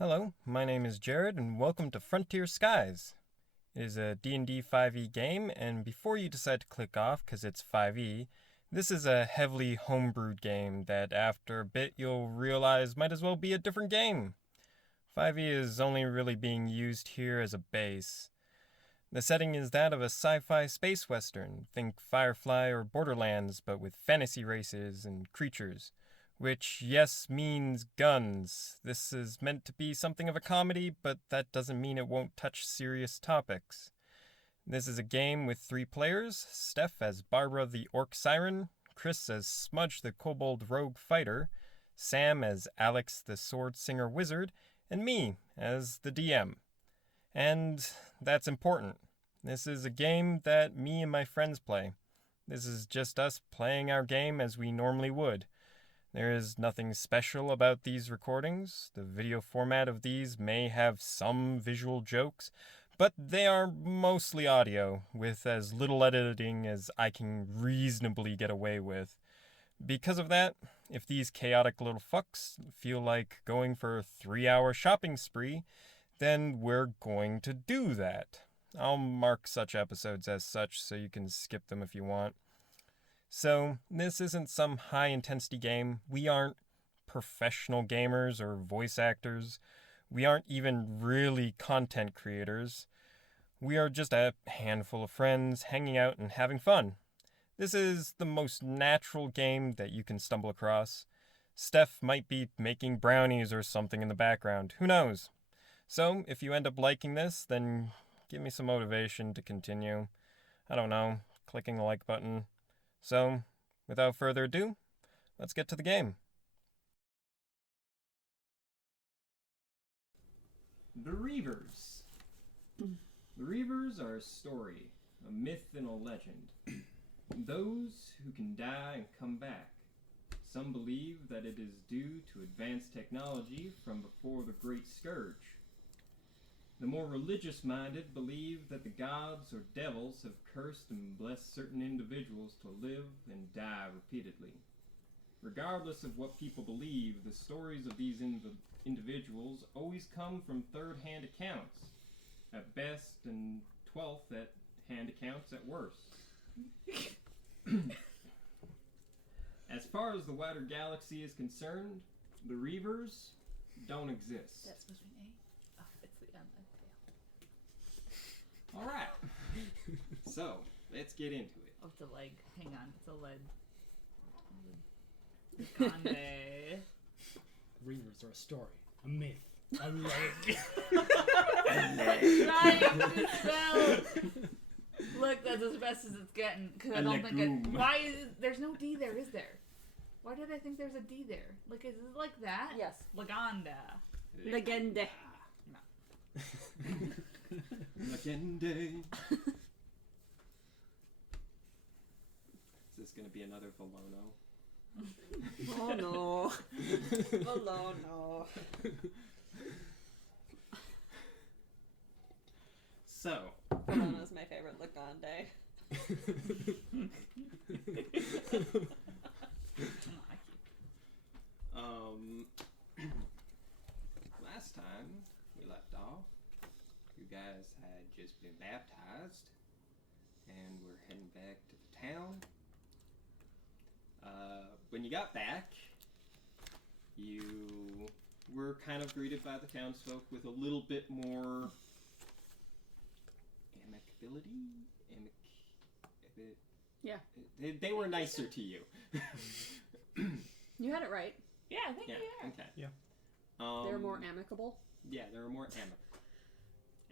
Hello, my name is Jared, and welcome to Frontier Skies. It is a D&D 5e game, and before you decide to click off because it's 5e, this is a heavily homebrewed game that after a bit you'll realize might as well be a different game. 5e is only really being used here as a base. The setting is that of a sci-fi space western, think Firefly or Borderlands, but with fantasy races and creatures. Which, yes, means guns. This is meant to be something of a comedy, but that doesn't mean it won't touch serious topics. This is a game with 3 players, Steph as Barbara the Orc Siren, Chris as Smudge the Kobold Rogue Fighter, Sam as Alex the Sword Singer Wizard, and me as the DM. And that's important. This is a game that me and my friends play. This is just us playing our game as we normally would. There is nothing special about these recordings. The video format of these may have some visual jokes, but they are mostly audio, with as little editing as I can reasonably get away with. Because of that, if these chaotic little fucks feel like going for a 3-hour shopping spree, then we're going to do that. I'll mark such episodes as such so you can skip them if you want. So, this isn't some high-intensity game. We aren't professional gamers or voice actors. We aren't even really content creators. We are just a handful of friends hanging out and having fun. This is the most natural game that you can stumble across. Steph might be making brownies or something in the background. Who knows? So, if you end up liking this, then give me some motivation to continue. I don't know, clicking the like button. So, without further ado, let's get to the game. The Reavers. The Reavers are a story, a myth and a legend. Those who can die and come back. Some believe that it is due to advanced technology from before the Great Scourge. The more religious-minded believe that the gods or devils have cursed and blessed certain individuals to live and die repeatedly. Regardless of what people believe, the stories of these individuals always come from third-hand accounts, at best, and 12th-hand accounts at worst. As far as the wider galaxy is concerned, the Reavers don't exist. That's supposed to be an A? Oh, it's the M. Alright. So, let's get into it. Oh, it's a leg. Hang on. It's a lead. Grande. Reavers are a story, a myth, a leg. Trying to spell. Look, that's as best as it's getting. Because I don't think it. Why is there's no D there, is there? Why did I think there's a D there? Like, is it like that? Yes. Leganda. Legende. No. Legende. Is this gonna be another Volono? Oh no. Oh no. So. Volono's my favorite Legende. Last time we left off, you guys had just been baptized, and we're heading back to the town. When you got back, you were kind of greeted by the townsfolk with a little bit more amicability. Yeah. They were nicer to you. You had it right. Yeah, I think Yeah. you are. Okay. Yeah. They were more amicable. Yeah, they were more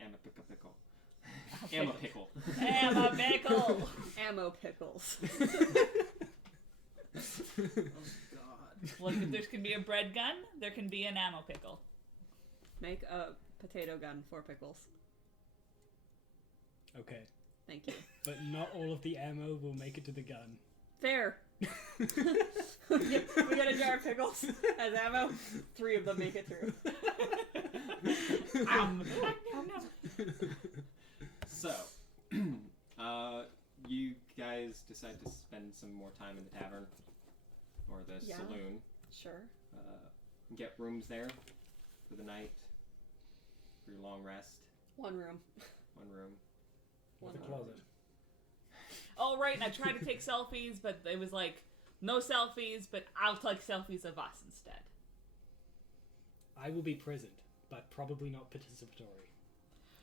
amipickle. Amapickle. Ammo pickle. Ammo pickles. Oh God. Look, if there can be a bread gun, there can be an ammo pickle. Make a potato gun for pickles. Okay, Thank you. but not all of the ammo will make it to the gun. Fair. we get a jar of pickles as ammo. 3 of them make it through. So, you guys decide to spend some more time in the tavern or the Yeah. saloon. Sure. Get rooms there for the night. long rest? One room. One room. With a closet. Oh, right, and I tried to take selfies, but it was like, no selfies, but I'll take selfies of us instead. I will be present, but probably not participatory.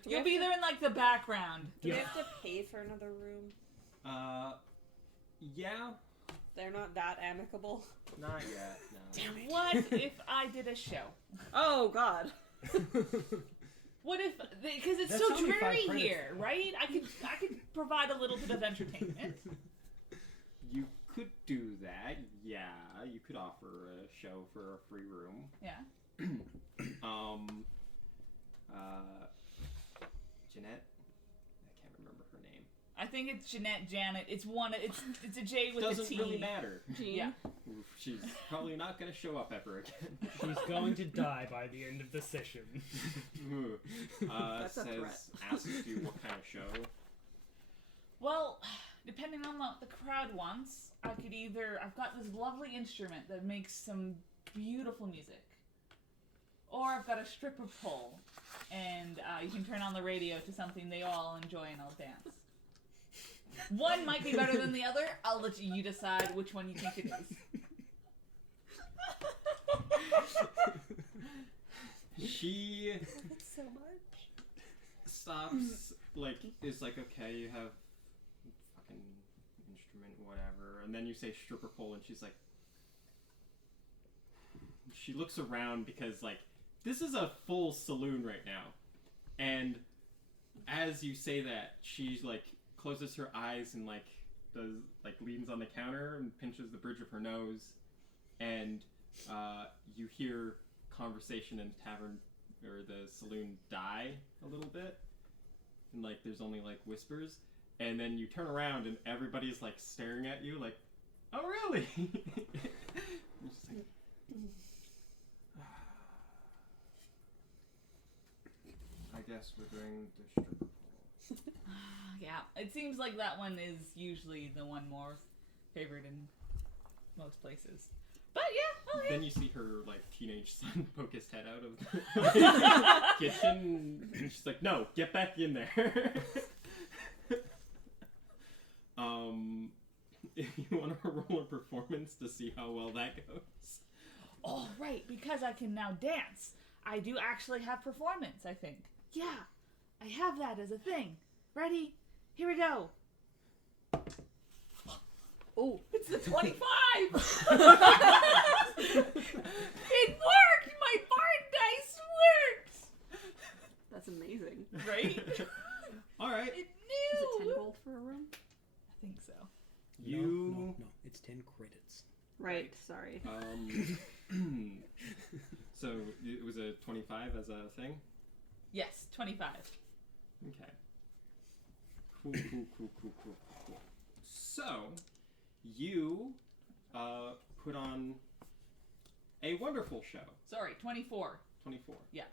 You'll be there in, like, the background. Do we have to pay for another room? Yeah. They're not that amicable. Not yet, no. Damn it. What if I did a show? Oh, God. What if, because it's That's so only 5 dreary credits. here, right? I could provide a little bit of entertainment. You could do that, yeah. You could offer a show for a free room. Yeah. Jeanette? I can't remember her name. I think it's Jeanette, Janet. It's a J with a Doesn't T. really matter. Jean. Yeah. Oof, she's probably not going to show up ever again. She's going to die by the end of the session. That's a threat. Asks you what kind of show. Well, depending on what the crowd wants, I've got this lovely instrument that makes some beautiful music. Or I've got a stripper pole, and you can turn on the radio to something they all enjoy and I'll dance. One might be better than the other. I'll let you decide which one you think it is. She That's so much. stops, is like, okay, you have fucking instrument, whatever, and then you say stripper pole, and she's like, she looks around because, like, this is a full saloon right now, and as you say that, she, like, closes her eyes and, like, leans on the counter and pinches the bridge of her nose, and you hear conversation in the tavern or the saloon die a little bit, and, like, there's only, like, whispers, and then you turn around and everybody's, like, staring at you like, oh really? You're just like, I guess we're doing the stripper pole. Yeah, it seems like that one is usually the one more favored in most places. But yeah, oh yeah. Then you see her, like, teenage son poke his head out of the kitchen, and she's like, no, get back in there. If you want to roll a performance to see how well that goes. Oh, right, because I can now dance. I do actually have performance, I think. Yeah, I have that as a thing. Ready? Here we go. Oh. It's the 25! It worked! My bard dice worked! That's amazing. Right? Alright. It Is knew! it 10 gold for a room? I think so. No, it's 10 credits. Right, sorry. So it was a 25 as a thing? Yes, 25. Okay. Cool. So, you put on a wonderful show. Sorry, 24. 24. Yeah.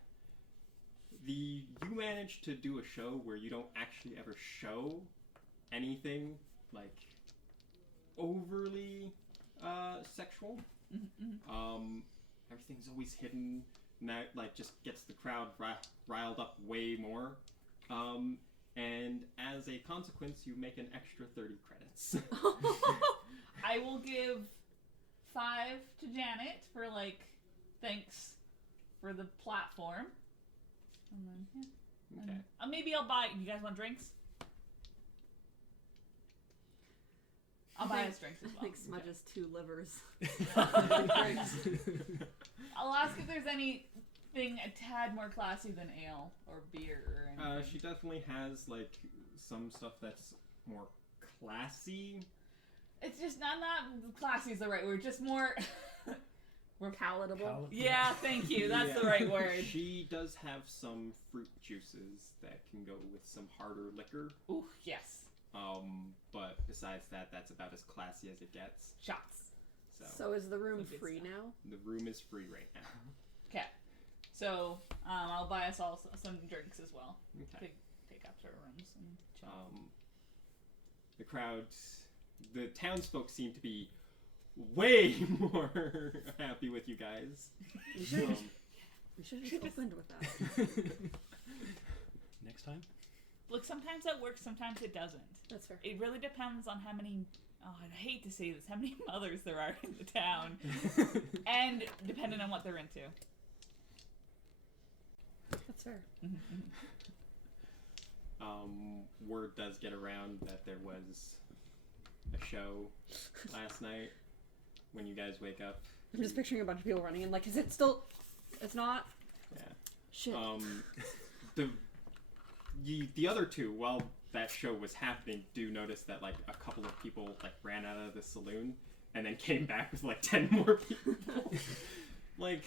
You managed to do a show where you don't actually ever show anything, like, overly sexual. Mm-hmm. Everything's always hidden, and that, like, just gets the crowd riled up way more. And as a consequence, you make an extra 30 credits. I will give 5 to Janet for, like, thanks for the platform. And then, yeah. Okay. And, maybe I'll buy... You guys want drinks? I'll buy us drinks as I well. think Smudge has 2 livers. I'll ask if there's anything a tad more classy than ale or beer or anything. She definitely has, like, some stuff that's more classy. It's just not classy is the right word. Just more. We're palatable. Yeah, thank you. That's the right word. She does have some fruit juices that can go with some harder liquor. Ooh, yes. But besides that, that's about as classy as it gets. Shots. So is the room Some good free stuff. now? The room is free right now. Okay. So, I'll buy us all some drinks as well. Okay. Take up to our rooms and chill. The crowd, the townsfolk seem to be way more happy with you guys. We should have just opened with that. time? Look, sometimes that works, sometimes it doesn't. That's fair. It really depends on how many, I hate to say this, how many mothers there are in the town. And depending on what they're into. That's fair. Word does get around that there was a show last night. When you guys wake up, I'm just picturing a bunch of people running and like, is it still? It's not. yeah. Shit. The other two, while that show was happening, do notice that like a couple of people like ran out of the saloon and then came back with like 10 more people. Like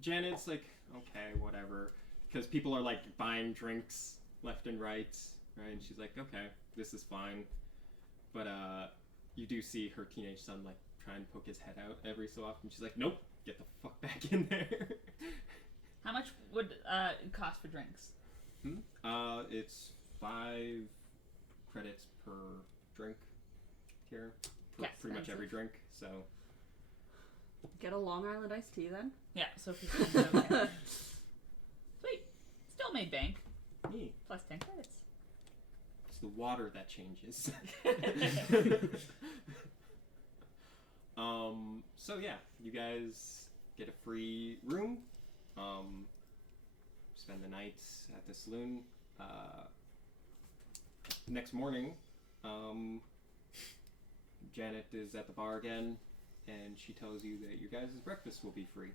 Janet's like, okay, whatever, because people are like buying drinks left and right, and she's like, okay, this is fine. But you do see her teenage son like try and poke his head out every so often. She's like, nope, get the fuck back in there. How much would it cost for drinks? It's 5 credits per drink here. For Yeah, pretty much every drink, so. Get a Long Island iced tea then. Yeah, so 15. Okay. Sweet. Still made bank. Me. Plus 10 credits. It's the water that changes. So yeah, you guys get a free room. Spend the night at the saloon. Next morning, Janet is at the bar again, and she tells you that your guys' breakfast will be free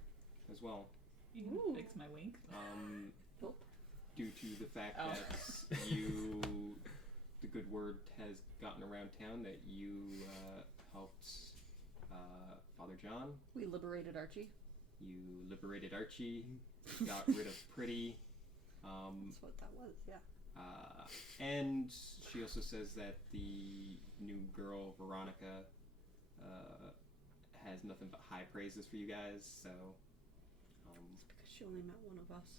as well. You can Ooh. fix my wink. Nope. Due to the fact Oh. that the good word has gotten around town that you helped Father John. We liberated Archie. You liberated Archie, got rid of Pretty. That's what that was. Yeah. And she also says that the new girl, Veronica, has nothing but high praises for you guys, so... Because she only met one of us.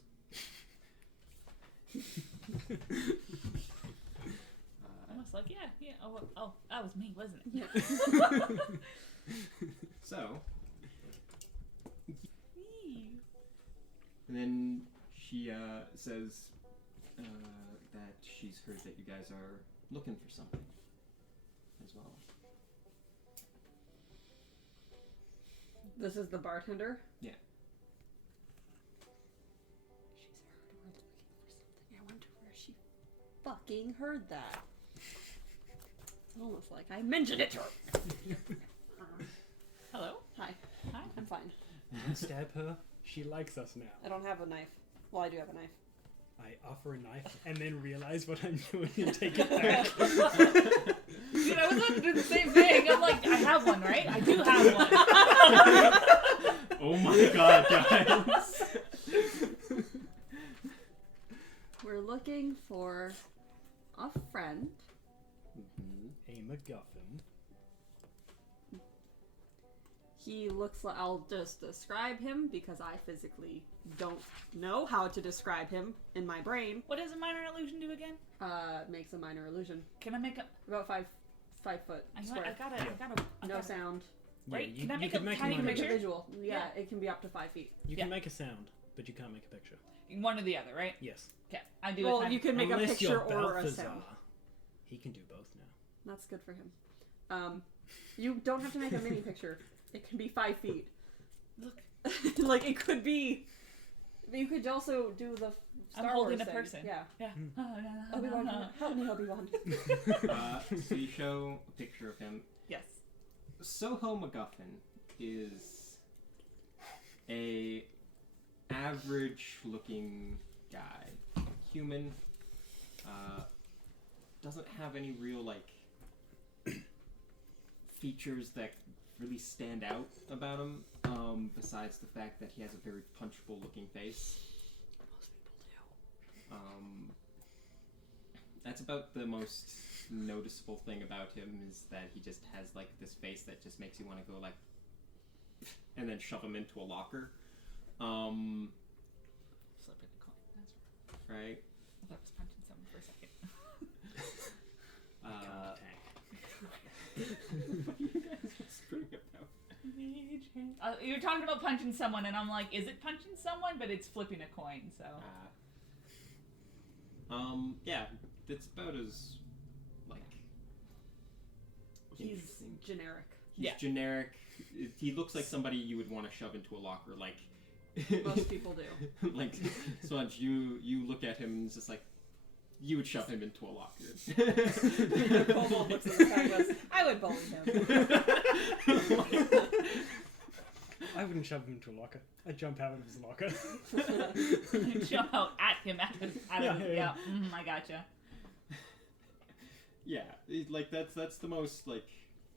Almost like, yeah. Oh, that was me, wasn't it? Yeah. So, Eee. and then she says that she's heard that you guys are looking for something as well. This is the bartender? Yeah. She's heard we're looking for something. I wonder where she fucking heard that. It's almost like I mentioned it to her. Hello? Hi. Hi. I'm fine. Don't stab her. She likes us now. I don't have a knife. Well, I do have a knife. I offer a knife and then realize what I'm doing and take it back. Dude, I was about to do the same thing. I'm like, I have one, right? I do have one. Oh my god, guys! We're looking for a friend. A MacGuffin. He looks like... I'll just describe him because I physically don't know how to describe him in my brain. What does a minor illusion do again? Makes a minor illusion. Can I make a... About 5 foot I square. gotta... Sound. Right? Yeah, Can I make could a tiny minor- Make a picture? visual. Yeah, Yeah. it can be up to 5 feet. You Yeah. can make a sound, but you can't make a picture. One or the other, right? Yes. Okay. I do Well, it. you can make Unless a picture you're or a Balthazar. sound. He can do both now. That's good for him. You don't have to make a mini picture. It can be 5 feet. Look. Like, it could be... You could also do the Star I'm holding Wars a thing. person. Yeah. Yeah. Obi-Wan, help me, Obi-Wan. So you show a picture of him. Yes. Soho MacGuffin is a average-looking guy, human. Doesn't have any real like features that really stand out about him. Besides the fact that he has a very punchable-looking face. Most people do. That's about the most noticeable thing about him is that he just has like this face that just makes you want to go like and then shove him into a locker. Slip in a coin. That's right. Right? I thought I was punching someone for a second. You're talking about punching someone, and I'm like, is it punching someone? But it's flipping a coin, so. Yeah, it's about as, like... He's interesting. generic. He's generic. He looks like somebody you would want to shove into a locker, like... Most people do. Like, Smudge, you look at him and it's just like, you would shove him into a locker. Kobold looks at the guy and goes, I would bully him. I wouldn't shove him into a locker. I'd jump out of his locker. Jump out at him. Yeah. I gotcha. Yeah, like that's the most like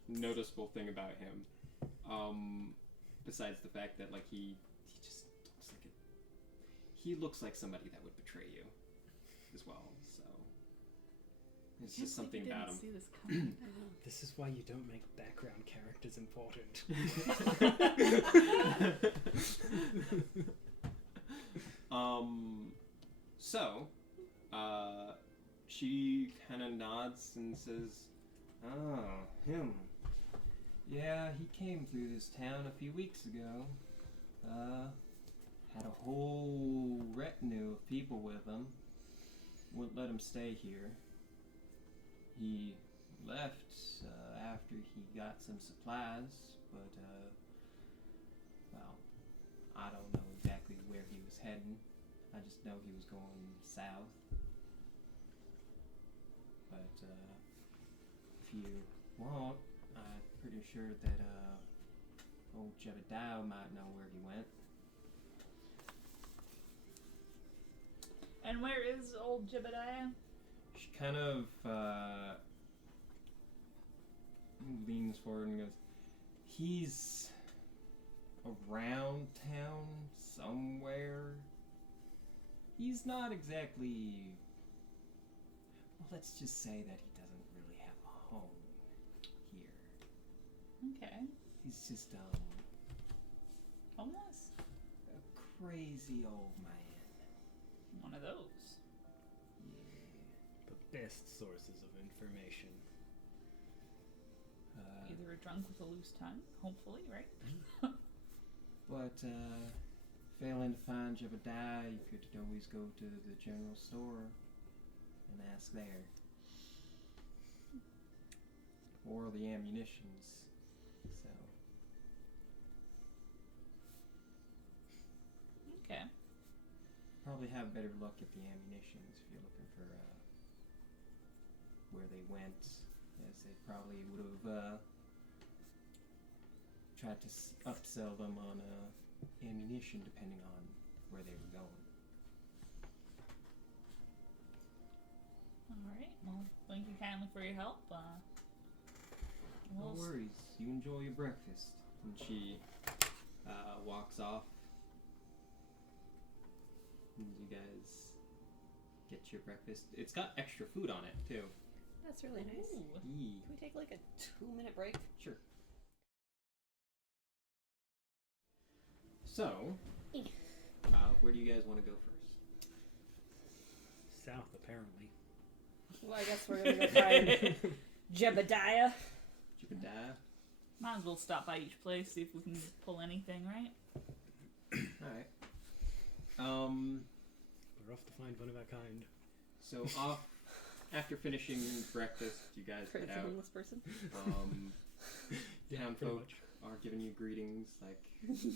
noticeable thing about him. Besides the fact that like he just looks like he looks like somebody that would betray you as well. So it's just something about him. See this coming. This is why you don't make background characters important. So, she kind of nods and says, "Oh, him. Yeah, he came through this town a few weeks ago. Had a whole retinue of people with him. Wouldn't let him stay here. He left after he got some supplies, but, well, I don't know exactly where he was heading. I just know he was going south. But, if you want, I'm pretty sure that, old Jebediah might know where he went." And where is old Jebediah? She kind of, leans forward and goes, "He's around town somewhere. He's not exactly... Well, let's just say that he doesn't really have a home here. Okay. He's just, Homeless? a crazy old man. One of those. Yeah. The best sources of information. Either a drunk with a loose tongue, hopefully, right? But, failing to find Jebediah, you could always go to the general store and ask there. Or the ammunitions. So. Okay. Probably have better luck at the ammunitions if you're looking for, where they went, as they probably would have, tried to upsell them on, ammunition depending on where they were going. Alright, well, thank you kindly for your help. No worries. You enjoy your breakfast. And she walks off. And you guys get your breakfast. It's got extra food on it, too. That's really nice. Ooh. Yee. Can we take like a 2-minute break? Sure. So, where do you guys want to go first? South, apparently. Well, I guess we're gonna go find Jebediah. Jebediah? Might as well stop by each place, see if we can pull anything, right? Alright. We're off to find one of our kind. So after finishing breakfast, you guys Crazy head out. homeless person. Town pretty folk much. are giving you greetings, like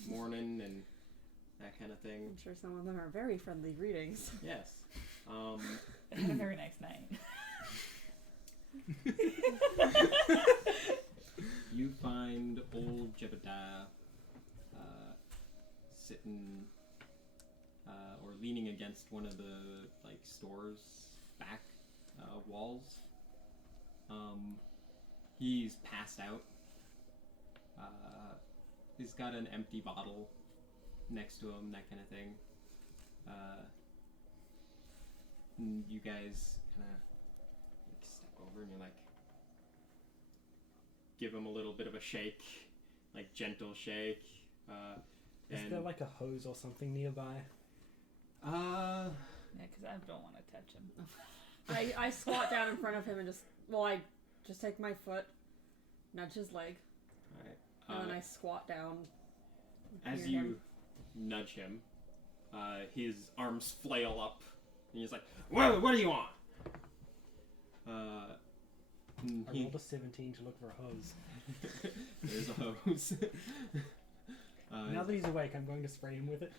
morning and that kind of thing. I'm sure some of them are very friendly greetings. Yes. They had a very nice night. You find old Jebediah sitting or leaning against one of the like store's back walls. He's passed out. He's got an empty bottle next to him, that kind of thing. And you guys kind of like step over and you're like, give him a little bit of a shake, like gentle shake. Is there like a hose or something nearby? Yeah, because I don't want to touch him. I squat down in front of him and I just take my foot, nudge his leg, Alright. and then I squat down. As near you him. nudge him, his arms flail up And he's like, "Whoa, what do you want?" I rolled a 17 to look for a hose. There's a hose. Now that he's awake, I'm going to spray him with it.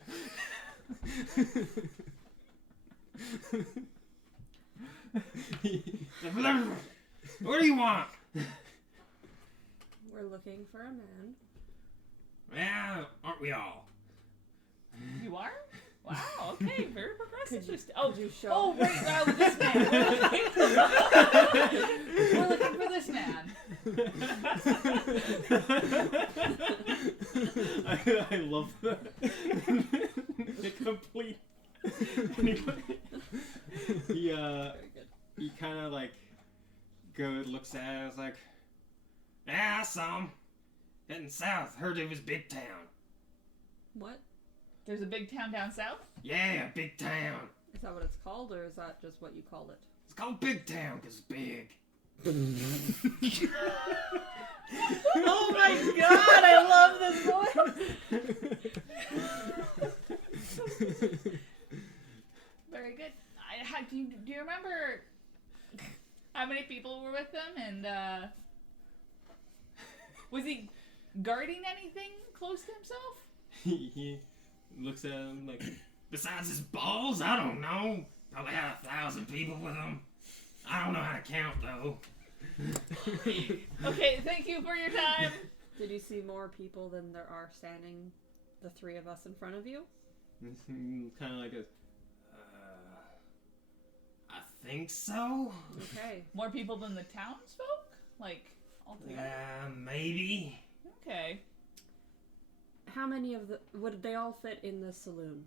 What do you want? We're looking for a man. Yeah, aren't we all? You are? Wow, okay, very progressive. Could you show? Oh, wait, wow, this man. We're looking for this man. I love that. The complete. He kind of like looks at it. It's like, yeah, I saw him heading south. Heard it was big town. What? There's a big town down south? Yeah, big town. Is that what it's called, or is that just what you call it? It's called Big Town because it's big. Oh my god, I love this voice! Very good. Do you remember how many people were with them, and was he guarding anything close to himself? He looks at him like, besides his balls, I don't know. Probably had 1,000 people with him. I don't know how to count though. Okay, thank you for your time. Did you see more people than there are standing, the three of us in front of you? Kind of like a, I think so. Okay. More people than the townsfolk? Like, altogether? Maybe. Okay. How many of the... Would they all fit in the saloon?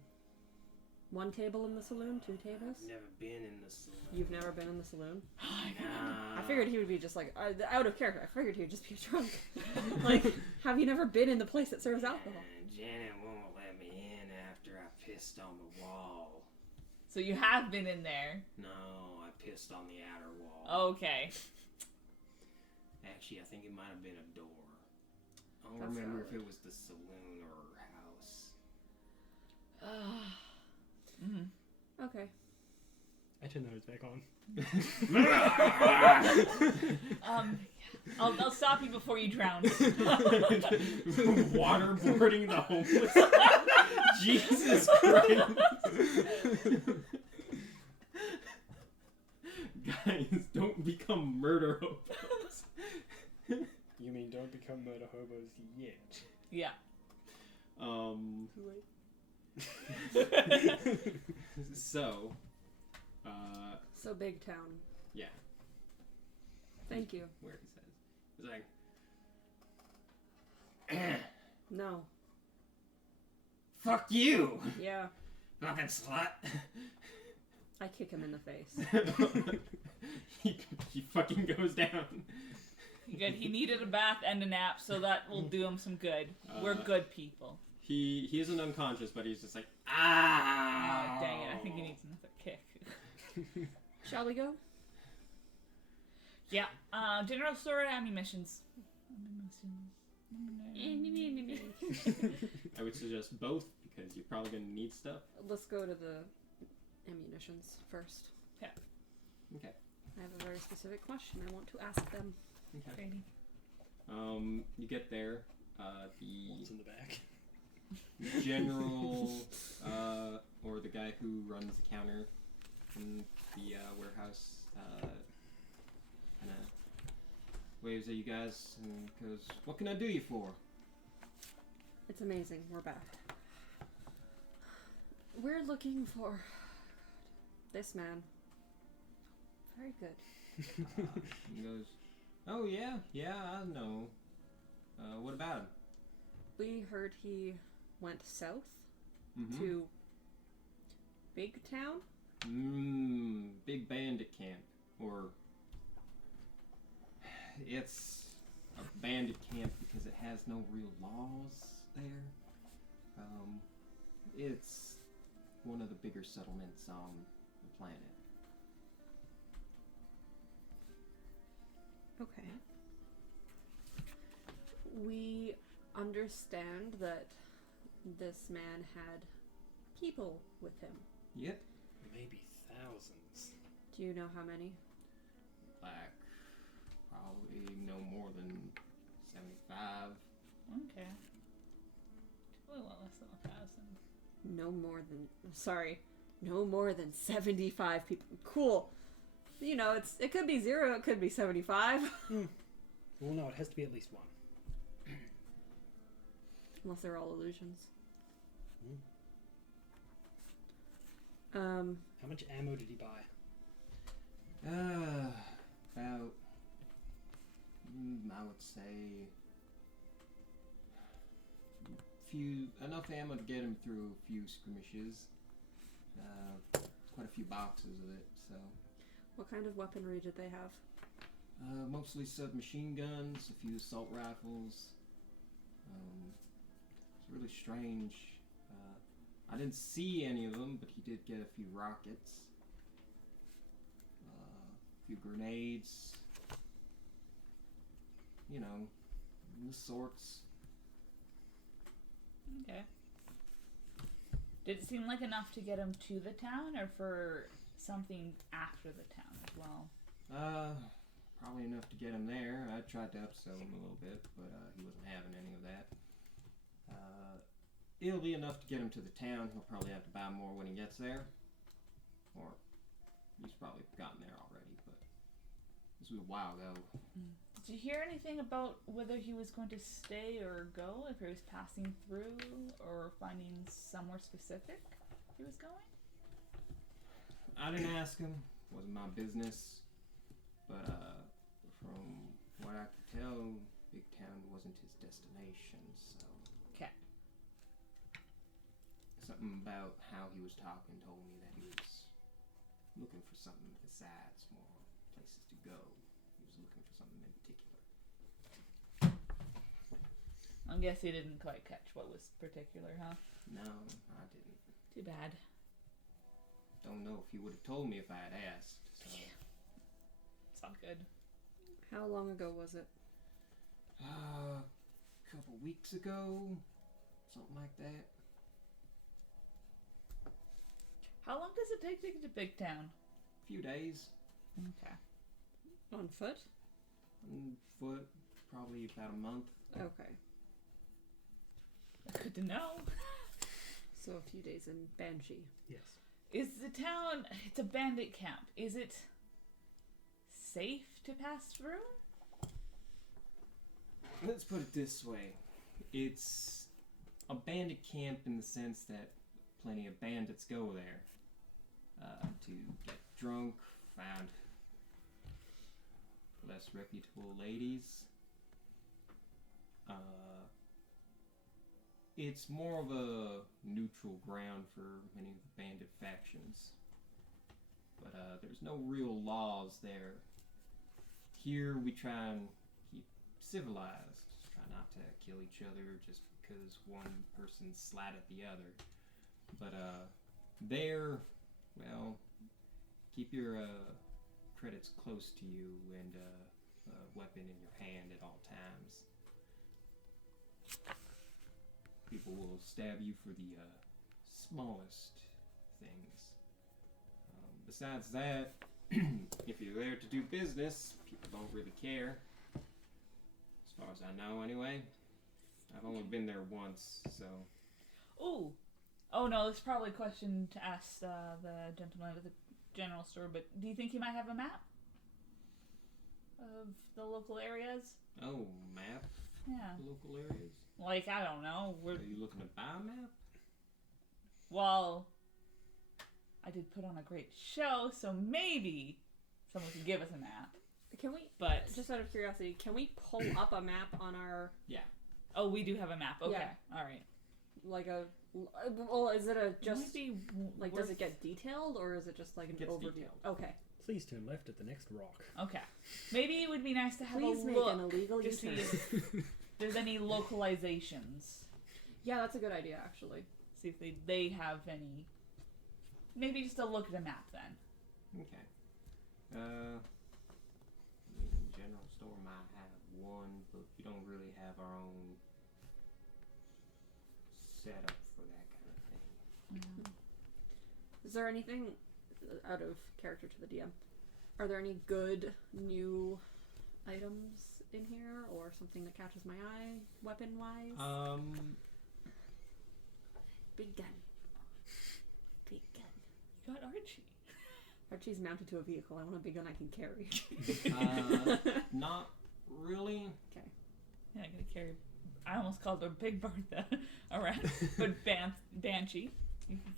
One table in the saloon? 2 tables? I've never been in the saloon. You've never been in the saloon? Nah. I figured he would be just like... out of character. I figured he would just be drunk. Like, have you never been in the place that serves alcohol? Janet won't let me in after I pissed on the wall. So you have been in there. No, I pissed on the outer wall. Okay. Actually, I think it might have been a door. I don't That's remember valid. if it was the saloon or house. Okay. I turn the hose back on. I'll stop you before you drown. Waterboarding the homeless. Jesus Christ. Guys, don't become murder hobos. You mean don't become murder hobos yet? Yeah. So, So big town. yeah, Thank you. where he says, it's like, No. fuck you, Yeah. fucking slut. I kick him in the face. he fucking goes down. Good. He needed a bath and a nap, so that will do him some good. We're good people. He isn't unconscious, but he's just like, ah. Oh, dang it. I think he needs another kick. Shall we go? Yeah. General store ammunitions. I would suggest both because you're probably gonna need stuff. Let's go to the ammunitions first. Yeah. Okay. I have a very specific question I want to ask them. Okay. Grady. You get there. What's in The the back? general, or the guy who runs the counter in the warehouse, kind of waves at you guys and goes, "What can I do you for?" It's amazing. We're back. We're looking for this man. Very good. He goes, "Oh yeah, I know. What about him?" We heard he went south Mm-hmm. to Big Town. Big Bandit Camp, or it's a bandit camp because it has no real laws there. It's one of the bigger settlements on the planet. Okay. We understand that this man had people with him. Yep. Maybe Do you know how many? Like, probably no more than 75. Okay. Probably a lot less than 1,000. No more than 75 people. Cool. You know, it could be 0, it could be 75. Well, no, it has to be at least 1. Unless they're all illusions. How much ammo did he buy? About, I would say, enough ammo to get him through a few skirmishes. Quite a few boxes of it, so. What kind of weaponry did they have? Mostly submachine guns, a few assault rifles. It's really strange. I didn't see any of them, but he did get a few rockets. A few grenades. You know, the sorts. Okay. Did it seem like enough to get him to the town, or for something after the town as well? Probably enough to get him there. I tried to upsell him a little bit, but he wasn't having any of that. It'll be enough to get him to the town. He'll probably have to buy more when he gets there. Or he's probably gotten there already, but this was a while ago. Did you hear anything about whether he was going to stay or go, if he was passing through, or finding somewhere specific he was going? I didn't ask him. Wasn't my business. But from what I could tell, Big Town wasn't his destination, so. Okay. Something about how he was talking told me that he was looking for something besides more places to go. He was looking for something in particular. I guess you didn't quite catch what was particular, huh? No, I didn't. Too bad. Don't know if he would have told me if I had asked. So. It's all good. How long ago was it? A couple weeks ago, something like that. How long does it take to get to Big Town? A few days. Okay. On foot? On foot, probably about a month. Okay. Good to know. So a few days in Banshee. Yes. Is the town... It's a bandit camp. Is it safe to pass through? Let's put it this way. It's a bandit camp in the sense that plenty of bandits go there to get drunk, find less reputable ladies. It's more of a neutral ground for many of the bandit factions. But there's no real laws there. Here we try and keep civilized. Try not to kill each other just because one person slat at the other. But there, well, keep your credits close to you and a weapon in your hand at all times. People will stab you for the smallest things. Besides that, if you're there to do business, people don't really care. As far as I know, anyway. I've only been there once, so. Ooh. Oh no, this is probably a question to ask the gentleman at the general store, but do you think he might have a map of the local areas? Oh, map? Yeah. Local areas? Like, I don't know. Are you looking to buy a map? Well, I did put on a great show, so maybe someone could give us a map. Can we, But just out of curiosity, can we pull up a map on our, Yeah. oh, we do have a map. Okay, Yeah. all right. like a, well, is it a just, Maybe like, does it get detailed, or is it just like an Gets overview? detailed. Okay. Please turn left at the next rock. Okay. Maybe it would be nice to have Please a make look an illegal to see U-turn. if there's any localizations. Yeah, that's a good idea, actually. See if they have any. Maybe just a look at a map then. Okay. I mean, general store might have one, but we don't really have our own setup for that kind of thing. Is there anything out of character to the DM? Are there any good new items in here, or something that catches my eye, weapon-wise? Big gun. Big gun. You got Archie. Archie's mounted to a vehicle. I want a big gun I can carry. Not really. Okay. Yeah, I'm gonna carry. I almost called her Big Bertha around, but Banshee.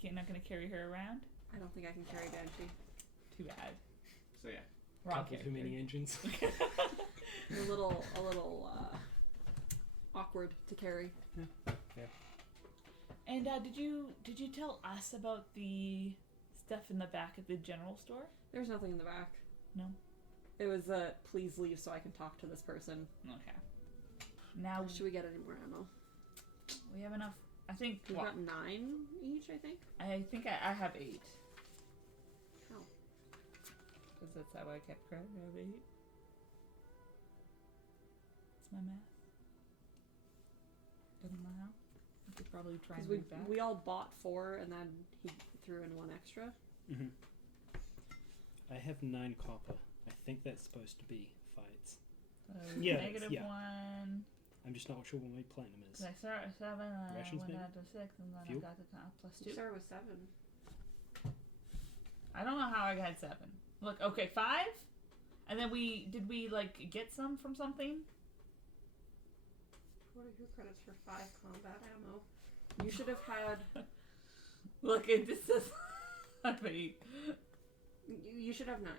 You're not gonna carry her around? I don't think I can carry Banshee. Too bad. So yeah. Wrong Couple too many engines. A little awkward to carry. Yeah. And did you tell us about the stuff in the back at the general store? There's nothing in the back. No. It was please leave so I can talk to this person. Okay. Now Should we get any more ammo? we have enough. I think We've got 9 each, I think. I think I have 8. How? Because that's how I kept track. I have 8. It's my math. Doesn't know how. I could probably try and Because read back. we all bought 4 and then he threw in 1 extra. Mm-hmm. I have 9 copper. I think that's supposed to be fights. So Yeah, negative yeah. 1. I'm just not sure what my platinum is. I started at 7, and I Rations, went maybe? down to 6, and then Fuel? I got the plus You 2. started with 7. I don't know how I got 7. Look, okay, 5? And then did we like get some from something? What are your credits for 5 combat ammo? You should have had. Look, it just says I have 8. You should have 9.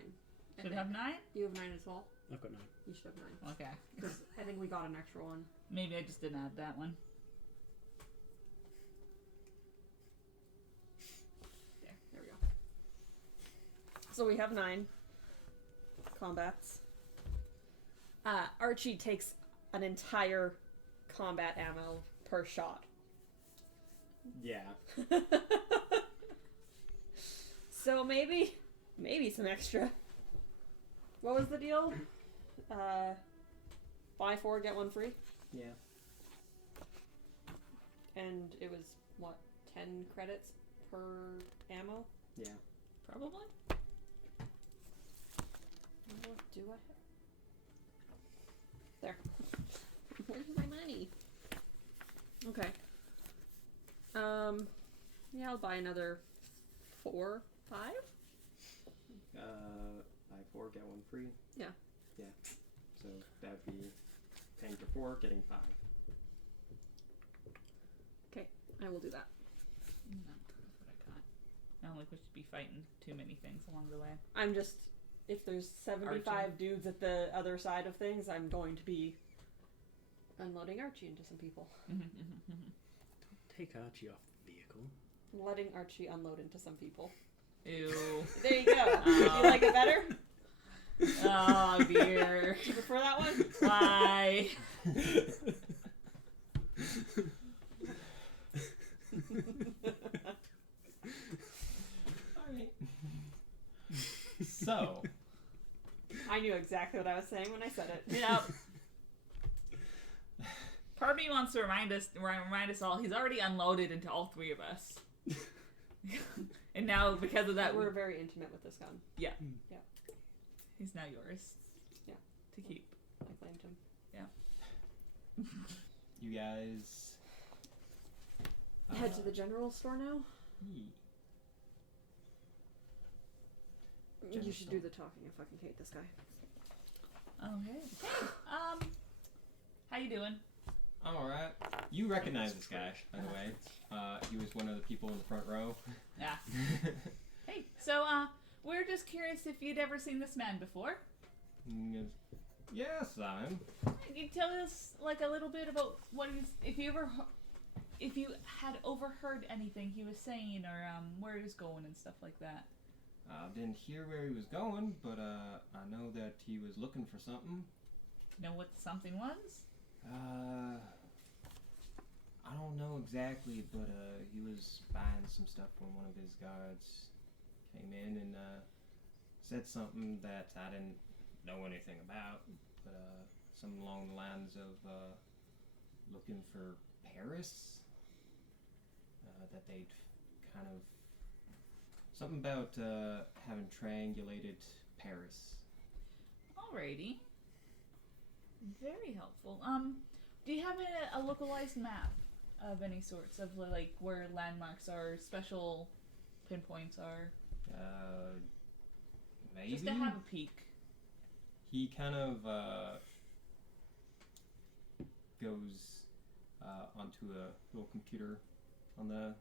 I Should think. have 9? You have 9 as well. I've got 9. You should have 9 Okay. because I think we got an extra one. Maybe I just didn't add that one. There we go. So we have 9 combats. Archie takes an entire combat ammo per shot. Yeah. So maybe some extra. What was the deal? Buy 4, get 1 free? Yeah. And it was, what, 10 credits per ammo? Yeah. Probably. What do I have? There. Where's my money? Okay. Yeah, I'll buy another 4, 5? Buy 4, get 1 free. Yeah. Yeah. So that'd be paying for 4, getting 5. Okay, I will do that. No, that's what I got. I don't think we should be fighting too many things along the way. I'm just, if there's 75 Archie. dudes at the other side of things, I'm going to be unloading Archie into some people. Take Archie off the vehicle. Letting Archie unload into some people. Ew. There you go. Do you like it better? Oh dear. Do you prefer that one? Why? Alright. So. I knew exactly what I was saying when I said it. Yep. Part of me wants to remind us all he's already unloaded into all 3 of us. And now because of that We're very intimate with this gun. yeah. Mm. Yeah. He's now yours. Yeah. To keep. I claimed him. You guys. Head to the general store now? You General should store. do the talking. I fucking hate this guy. Okay. Hey, how you doing? I'm alright. You recognize this guy, by the way. He was one of the people in the front row. Yeah. Hey, so we're just curious if you'd ever seen this man before. And he goes, yes, Simon. Can you tell us like a little bit about what he's if you had overheard anything he was saying or where he was going and stuff like that? Didn't hear where he was going, but I know that he was looking for something. Know what something was? I don't know exactly, but he was buying some stuff when one of his guards came in and said something that I didn't know anything about, but something along the lines of looking for Paris. That they'd kind of something about having triangulated Paris. Alrighty. Very helpful. Do you have a localized map of any sorts of like where landmarks are, special pinpoints are? Maybe. Just to have a peek. He kind of goes onto a little computer on the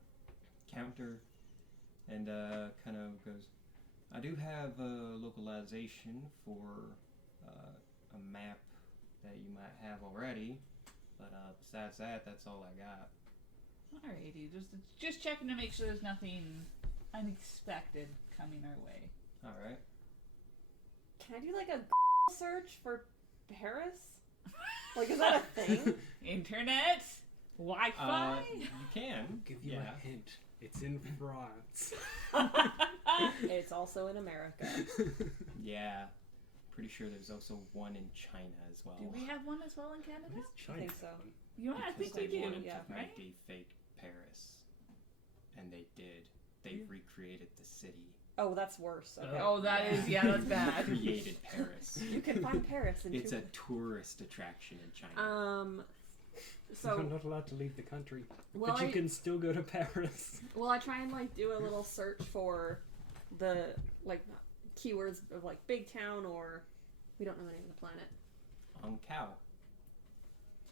counter and kind of goes, I do have a localization for a map that you might have already, but besides that, that's all I got. Alrighty, just checking to make sure there's nothing unexpected coming our way. Alright. Can I do like a search for Paris? Like, is that a thing? Internet? Wi-Fi? You can. I'll give you a hint. It's in France. It's also in America. Yeah. Pretty sure there's also one in China as well. Do we have one as well in Canada? What is I China? think so. You know, I think Because we they do. wanted yeah. to right? make a fake Paris. And they did. They recreated the city. Oh, that's worse. Okay. Oh, that is, yeah, that's bad. Created Paris. You can find Paris in It's two... a tourist attraction in China. So You're not allowed to leave the country, well, but you can still go to Paris. well, I try and like do a little search for the like keywords of like big town or we don't know the name of the planet. Onkou.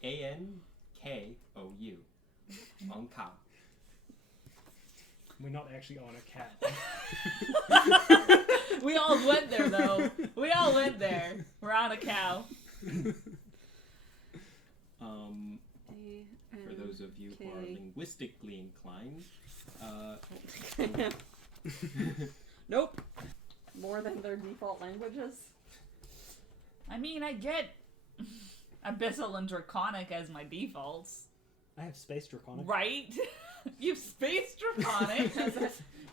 A-N-K-O-U. Onkou. We're not actually on a cat. We all went there, though. We all went there. We're on a cow. For those of you who are linguistically inclined, Nope. More than their default languages. I mean, I get Abyssal and Draconic as my defaults. I have space draconic. Right? You've space Draconic.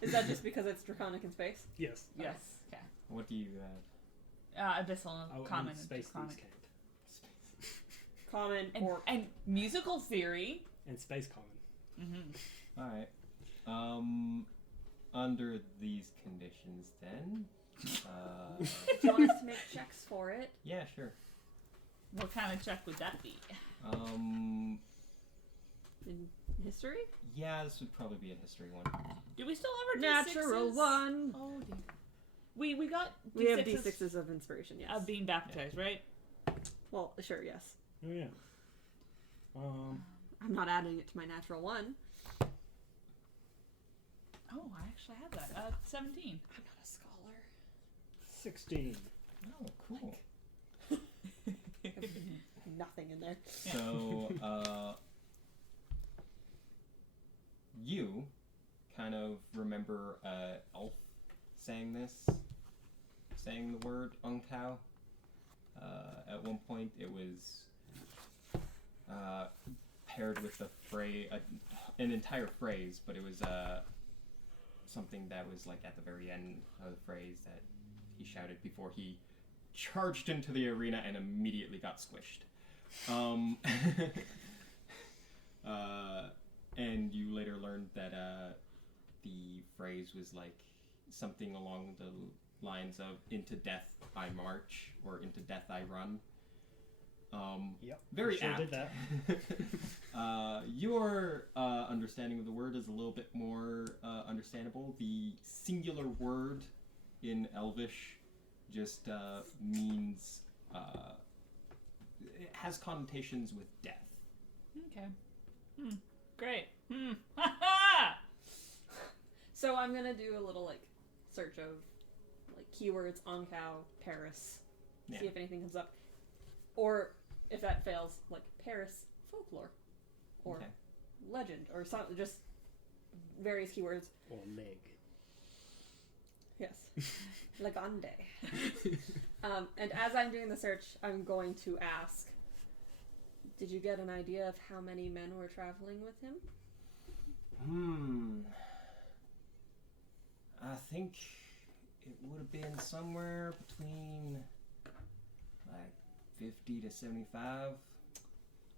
Is that just because it's draconic in space? Yes. Yes. Okay. what do you have? Abyssal, Oh, Common, and and space thieves Draconic. can't. Common And, or and musical theory. And space common. Mm-hmm. Alright. Under these conditions then, do you want us to make checks for it? yeah, sure. What kind of check would that be? In history? Yeah, this would probably be a history one. Do we still have our Natural D6s? one. Oh dear. We got We have D6s D6s of inspiration, yes. of being baptized, right? Well, sure, yes. Oh yeah. I'm not adding it to my natural one. Oh, I actually have that. 17. I'm not a scholar. 16. Oh, cool. Nothing in there. So, you kind of remember elf saying the word Onkou. At one point, it was paired with an entire phrase, but it was something that was like at the very end of the phrase that he shouted before he charged into the arena and immediately got squished. And you later learned that the phrase was like something along the lines of "Into death I march" or "Into death I run." Yep. Very sure apt. did that. Your understanding of the word is a little bit more understandable. The singular word in Elvish just means it has connotations with death. Okay. Great. So I'm gonna do a little like search of like keywords Onkou, Paris. Yeah. See if anything comes up. Or if that fails, like Paris folklore. Or Okay. legend. Or some just various keywords. Or leg. Yes. Legende. And as I'm doing the search, I'm going to ask, did you get an idea of how many men were traveling with him? I think it would have been somewhere between like 50 to 75.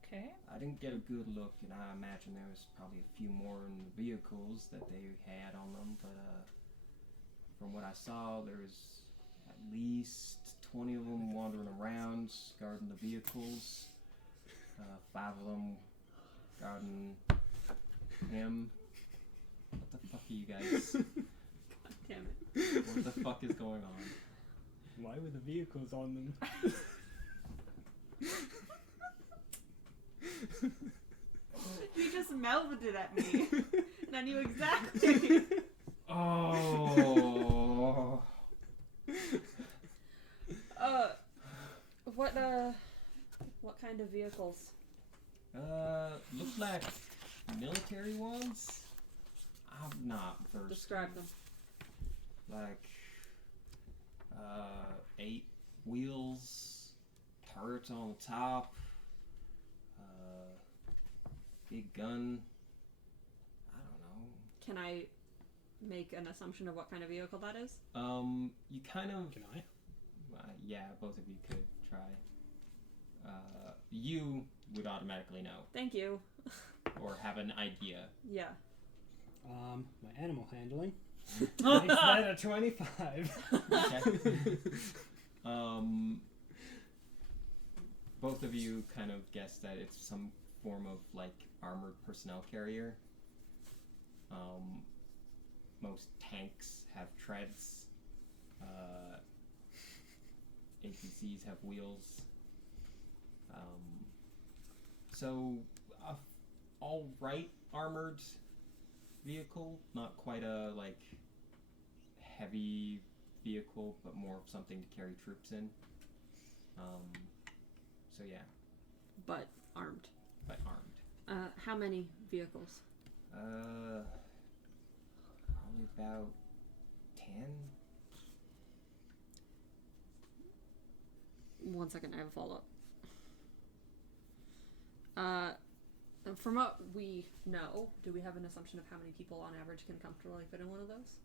Okay. I didn't get a good look, and I imagine there was probably a few more in the vehicles that they had on them, but from what I saw, there was at least 20 of them wandering around, guarding the vehicles. 5 of them guarding him. What the fuck are you guys? God damn it. What the fuck is going on? Why were the vehicles on them? You just mouthed it at me. And I knew exactly. Oh. What kind of vehicles? Looks like military ones. I'm not versed. Describe them. Like, 8 wheels, turrets on the top, big gun. I don't know. Can I make an assumption of what kind of vehicle that is? You kind of. Can I? Yeah, both of you could try. You would automatically know, Thank you. or have an idea. Yeah. My animal handling. Makes that a 25. Okay. Both of you kind of guess that it's some form of like armored personnel carrier. Most tanks have treads. APCs have wheels. So, all right, armored vehicle, not quite a like heavy vehicle, but more of something to carry troops in. So yeah, But armed. but armed. How many vehicles? Probably about 10. 1 second, I have a follow-up. From what we know, do we have an assumption of how many people on average can comfortably fit in one of those?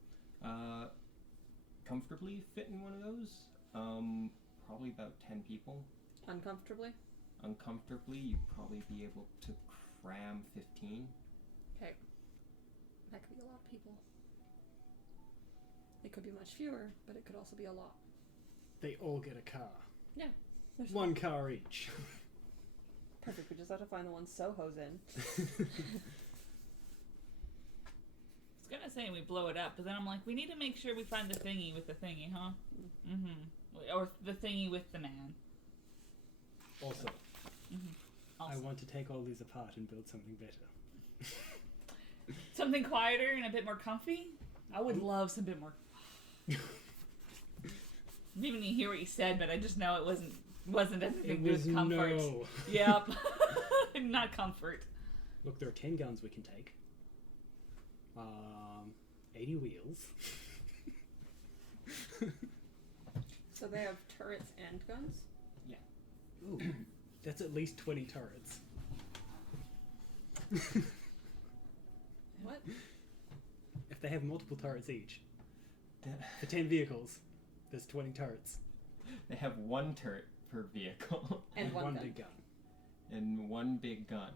Comfortably fit in one of those? Probably about 10 people. Uncomfortably? Uncomfortably, you'd probably be able to cram 15. Okay. That could be a lot of people. It could be much fewer, but it could also be a lot. They all get a car. Yeah. There's 1 car each. Perfect. We just have to find the one Soho's in. I was gonna say we blow it up, but then I'm like, we need to make sure we find the thingy with the thingy, huh? Mm-hmm. Or the thingy with the man. Also, Also. I want to take all these apart and build something better. Something quieter and a bit more comfy? I would love some bit more. I didn't even hear what you said, but I just know it wasn't anything to do with comfort. no. Yep. Not comfort. Look, there are 10 guns we can take. 80 wheels. So they have turrets and guns? Ooh, that's at least 20 turrets. What? If they have multiple turrets each, for 10 vehicles, there's 20 turrets. They have 1 turret per vehicle. And one gun. big gun. And 1 big gun.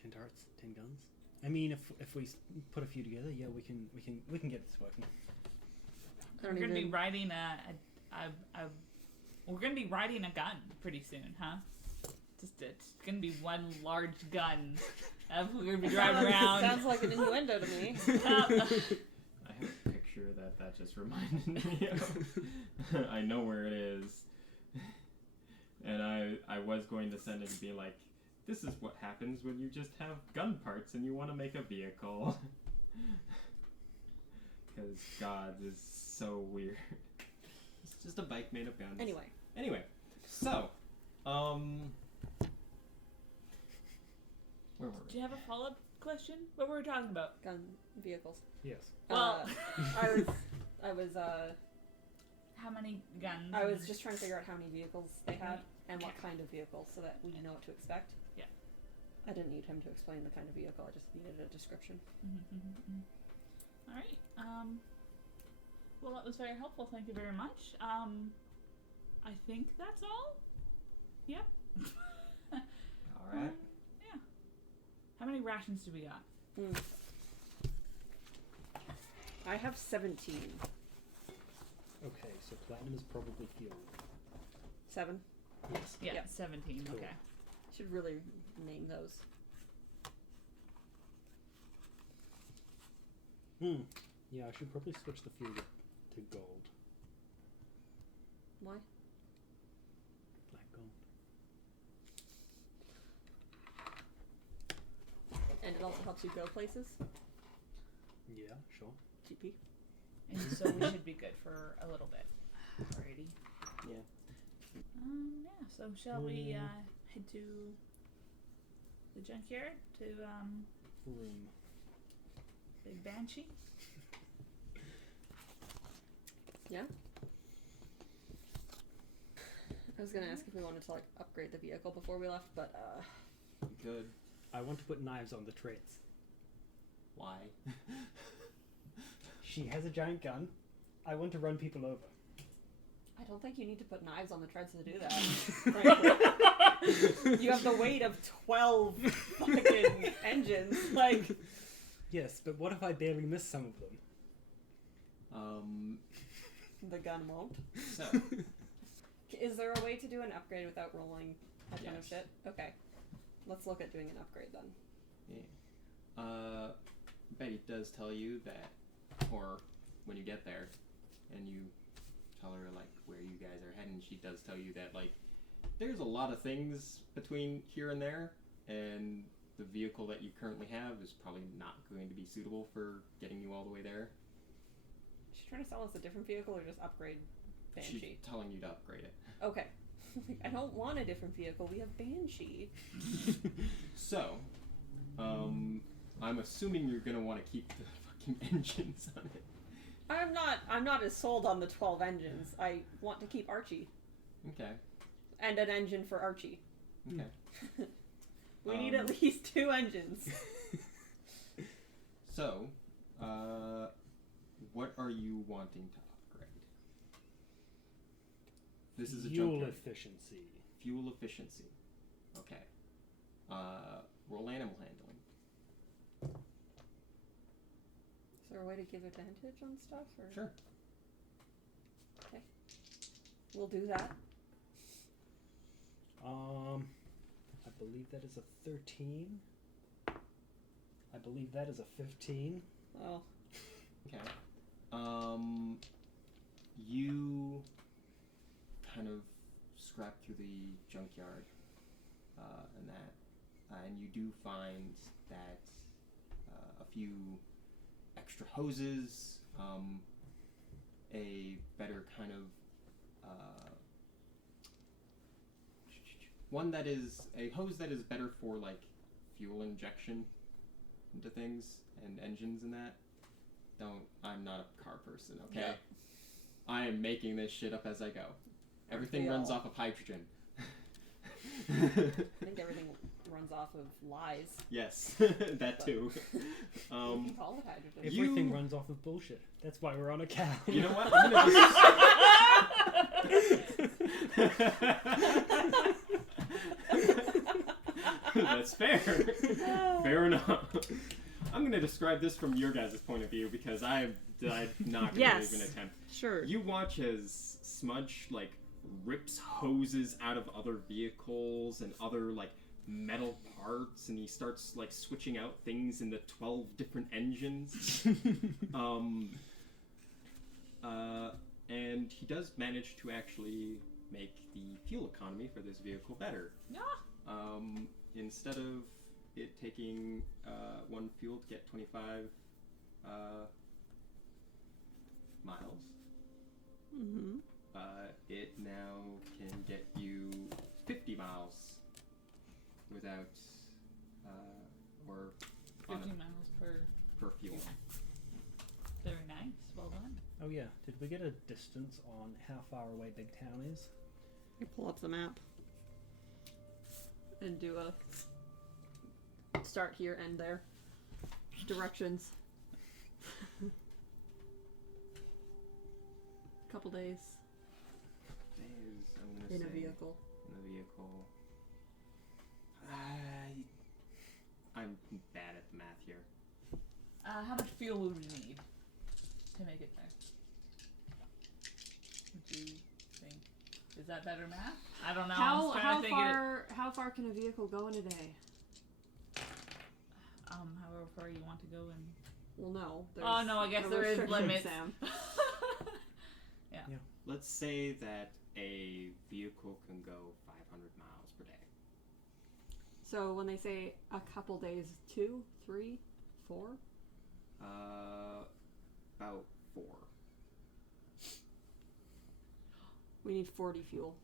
10 turrets, 10 guns. I mean, if we put a few together, yeah, we can get this working. We're gonna be riding we're gonna be riding a gun pretty soon, huh? It's gonna be one large gun. We're gonna be driving around. Sounds like an innuendo to me. I have a picture that just reminded me of. I know where it is. And I was going to send it and be like, this is what happens when you just have gun parts and you want to make a vehicle. Because God is so weird. It's just a bike made of guns. Anyway, so, where were Do you have a follow-up question? What were we talking about? Gun vehicles. Yes. Well, I was how many guns? I was just trying to figure out how many vehicles they had and what kind of vehicles so that we know what to expect. Yeah. I didn't need him to explain the kind of vehicle, I just needed a description. All right. Well, that was very helpful. Thank you very much. I think that's all. Yep. Alright. Yeah. How many rations do we got? I have 17. Okay, So platinum is probably fuel. 7. Yes. Yeah, Yep. 17. Cool. Okay. Should really name those. Yeah, I should probably switch the fuel to gold. Why? Black gold. And it also helps you go places. Yeah, sure. GP. And so we should be good for a little bit. Alrighty. Yeah. Yeah. So shall we head to the junkyard to Room. Big Banshee? Yeah. I was gonna ask if we wanted to like upgrade the vehicle before we left, but Good. I want to put knives on the traits. Why? She has a giant gun. I want to run people over. I don't think you need to put knives on the treads to do that. Frankly. You have the weight of 12 fucking engines. Like, Yes, but what if I barely miss some of them? the gun won't. So, Is there a way to do an upgrade without rolling a ton of Yes. shit? Okay. Let's look at doing an upgrade then. yeah. Betty does tell you that, or when you get there, and you tell her, like, where you guys are heading, she does tell you that, like, there's a lot of things between here and there, and the vehicle that you currently have is probably not going to be suitable for getting you all the way there. Is she trying to sell us a different vehicle or just upgrade Banshee? She's telling you to upgrade it. Okay. I don't want a different vehicle. We have Banshee. So, I'm assuming you're gonna want to keep the fucking engines on it. I'm not as sold on the 12 engines. I want to keep Archie. Okay. And an engine for Archie. Okay. We need at least 2 engines. So, what are you wanting to upgrade? This is a Fuel junkyard. efficiency. Fuel efficiency. Okay. Roll animal handling. Is there a way to give advantage on stuff? Or? Sure. Okay. We'll do that. I believe that is a 13. I believe that is a 15. Well, Okay. You kind of scrap through the junkyard, and you do find that a few extra hoses, a better kind of one that is a hose that is better for like fuel injection into things and engines and that. I'm not a car person, okay? Yeah. I am making this shit up as I go. Everything we runs all? off of hydrogen. I think everything runs off of lies. Yes, that too. You can call it hydrogen. Everything runs off of bullshit. That's why we're on a cow. You know what? I'm gonna That's fair. Fair enough. I'm gonna describe this from your guys' point of view because I'm not gonna Yes. even attempt. Sure. You watch as Smudge like rips hoses out of other vehicles and other like metal parts, and he starts like switching out things in the 12 different engines. And he does manage to actually make the fuel economy for this vehicle better. Instead of it taking 1 fuel to get 25 miles, Mm-hmm. it now can get you 50 miles without, or on 15 miles per fuel. Very nice. Well done. Oh yeah, did we get a distance on how far away Big Town is? You pull up the map and do a start here, end there. Directions. Couple days I'm gonna in a say vehicle. In a vehicle. I'm bad at the math here. How much fuel would we need to make it there? that better math? I don't know. How far can a vehicle go in a day? However far you want to go in. Well, no. Oh no, I guess there is limits. Yeah. Let's say that a vehicle can go 500 miles per day. So when they say a couple days, 2, 3, 4? About 4. We need 40 fuel,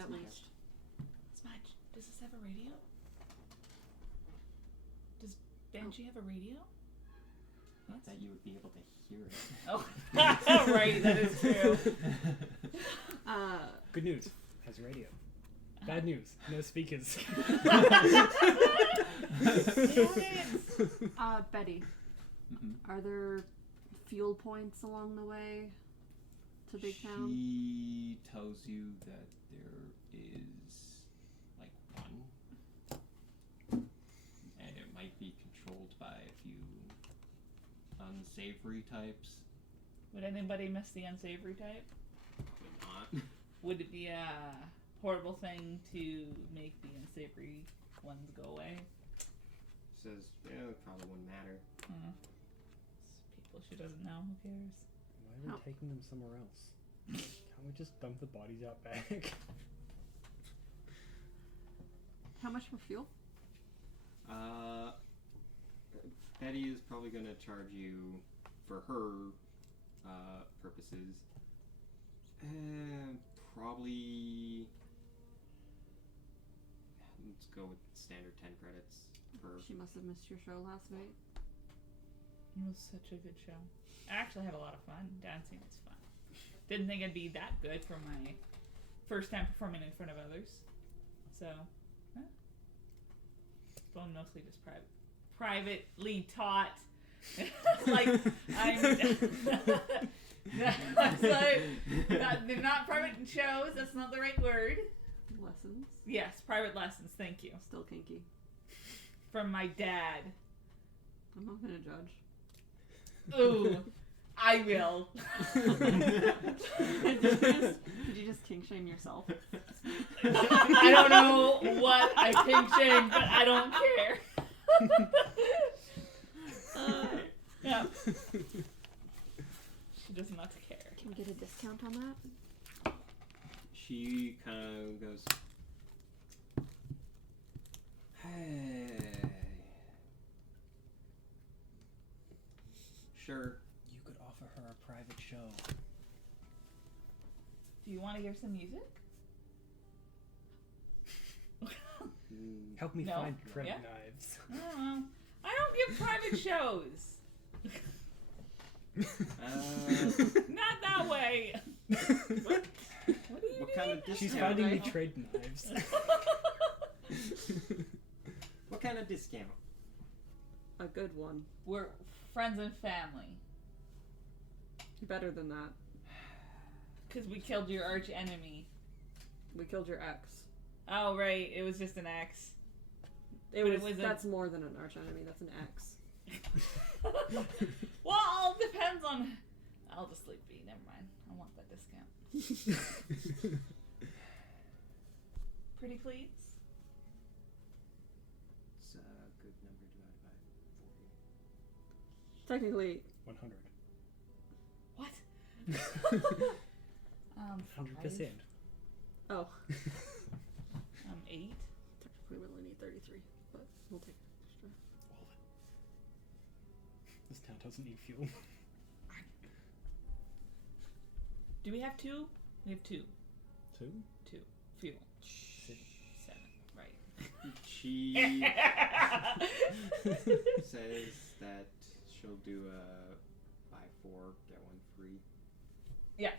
at Smudge. least. Smudge, does this have a radio? Does Banshee have a radio? Not that you would be able to hear it. Oh, right, that is true. Good news. Has radio. Bad news. No speakers. Betty, are there fuel points along the way to Big Town? She tells you that there is like one, and it might be controlled by a few unsavory types. Would anybody miss the unsavory type? Probably not. Would it be a horrible thing to make the unsavory ones go away? Says, yeah, it probably wouldn't matter. People she doesn't know. Who cares? Why are we taking them somewhere else? Can't we just dump the bodies out back? How much for fuel? Betty is probably going to charge you for her purposes. Probably. Let's go with standard 10 credits per. She must have missed your show last night. It was such a good show. I actually had a lot of fun. Dancing was fun. Didn't think it'd be that good for my first time performing in front of others. So, well, mostly just privately taught. Like, they're not private shows. That's not the right word. Lessons? Yes, private lessons. Thank you. Still kinky. From my dad. I'm not gonna judge. Ooh, I will. Did you just kink shame yourself? I don't know what I kink shame, but I don't care. Yeah. She does not care. Can we get a discount on that? She kind of goes, hey. Sure. You could offer her a private show. Do you want to hear some music? Help me No. find tread Yeah. knives. I don't give private shows. Not that way. What do you What mean? kind of discount? She's finding me trade knives. What kind of discount? A good one. We're friends and family. Better than that. Because we killed your arch enemy. We killed your ex. Oh, right. It was just an X. That's more than an arch enemy. That's an ex. Well, depends on. I'll just leave be. Never mind. I want that discount. Pretty please. It's a good number divided by 40. Technically, 100. What? 100%. oh. 8. Technically, we only need 33, but we'll take extra. All of it. This town doesn't need fuel. Do we have 2? We have 2. 2? 2. Fuel. 7. 7. Right. She says that she'll do a buy 4, get 1 free. Yeah.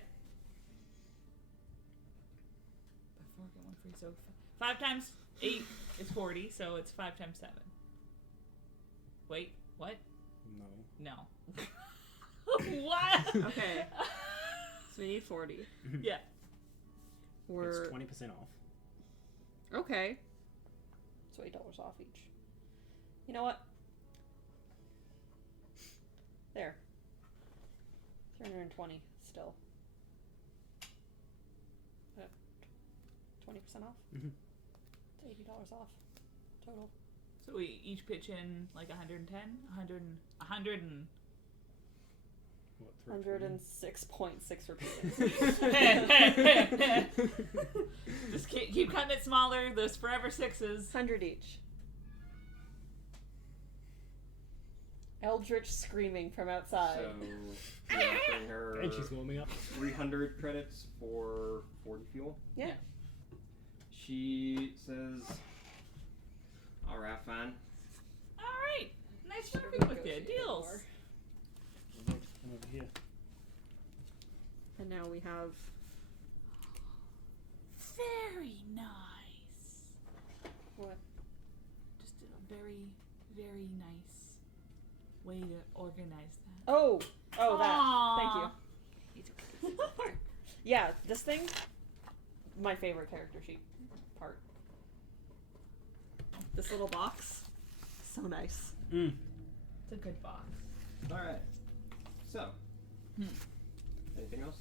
Buy 4, get 1 free. So 5 times 8 is 40, so it's 5 times 7. Wait, what? No. No. What? Okay. So we need 40. Yeah. We're... It's 20% off. Okay. So $8 off each. You know what? There. 320 still. off. Mhm. It's $80 off total. So we each pitch in like 110, 100 and... What, 106.6 for Peter. Just keep cutting it smaller. Those forever sixes. 100 each. Eldritch screaming from outside. So you're offering her And she's warming up. 300 credits for 40 fuel. Yeah. She says, "All right, fine." All right. Nice Should've working with you. negotiated Deals. more. I'm over here. And now we have Very nice. what? Just a very, very nice way to organize that. Oh, that. Thank Aw. you. Yeah, this thing, my favorite character sheet part. This little box, so nice. Mm. It's a good box. All right. So, anything else?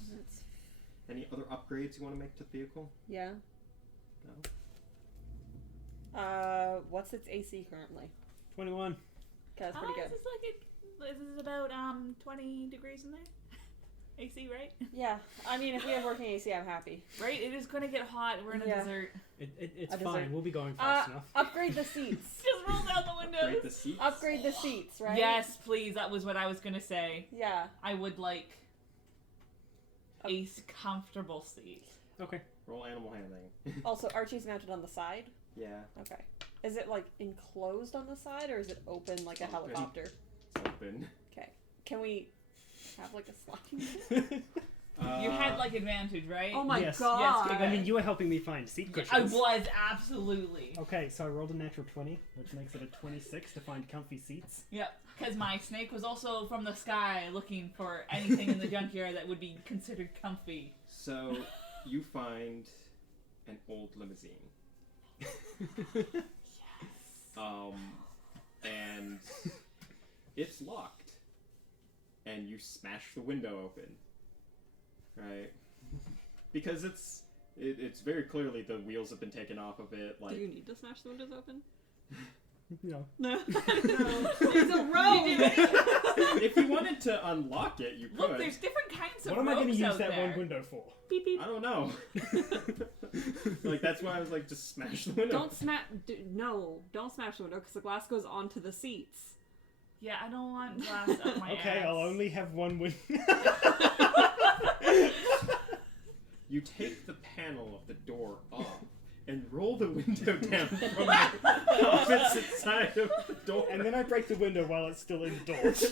Any other upgrades you want to make to the vehicle? Yeah. No. What's its AC currently? 21. Okay, that's pretty good. This is about 20 degrees in there. AC, right? Yeah, I mean, if we have working AC, I'm happy. Right? It is going to get hot. We're in a Yeah. desert. It's A fine. dessert. We'll be going fast enough. Upgrade the seats. Just roll down the windows. Upgrade the seats. Upgrade the seats, right? Yes, please. That was what I was going to say. Yeah. I would like a comfortable seat. Okay. Roll animal handling. Also, Archie's mounted on the side. Yeah. Okay. Is it like enclosed on the side, or is it open like a Open. helicopter? It's open. Okay. Can we have like a sliding? You had like advantage, right? Oh my Yes. god! Yes, I mean, you were helping me find seat I cushions. was, absolutely. Okay, so I rolled a natural 20, which makes it a 26 to find comfy seats. Yep, because my snake was also from the sky looking for anything in the junkyard that would be considered comfy. So, you find an old limousine. And it's locked. And you smash the window open. Right? Because it's very clearly the wheels have been taken off of it. Do Like, you need to smash the windows open? No. No. There's a road! if you wanted to unlock it, you could. Look, there's different kinds of What am I ropes going to use out that there. one window for? Beep, beep. I don't know. Like, that's why I was like, just smash the window. Don't smash. No, don't smash the window because the glass goes onto the seats. Yeah, I don't want glass up my Okay, ass. I'll only have one window. You take the panel of the door off and roll the window down from the opposite side of the door. And then I break the window while it's still indoors.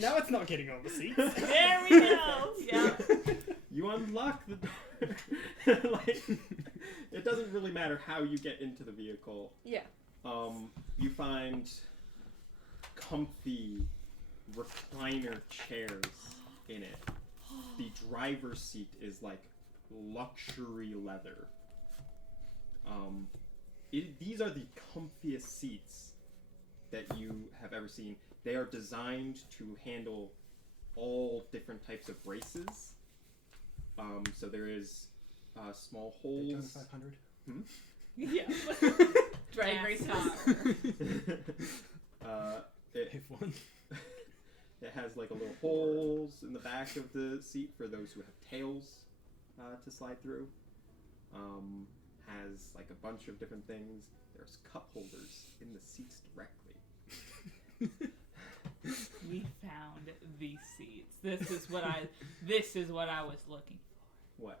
Now it's not getting on the seats. There we go. Yeah. You unlock the door. Like, it doesn't really matter how you get into the vehicle. Yeah. You find comfy recliner chairs in it. The driver's seat is like luxury leather. These are the comfiest seats that you have ever seen. They are designed to handle all different types of braces. So there is small holes. 500. Yeah. Drag race car. If one. It has like a little holes in the back of the seat for those who have tails to slide through. Has like a bunch of different things. There's cup holders in the seats directly. We found these seats. This is what I was looking for. What?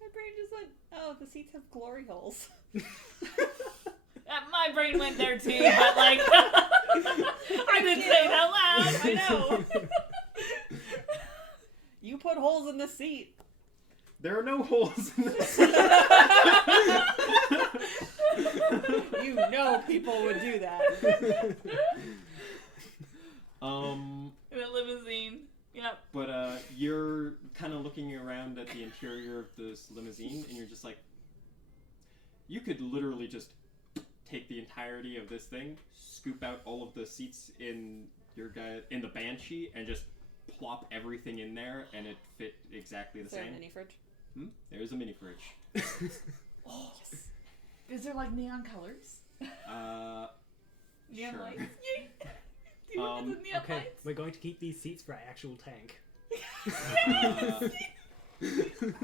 My brain just went, oh, the seats have glory holes. My brain went there too, but like I didn't say it out loud. I know. You put holes in the seat. There are no holes in the seat. You know people would do that. In a limousine. Yep. But you're kind of looking around at the interior of this limousine, and you're just like, you could literally just take the entirety of this thing, scoop out all of the seats in the Banshee, and just plop everything in there, and it fit exactly the Is there a same. mini fridge? There's a mini fridge. Oh, yes. Is there like neon colors? Neon Sure. lights? Yay! Do you want the neon Okay, lights? we're going to keep these seats for our actual tank.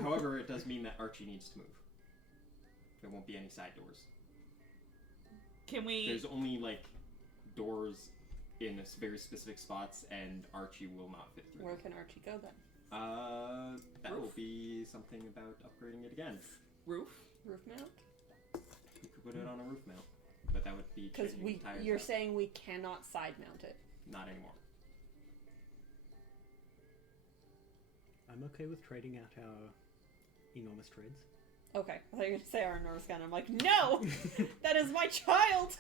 However, it does mean that Archie needs to move. There won't be any side doors. Can we? There's only like doors in very specific spots, and Archie will not fit through. Where them. can Archie go then? That will Roof? be something about upgrading it again. Roof? Roof mount? You could put it on a roof mount, but that would be Because changing the tires you're out. saying we cannot side mount it. Not anymore. I'm okay with trading out our enormous treads. Okay, I thought you were going to say our enormous gun. I'm like, no! That is my child!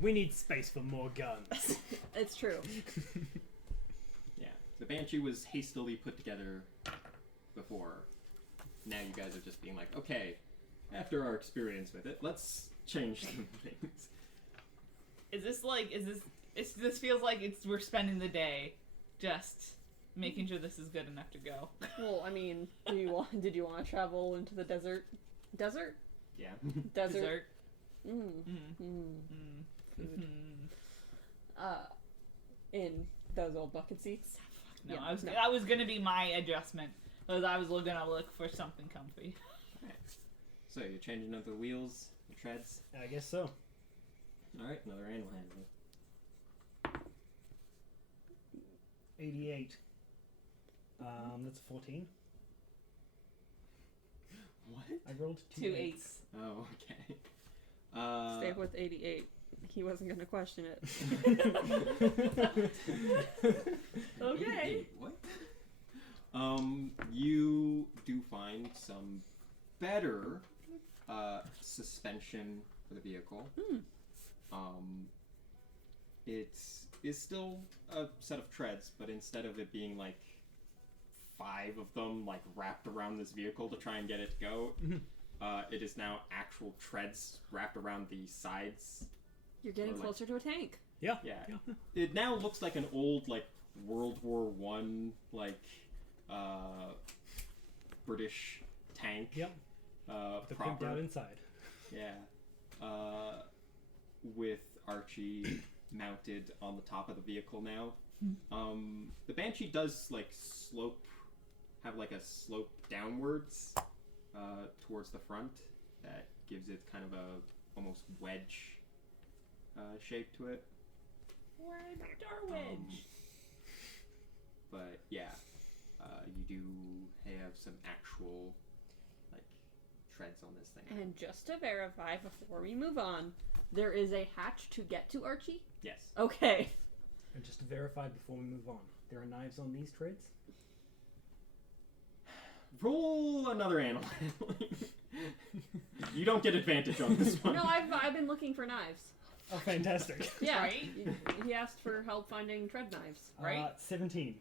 We need space for more guns. It's true. Yeah, the Banshee was hastily put together before. Now you guys are just being like, okay, after our experience with it, let's change some things. This feels like we're spending the day just making sure this is good enough to go. Well, I mean, did you want to travel into the desert? Desert? Yeah. Desert. Food. In those old bucket seats. No, Yeah, no. that was gonna be my adjustment. Was I was gonna look for something comfy. Alright. So you're changing out the wheels, the treads. I guess so. Alright, another animal handling. 88. That's a 14. What? I rolled 2 8s. Oh, okay. Stay with 88. He wasn't going to question it. Okay. What? You do find some better suspension for the vehicle. It is still a set of treads, but instead of it being like 5 of them like wrapped around this vehicle to try and get it to go, it is now actual treads wrapped around the sides. You're getting Or, like- closer to a tank. Yeah. Yeah. It now looks like an old like World War One like British tank. Yep. The pimped Proper. out inside. Yeah. With Archie mounted on the top of the vehicle now. The Banshee does like have like a slope downwards towards the front that gives it kind of a almost wedge shape to it. Darwedge. But yeah, you do have some actual like treads on this thing. And just to verify before we move on, there is a hatch to get to Archie? Yes. Okay. And just to verify before we move on, there are knives on these treads? Roll another animal handling. You don't get advantage on this one. No, I've been looking for knives. Oh, fantastic. Yeah. Right? He asked for help finding tread knives. Right? 17.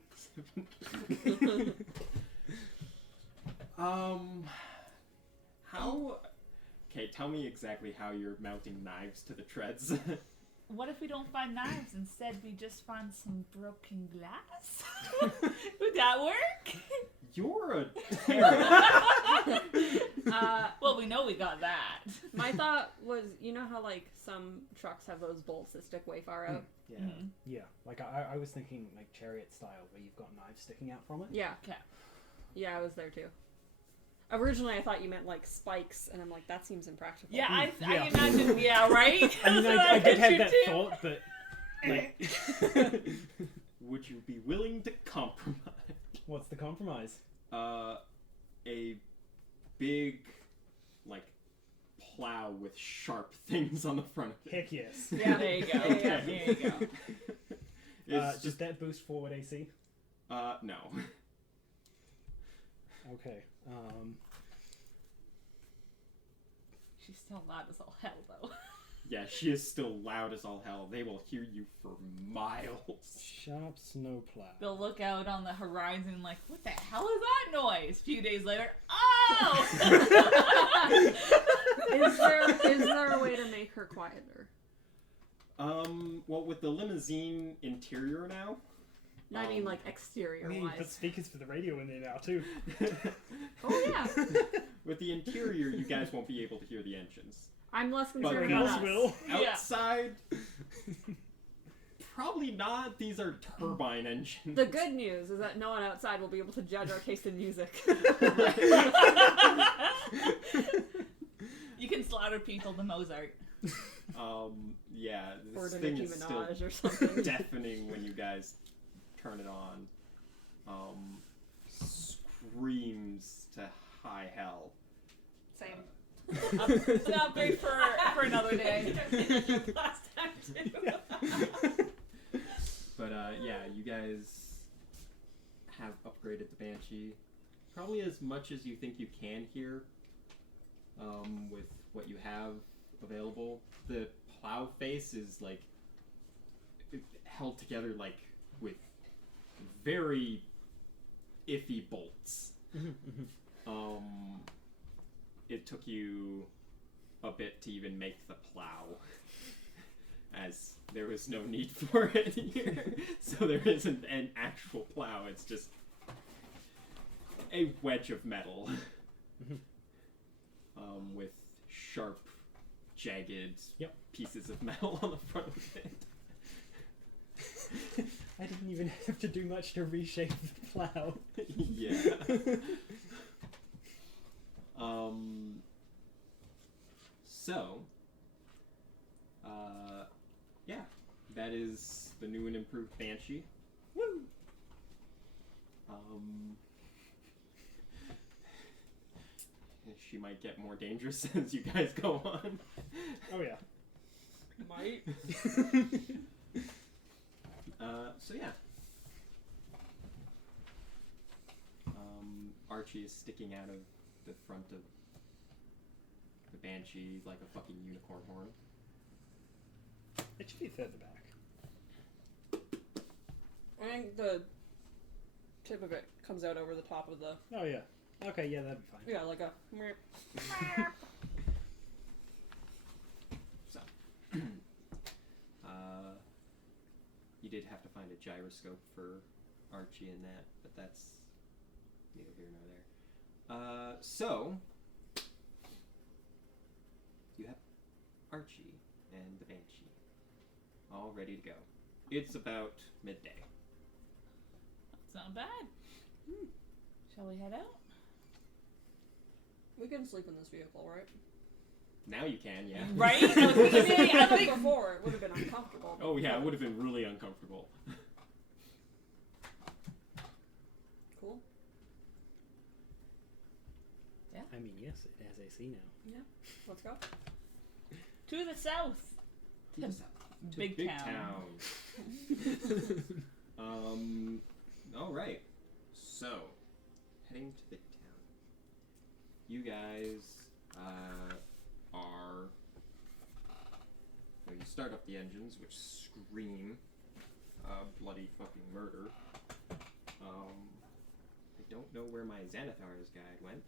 How? Okay, tell me exactly how you're mounting knives to the treads. What if we don't find knives? Instead, we just find some broken glass? Would that work? You're a terror. Well, we know we got that. My thought was, you know how like some trucks have those bolts that stick way far out? Yeah. Mhm. Yeah, like I was thinking like chariot style where you've got knives sticking out from it. Yeah. Okay. Yeah, I was there too. Originally, I thought you meant like spikes, and I'm like, that seems impractical. Yeah, I Yeah. imagine, yeah, right? I mean, That's what I did have pictured that too. thought, but like, Would you be willing to compromise? what's the compromise? A big, like, plow with sharp things on the front of it. Heck yes. Yeah. There you go. Okay. Yeah, there you go. It's Does just that boost forward AC? no. Okay. She's still loud as all hell, though. Yeah, she is still loud as all hell. They will hear you for miles. Sharp snowplow. They'll look out on the horizon like, what the hell is that noise? A few days later, oh! Is there a way to make her quieter? Well, with the limousine interior now. No, I mean like exterior I mean, you put wise. speakers for the radio in there now too. Oh yeah. With the interior, you guys won't be able to hear the engines. I'm less But concerned Everyone about else us. will. Yeah. Outside, probably not. These are turbine engines. The good news is that no one outside will be able to judge our taste in music. You can slaughter people to Mozart. Yeah, Or this to thing Nicki is still Minaj or something. deafening when you guys turn it on. Screams to high hell. Same. It's an upgrade for another day. Last time too. But yeah, you guys have upgraded the Banshee probably as much as you think you can here with what you have available. The plow face is like held together like with very iffy bolts. It took you a bit to even make the plow, as there was no need for it here. So there isn't an actual plow, it's just a wedge of metal with sharp, jagged pieces of metal on the front of it. I didn't even have to do much to reshape the plow. Yeah. So, yeah, that is the new and improved Banshee. Woo! She might get more dangerous as you guys go on. Oh yeah. Might. So yeah. Archie is sticking out of the front of the Banshee like a fucking unicorn horn. It should be further back. I think the tip of it comes out over the top of the... Oh yeah. Okay, yeah, that'd be fine. Yeah, like a... So, you did have to find a gyroscope for Archie in that, but that's neither here nor there. So, you have Archie and the Banshee all ready to go. It's about midday. That's not bad. Shall we head out? We can sleep in this vehicle, right? Now you can, yeah. Right? I was gonna say, I think Before, it would have been uncomfortable. Oh yeah, it would have been really uncomfortable. Cool. I mean, yes, it has AC now. Yeah. Let's go. to the south. To Big town. All right. So, heading to Big Town. You guys are. Well, you start up the engines, which scream bloody fucking murder. I don't know where my Xanathar's guide went.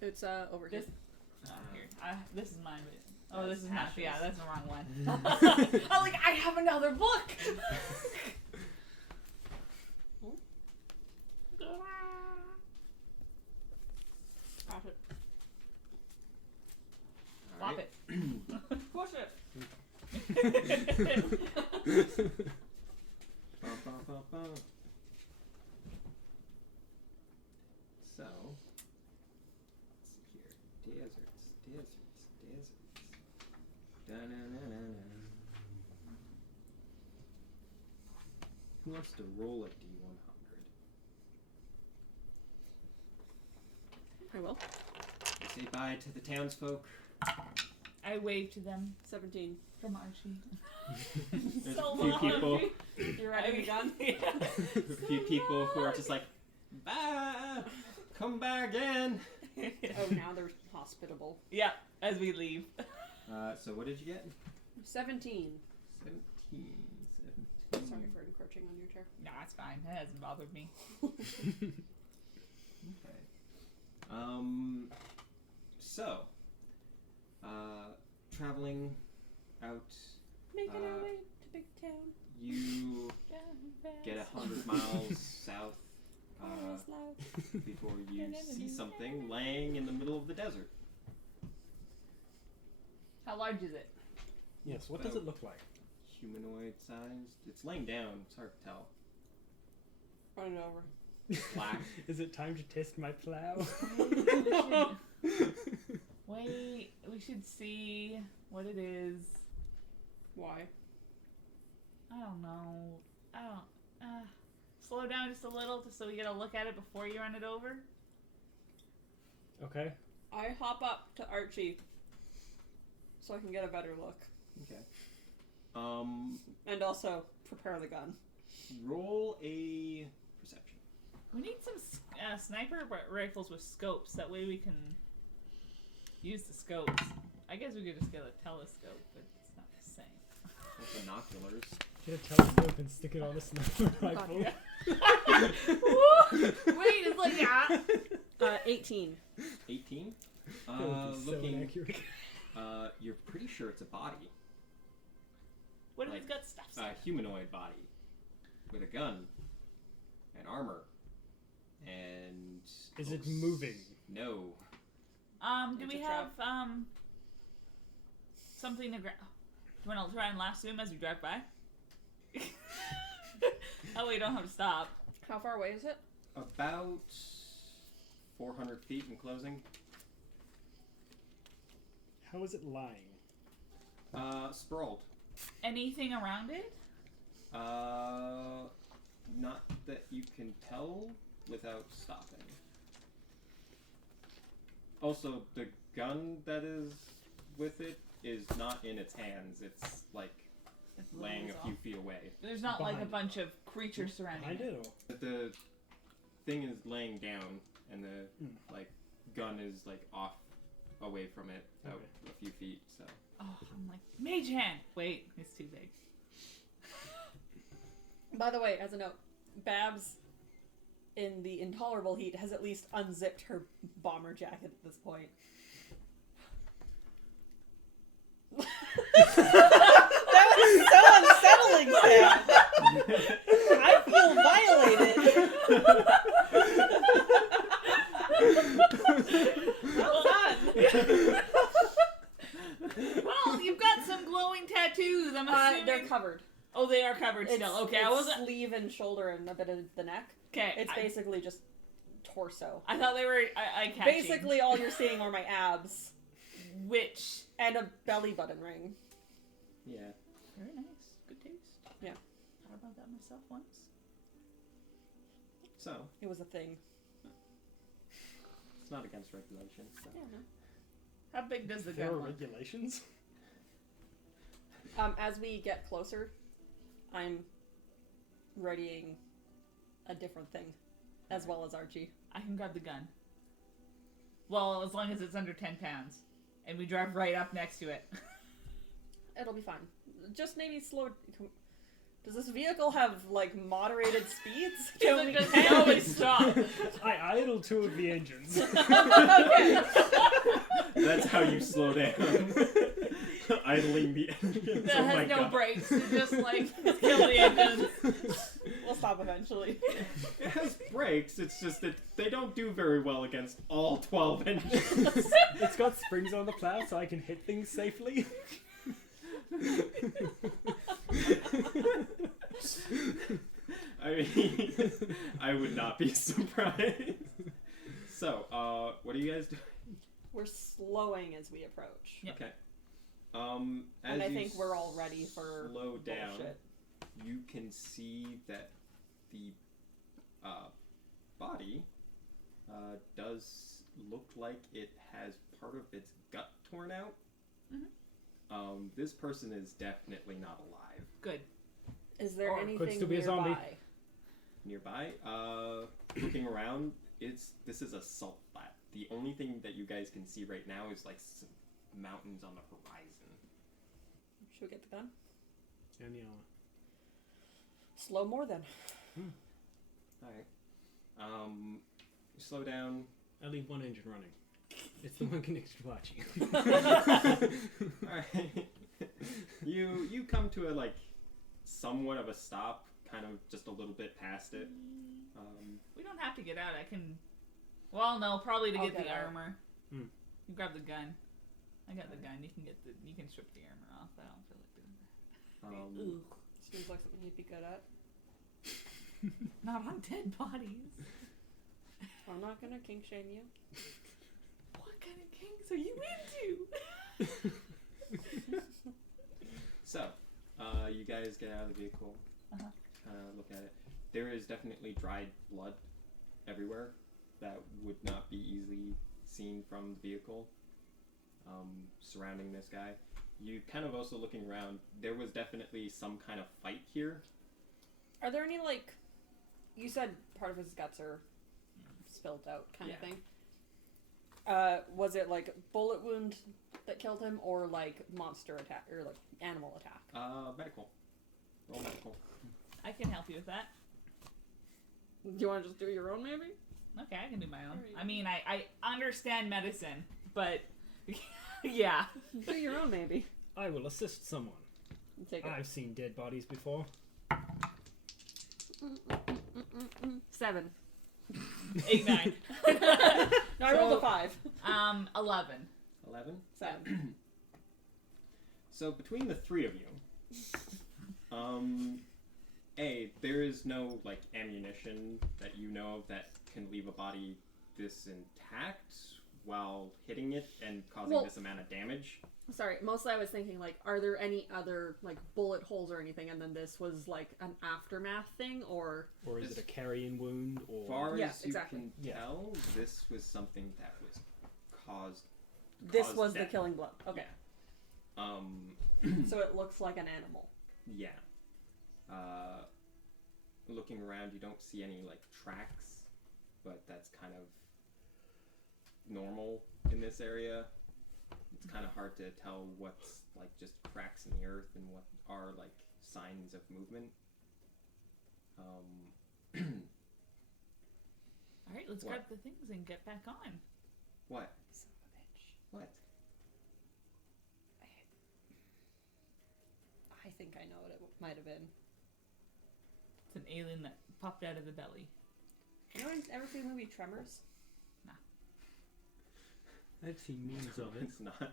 It's over here. Here. This is mine. Oh, this is not. Ashes. Yeah, that's the wrong one. I'm like, I have another book. Pass it. All Swap right. it. Push it. Bum, bum, bum, bum. So, let's see here. Deserts. Da-na-na-na-na. Who wants to roll a D100? I will. Say bye to the townsfolk. I wave to them 17. from Archie. There's So a few long. people. You're ready to be done? Yeah. There's a few people who are just like, bye, come back again. Oh, now they're hospitable. Yeah, as we leave. So what did you get? 17. 17. Sorry for encroaching on your chair. Nah, it's fine. It hasn't bothered me. Okay. So, traveling out, Making our way to Big Town. you get 100 miles south before you see something laying in the middle of the desert. How large is it? Yes, what does it look like? Humanoid sized. It's laying down. It's hard to tell. Run it over. Black. Is it time to test my plow? Wait, we should see what it is. Why? I don't know. Slow down just a little just so we get a look at it before you run it over. Okay. I hop up to Archie so I can get a better look. Okay. And also prepare the gun. Roll a perception. We need some sniper rifles with scopes. That way we can use the scopes. I guess we could just get a telescope, but it's not the same. Or binoculars. Get a telescope and stick it on a sniper rifle. Yeah. Wait, it's like 18. 18. So Looking. inaccurate. You're pretty sure it's a body. What if Like, it's got stuff? A humanoid body with a gun and armor. And Is it moving? No. Do It's we a have trap. something to grab? Do you want to try and lasso him as we drive by? Oh, we don't have to stop. How far away is it? About 400 feet in closing. How is it lying? Sprawled. Anything around it? Not that you can tell without stopping. Also, the gun that is with it is not in its hands. It's like It's laying moves a few off. feet away. There's not like a Behind. bunch of creatures surrounding I it. do. The thing is laying down, and the like gun is like off away from it, out Okay. a few feet. So Oh, I'm like, mage hand! Wait, it's too big. By the way, as a note, Babs, in the intolerable heat, has at least unzipped her bomber jacket at this point. That was so unsettling, Sam! I feel violated! Well done! Well, you've got some glowing tattoos, I'm assuming. They're covered. Oh, they are covered still. Okay, I wasn't... sleeve and shoulder and a bit of the neck. Okay, It's basically just torso. I thought they were eye-catching. Basically, all you're seeing are my abs Which... and a belly button ring. yeah. Very nice. Good taste. Yeah. Thought about that myself once. So It was a thing. it's not against regulation. So. Yeah, no. How big does the There gun are look? regulations. As we get closer, I'm readying a different thing, as well as Archie. I can grab the gun. Well, as long as it's under 10 pounds. And we drive right up next to it. It'll be fine. Just maybe slow. Does this vehicle have like moderated speeds? Can we just always stop? I idle two of the engines. Okay. That's how you slow down. Idling the engines. That Oh my has no God. brakes. It's just like, kill the engines. We'll stop eventually. It has brakes, it's just that they don't do very well against all 12 engines. It's got springs on the plow so I can hit things safely. I mean, I would not be surprised. So, what are you guys doing? We're slowing as we approach. Yep. Okay. As And I you think we're all ready for slow down. bullshit. You can see that the body does look like it has part of its gut torn out. Mhm. This person is definitely not alive. Good. Is there Or could anything still be a zombie. nearby? Nearby, looking around, this is a salt flat. The only thing that you guys can see right now is like some mountains on the horizon. Should we get the gun? And the armor. Slow more then. Alright. Slow down. I leave one engine running. It's the one connected to Archie. Alright. You come to a like somewhat of a stop, kind of just a little bit past it. We don't have to get out. I can. Well, no, probably to I'll get get the out. armor. Hmm. You grab the gun. I got the gun. You can get the. You can strip the armor off. I don't feel like doing that. Ooh. Seems like something you'd be good at. Not on dead bodies. I'm not gonna kink shame you. What kind of kinks are you into? So, you guys get out of the vehicle, look at it. There is definitely dried blood everywhere that would not be easily seen from the vehicle surrounding this guy. You kind of also looking around, there was definitely some kind of fight here. Are there any, like, you said part of his guts are spilled out kind of Yeah. thing. Was it like bullet wound that killed him, or like monster attack, or like animal attack? Medical. Roll medical. I can help you with that. Do you want to just do your own, maybe? Okay, I can do my own. There you I mean, I understand medicine, but yeah. Do your own, maybe. I will assist someone. Take it. I've seen dead bodies before. 7. 8, 9. No, I rolled a 5. 11. 11? 7. So between the three of you, there is no like ammunition that you know of that can leave a body this intact while hitting it and causing this amount of damage. Sorry, mostly I was thinking, like, are there any other, like, bullet holes or anything, and then this was, like, an aftermath thing, or... Or is it a carrying wound, or... Far Yeah, as you exactly. can tell, this was something that was caused. This caused was the death. killing blow. Okay. So it looks like an animal. Yeah. Looking around, you don't see any like tracks, but that's kind of normal in this area. It's kind of hard to tell what's like just cracks in the earth and what are like signs of movement. All right, let's grab the things and get back on. What? Son of a bitch. What? I think I know what it might have been. It's an alien that popped out of the belly. You know, ever seen the movie Tremors? I've seen memes of it. It's not.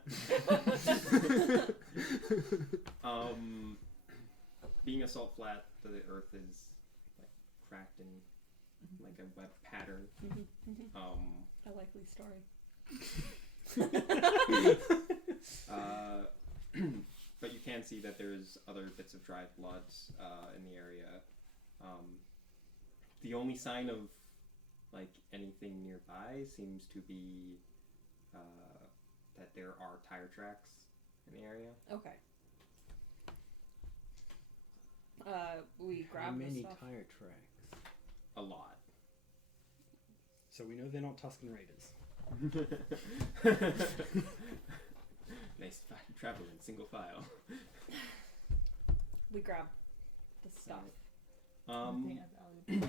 Being a salt flat, the earth is like cracked in like a web pattern. A likely story. But you can see that there's other bits of dried blood in the area. The only sign of like anything nearby seems to be that there are tire tracks in the area. Okay. We How grab the many stuff. tire tracks? A lot. So we know they're not Tuscan Raiders. Nice travel in single file. We grab the stuff. Nothing of value.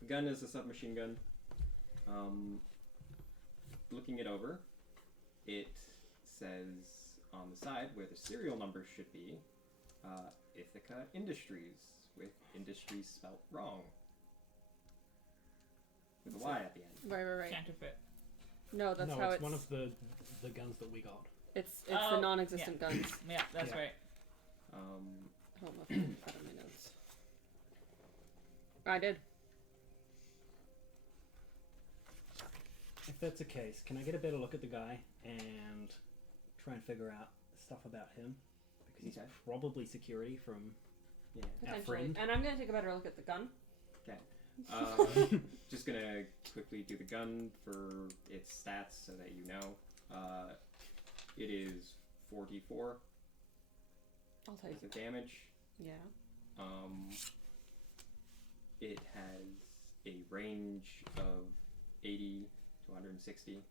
The gun is a submachine gun. Looking it over, it says on the side where the serial number should be, Ithaca Industries, with industries spelt wrong. With a Y at the end. Right. Counterfeit. No, that's no, how it's one of the guns that we got. It's the non-existent guns. Yeah, that's Yeah. right. I don't know if I can put in my notes. I did. If that's the case, can I get a better look at the guy and try and figure out stuff about him? Because he's Okay. probably security from Yeah. our Potentially. friend. And I'm gonna take a better look at the gun. Okay. Just gonna quickly do the gun for its stats so that you know. It is 4d4 I'll take worth of it. damage. Yeah. It has a range of 80 to 160. Is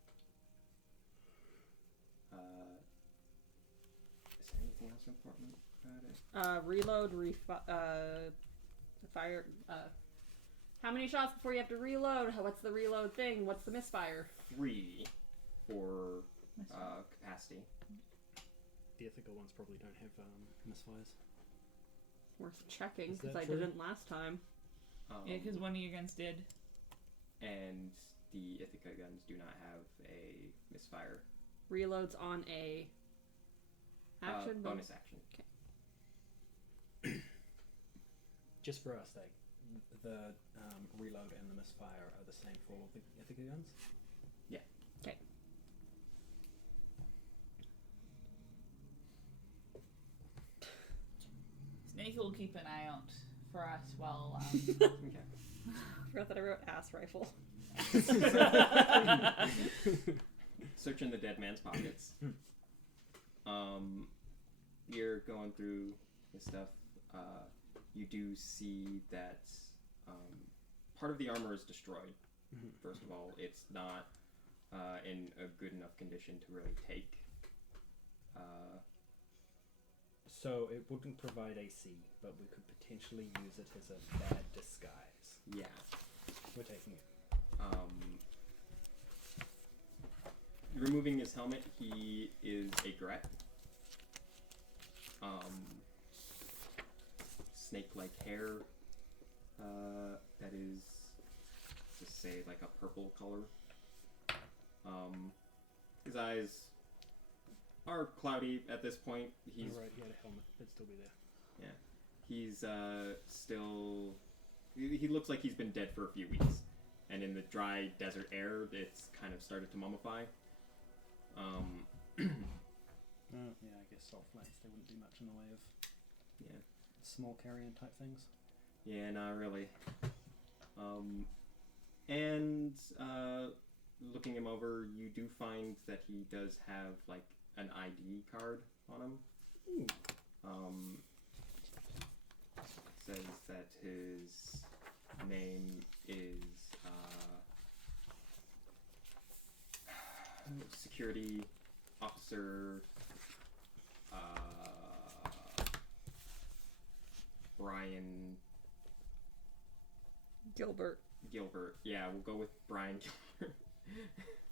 there anything else important about it? Reload, fire. How many shots before you have to reload? What's the reload thing? What's the misfire? 3 for capacity. The ethical ones probably don't have misfires. Worth checking Is that because I true? didn't last time. Yeah, because one of your guns did. And the Ithaca guns do not have a misfire. Reloads on a action bonus action. Just for us, the reload and the misfire are the same for all the Ithaca guns? Yeah. Okay. Snake will keep an eye out for us while. Okay. I forgot that I wrote ass rifle. Searching the dead man's pockets. You're going through the stuff. You do see that part of the armor is destroyed. First of all, it's not in a good enough condition to really take. So it wouldn't provide AC, but we could potentially use it as a bad disguise. Yeah. We're taking it. Removing his helmet, he is a Gret. Snake-like hair. That is, just say, like a purple color. His eyes are cloudy at this point. He's right, he had a helmet. It'd still be there. Yeah. He's still... He looks like he's been dead for a few weeks. And in the dry desert air, it's kind of started to mummify. Yeah, I guess salt flats, there wouldn't be much in the way of small carrion type things. Yeah, not really. And looking him over, you do find that he does have like an ID card on him. Ooh. Says that his name is Security Officer Brian Gilbert. Yeah, we'll go with Brian Gilbert.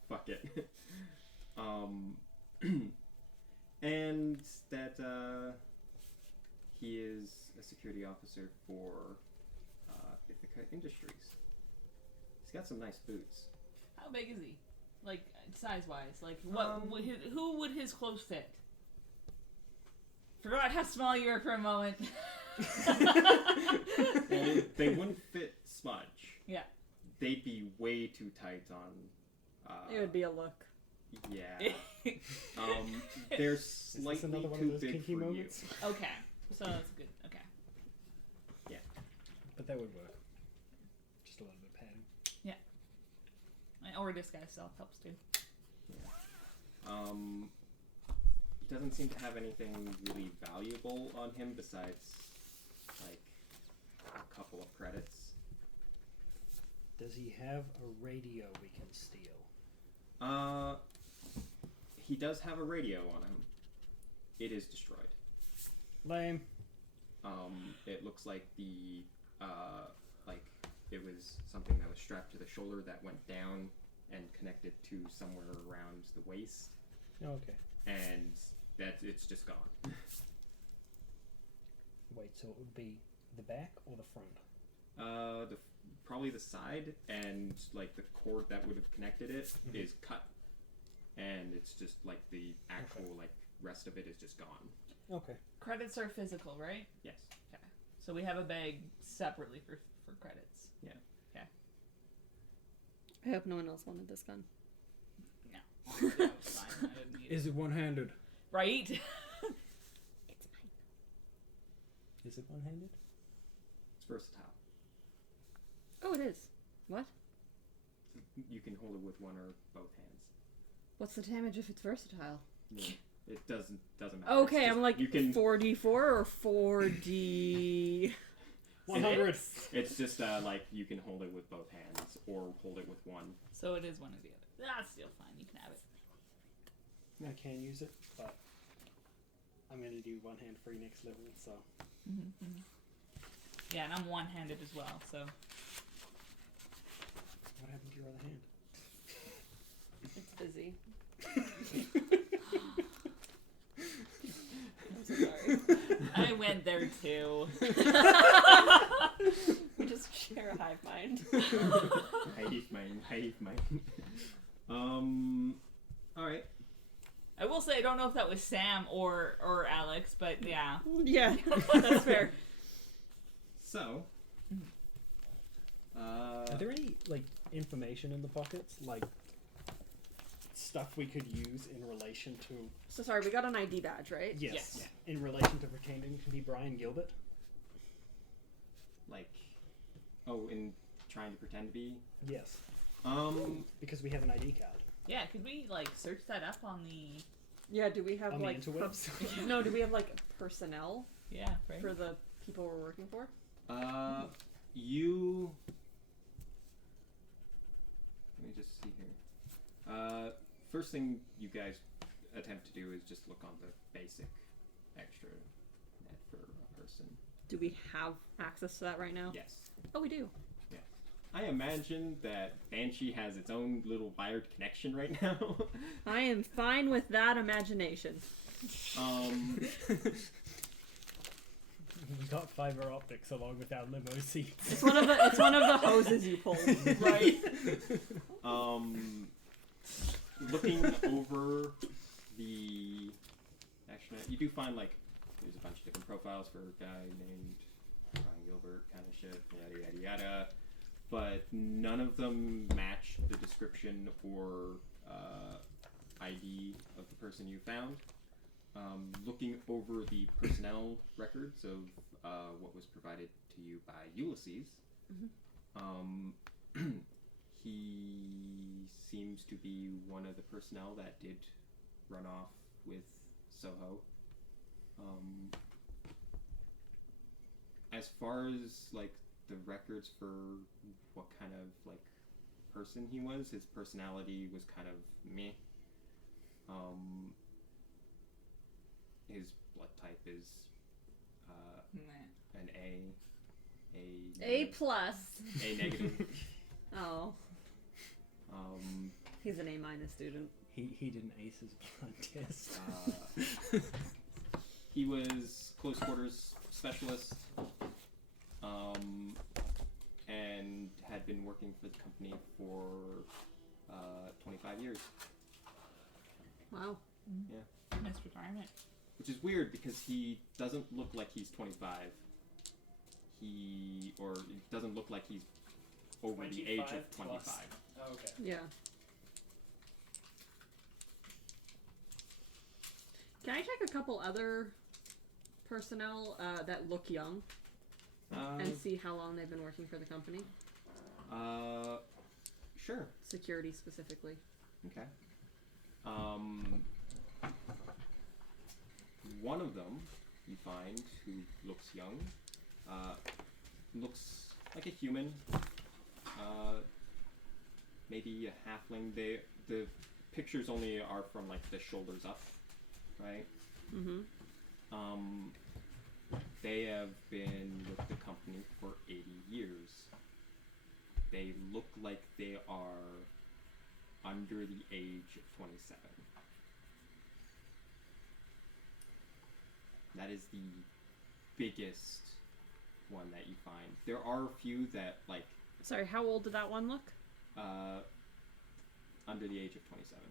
Fuck it. And that he is a security officer for Ithaca Industries. He's got some nice boots. How big is he? Like, size-wise? Like, what? Who would his clothes fit? Forgot how small you were for a moment. Well, they wouldn't fit Smudge. Yeah. They'd be way too tight on... It would be a look. Yeah. They're slightly another one of too those big kinky for moments? Okay. So that's good. Okay. you. But that would work. Just a little bit of padding. Or disguise self helps too. He doesn't seem to have anything really valuable on him besides, like, a couple of credits. Does he have a radio we can steal? He does have a radio on him. It is destroyed. Lame. It looks like the, it was something that was strapped to the shoulder that went down and connected to somewhere around the waist. Oh, okay. And it's just gone. Wait, so it would be the back or the front? Probably the side, and like the cord that would have connected it is cut, and it's just like the actual like rest of it is just gone. Okay. Credits are physical, right? Yes. Okay. So we have a bag separately for credits. Yeah. Okay. I hope no one else wanted this gun. No. That was fine. I didn't need it. Is it one-handed? Right? It's mine. Is it one-handed? It's versatile. Oh, it is. What? You can hold it with one or both hands. What's the damage if it's versatile? Yeah. It doesn't matter. Okay, It's just, I'm like you can, 4d4 or 4d... 100. It's just like you can hold it with both hands or hold it with one. So it is one or the other. That's still fine. You can have it. I can use it, but I'm going to do one hand free next level, so... Yeah, and I'm one-handed as well, so... What happened to your other hand? It's busy. I'm so sorry. I went there too. We just share a hive mind. Hive mind. Alright. I will say I don't know if that was Sam or Alex, but yeah. Yeah, that's fair. So, Are there any, like, information in the pockets? Like, stuff we could use in relation to... So sorry, we got an ID badge, right? Yes. In relation to pretending to be Brian Gilbert? like, in trying to pretend to be? Yes. Because we have an ID card. Yeah, could we, like, search that up on the... Yeah, do we have, On the like... interwebs? No, do we have, like, personnel Yeah, right. for the people we're working for? You... Let me just see here. First thing you guys attempt to do is just look on the basic extra net for a person. Do we have access to that right now? Yes. Oh, we do. I imagine that Banshee has its own little wired connection right now. I am fine with that imagination. We got fiber optics along with our limo seats. It's one of the hoses you pull. Right. Looking over the action, you do find, like, there's a bunch of different profiles for a guy named Brian Gilbert, kind of shit, yada yada yada. But none of them match the description or ID of the person you found. Looking over the personnel records of what was provided to you by Ulysses, he seems to be one of the personnel that did run off with Soho. As far as, like, the records for what kind of, like, person he was, his personality was kind of meh. His blood type is an A plus. A negative. Oh. He's an A- student. He didn't ace his blood test. He was close quarters specialist, and had been working for the company for 25 years. Wow. Yeah. Nice retirement. Which is weird because he doesn't look like he's 25. It doesn't look like he's over the age of 25. Oh, okay. Yeah. Can I check a couple other personnel that look young and see how long they've been working for the company? Sure. Security specifically. Okay. One of them you find who looks young, looks like a human, maybe a halfling. The pictures only are from, like, the shoulders up, right? Mm-hmm. They have been with the company for 80 years. They look like they are under the age of 27. That is the biggest one that you find. There are a few that, like... Sorry, how old did that one look? Under the age of 27.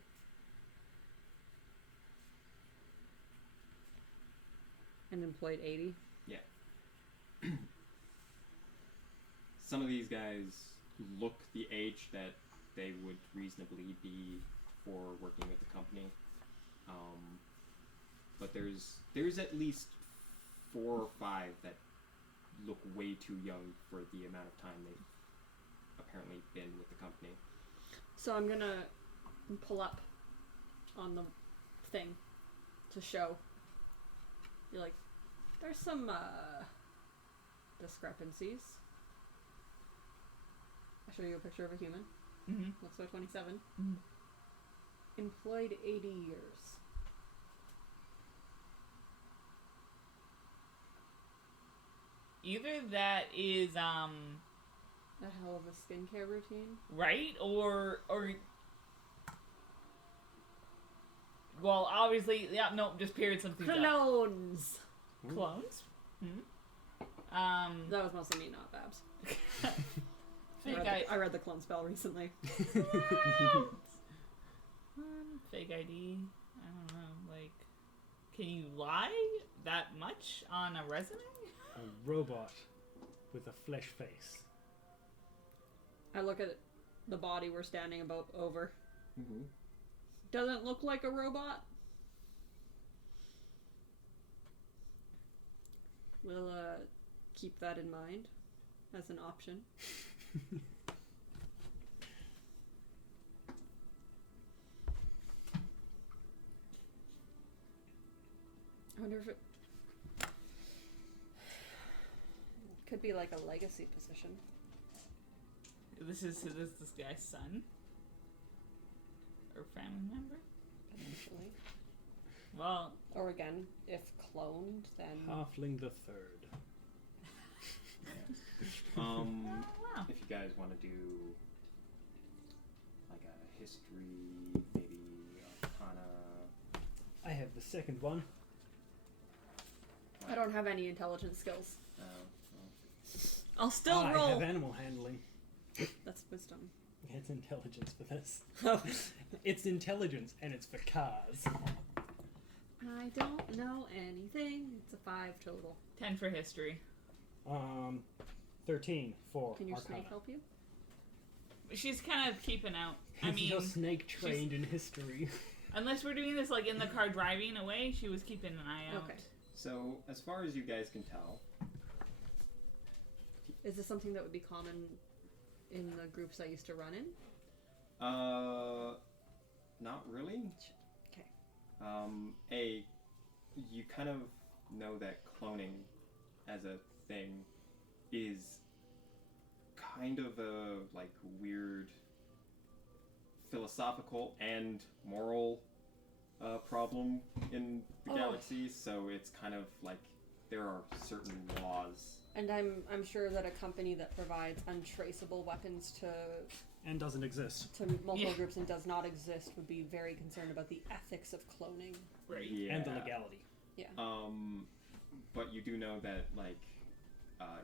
And employed 80? Yeah. Some of these guys look the age that they would reasonably be for working with the company. But there's at least 4 or 5 that look way too young for the amount of time they've apparently been with the company. So I'm gonna pull up on the thing to show. You're like, there's some discrepancies. I'll show you a picture of a human. Mm-hmm. Looks like 27. Mm-hmm. Employed 80 years. Either that is A hell of a skincare routine. right or well, obviously, yeah, no, just period something. Clones. Clones. Hmm. That was mostly me, not Babs. I read the clone spell recently. Fake ID. I don't know. Like, can you lie that much on a resume? A robot with a flesh face. I look at the body we're standing over. Mm-hmm. Doesn't look like a robot. We'll keep that in mind as an option. I wonder if it could be like a legacy position. This is this guy's son? Or family member? Potentially. Well, Or again, if cloned, then Halfling the Third. wow. If you guys want to do like a history, maybe Arcana. I have the second one. I don't have any intelligence skills. Well, I'll still I roll. have animal handling. That's wisdom. It's intelligence for this. Oh. It's intelligence, and it's for cars. I don't know anything. It's a 5 total. 10 for history. 13 for Can your Arcana. snake help you? She's kind of keeping out. I mean, Your snake trained in history. unless we're doing this like in the car driving away, she was keeping an eye out. Okay. so as far as you guys can tell, Is this something that would be common in the groups I used to run in? not really. Okay. You kind of know that cloning as a thing is kind of a like weird philosophical and moral problem in the galaxy. So it's kind of like there are certain laws. And I'm sure that a company that provides untraceable weapons to And doesn't exist. multiple groups and does not exist would be very concerned about the ethics of cloning. Right. Yeah. And the legality. Yeah. But you do know that like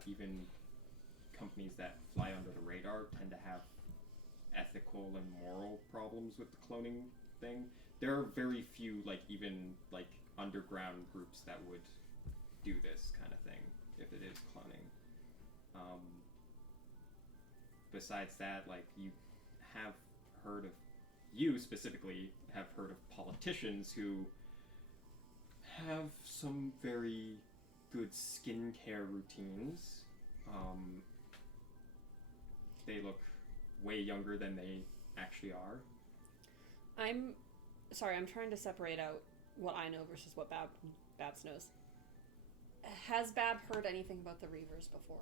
even companies that fly under the radar tend to have ethical and moral problems with the cloning thing. There are very few like even like underground groups that would do this kind of thing if it is cloning. Besides that, like you specifically have heard of politicians who have some very good skincare routines. They look way younger than they actually are. I'm sorry, I'm trying to separate out what I know versus what Babs knows. Has Bab heard anything about the Reavers before?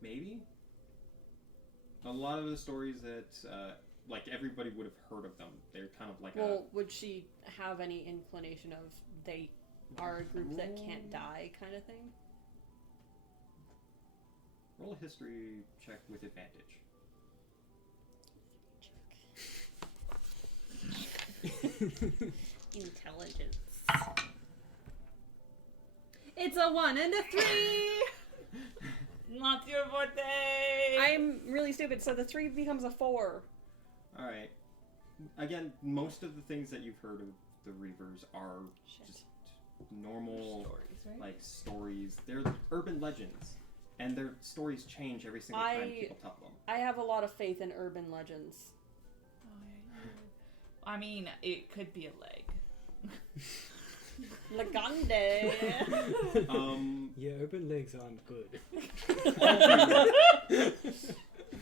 Maybe. A lot of the stories that, like, everybody would have heard of them. They're kind of like Would she have any inclination of they are a group that can't die kind of thing? roll a history check with advantage. Intelligence. It's a 1 and a 3! Not your forte! I'm really stupid, so the 3 becomes a 4. Alright. Again, most of the things that you've heard of the Reavers are just normal Stories, right? like stories. They're urban legends. And their stories change every single time people tell them. I have a lot of faith in urban legends. Oh, yeah. I mean, it could be a leg. Legende! Yeah, urban legs aren't good.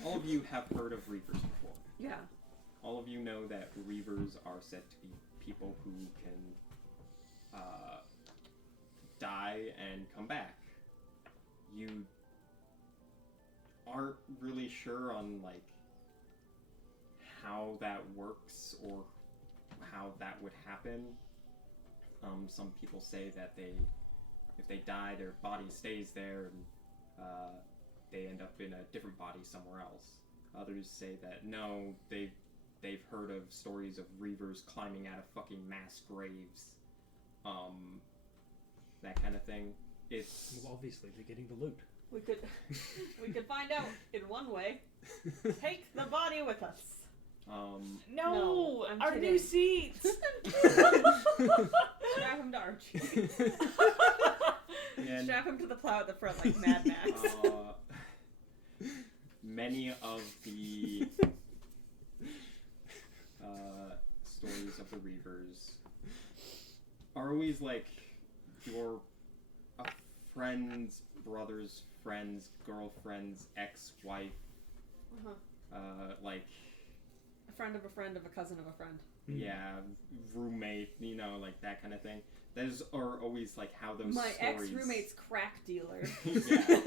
All of you have heard of Reavers before. Yeah. All of you know that Reavers are said to be people who can die and come back. You aren't really sure on like how that works or how that would happen. Some people say that if they die, their body stays there and they end up in a different body somewhere else. Others say that no, they've heard of stories of Reavers climbing out of fucking mass graves, that kind of thing. it's Well, obviously, they're getting the loot. We could find out in one way. Take the body with us. No, I'm our kidding. new seats. Strap him to Archie. and, Strap him to the plow at the front like Mad Max. many of the stories of the Reavers are always like your friend's brother's friend's girlfriend's ex-wife, like A friend of a friend of a cousin of a friend. yeah, roommate, you know, like that kind of thing. Those are always like how those My stories... ex-roommate's crack dealer. Yeah.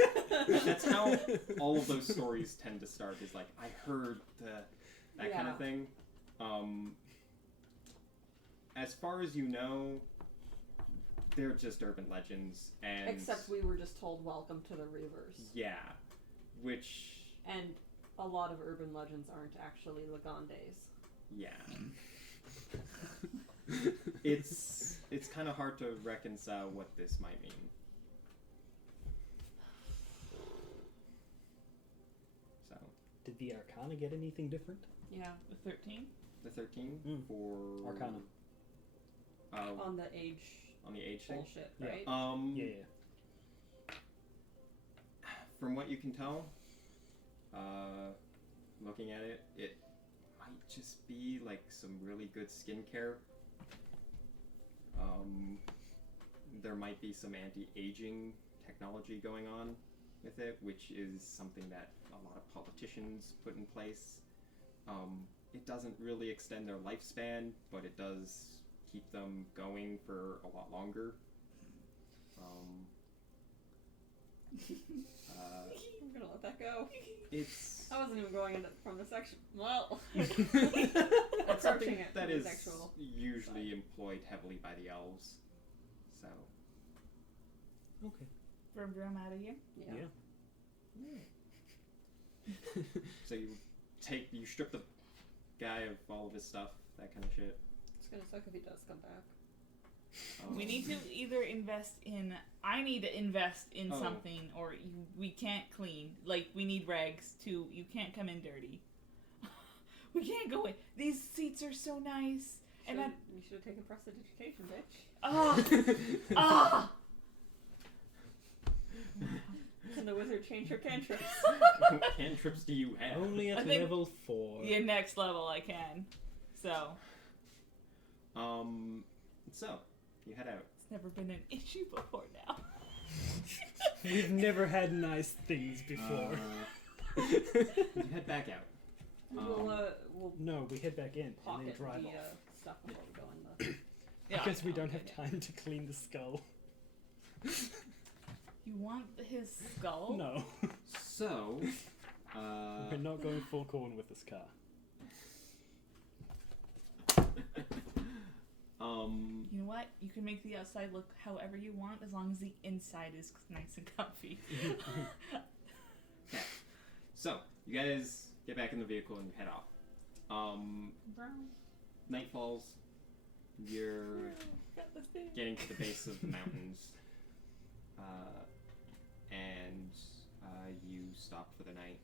That's how all of those stories tend to start, is like, I heard that kind of thing. As far as you know, they're just urban legends, and... Except we were just told welcome to the Reavers. Yeah. Which... And a lot of urban legends aren't actually Lagandes. Yeah. It's kind of hard to reconcile what this might mean. So... Did the Arcana get anything different? Yeah. The 13? The 13 for... Arcana. On the age on the age thing? bullshit, Yeah. right? Yeah. From what you can tell, looking at it, it might just be like some really good skincare. There might be some anti-aging technology going on with it, which is something that a lot of politicians put in place. It doesn't really extend their lifespan, but it does keep them going for a lot longer. I'm gonna let that go. It's I wasn't even going into from the section. Well, that's something it that from is the sexual usually employed heavily by the elves. So Okay. From Drum out of here? Yeah. so you strip the guy of all of his stuff, that kind of shit. It's gonna suck if he does come back. We need to either invest in... I need to invest in Oh. something, or we can't clean. Like, we need rags, too. You can't come in dirty. We can't go in. These seats are so nice. And You should have taken prestidigitation, bitch. Ah! Can the wizard change her cantrips? What cantrips do you have? Only I at think- level 4. Yeah, next level I can. So, So you head out. it's never been an issue before now. We've never had nice things before. You head back out. We'll No, we head back in and then pocket drive the off. stuff before we go in the... Yeah, Because we no, don't have okay. time to clean the skull. You want his skull? No. So, We're not going full corn with this car. You know what? You can make the outside look however you want, as long as the inside is nice and comfy. Okay. So you guys get back in the vehicle and you head off. Night falls. You're Got this thing. getting to the base of the mountains, and you stop for the night.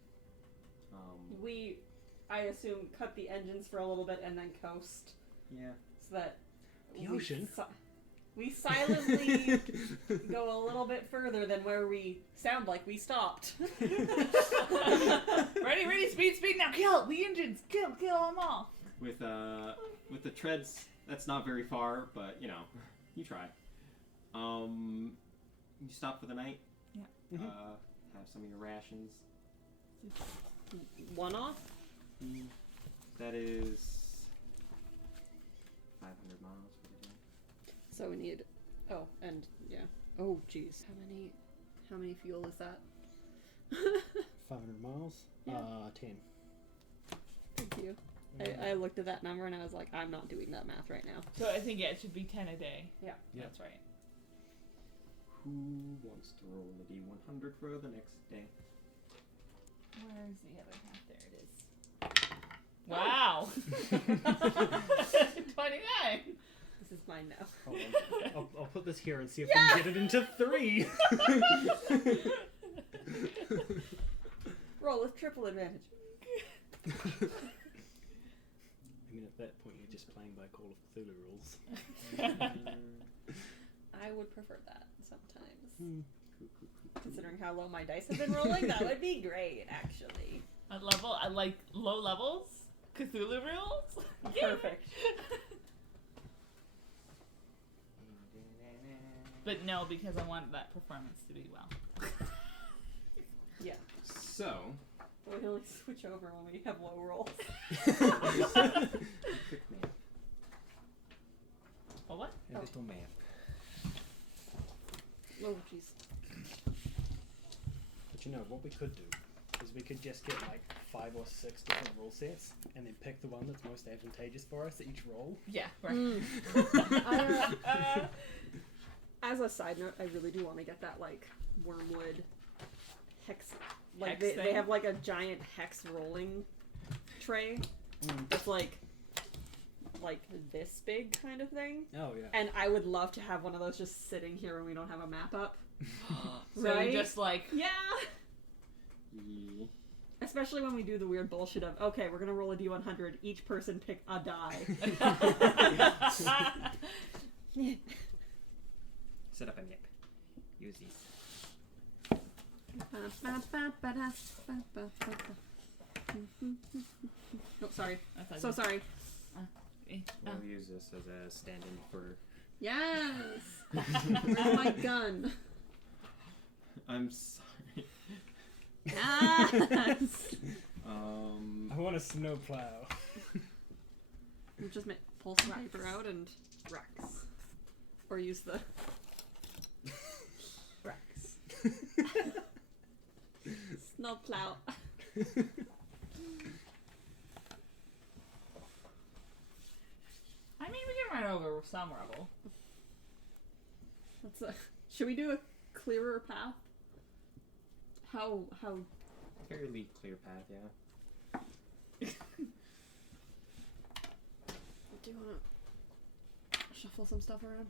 We, I assume, cut the engines for a little bit and then coast. Yeah. So that... The ocean? We silently go a little bit further than where we sound like we stopped. Ready, speed, now kill the engines, kill them all. With the treads, that's not very far, but you know, you try. You stop for the night. Yeah. Have some of your rations. One off? That is 500 miles for the day. So we need... Oh, and yeah. Oh, jeez. How many fuel is that? 500 miles? Yeah. 10. Thank you. I looked at that number and I was like, I'm not doing that math right now. So I think it should be 10 a day. Yeah. That's right. Who wants to roll a D100 for the next day? Where's the other half? There it is. Wow. 29. This is mine now. Hold on. I'll put this here and see if we can get it into 3. Roll with triple advantage. I mean, at that point, you're just playing by Call of Cthulhu rules. I would prefer that sometimes. Hmm. Considering how low my dice have been rolling, that would be great, actually. I like low levels. Cthulhu rules. Perfect. But no, because I want that performance to be well. Yeah. So, We only switch over when we have low rolls. quick map. Oh, what? A little map. Oh, jeez. But you know, what we could do is we could just get like 5 or 6 different rule sets and then pick the one that's most advantageous for us at each roll. Yeah, right. As a side note, I really do want to get that, like, wormwood hex. Like, Hex they thing? have, like, a giant hex rolling tray that's, like this big kind of thing. Oh, yeah. And I would love to have one of those just sitting here when we don't have a map up. So Right? you just like Yeah! Yeah. Especially when we do the weird bullshit of, okay, we're gonna roll a D100, each person pick a die. Set up a map. Use these. Oh, sorry. I thought So you- sorry. We'll use this as a stand-in for... Yes! Where's my gun? I'm sorry. Yes! I want a snowplow. Just pull Sniper out and Rex. Or use the Rex. Snowplow. I mean, we can run over some rubble. Should we do a clearer path? How Fairly clear path, yeah. do you wanna shuffle some stuff around?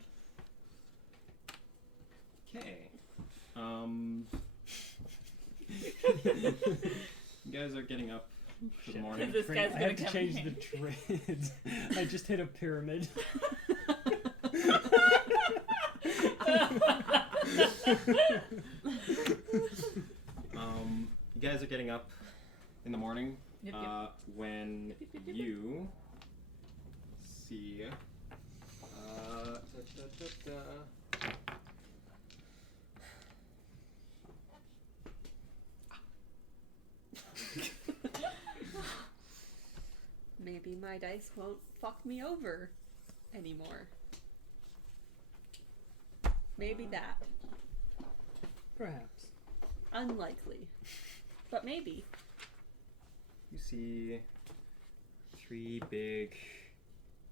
Okay. You guys are getting up for the Shit. morning. This guy's I gonna have to come change in. the treads. I just hit a pyramid. You guys are getting up in the morning Yep, when you see Maybe my dice won't fuck me over anymore. Maybe that. Perhaps. Unlikely. But maybe. you see 3 big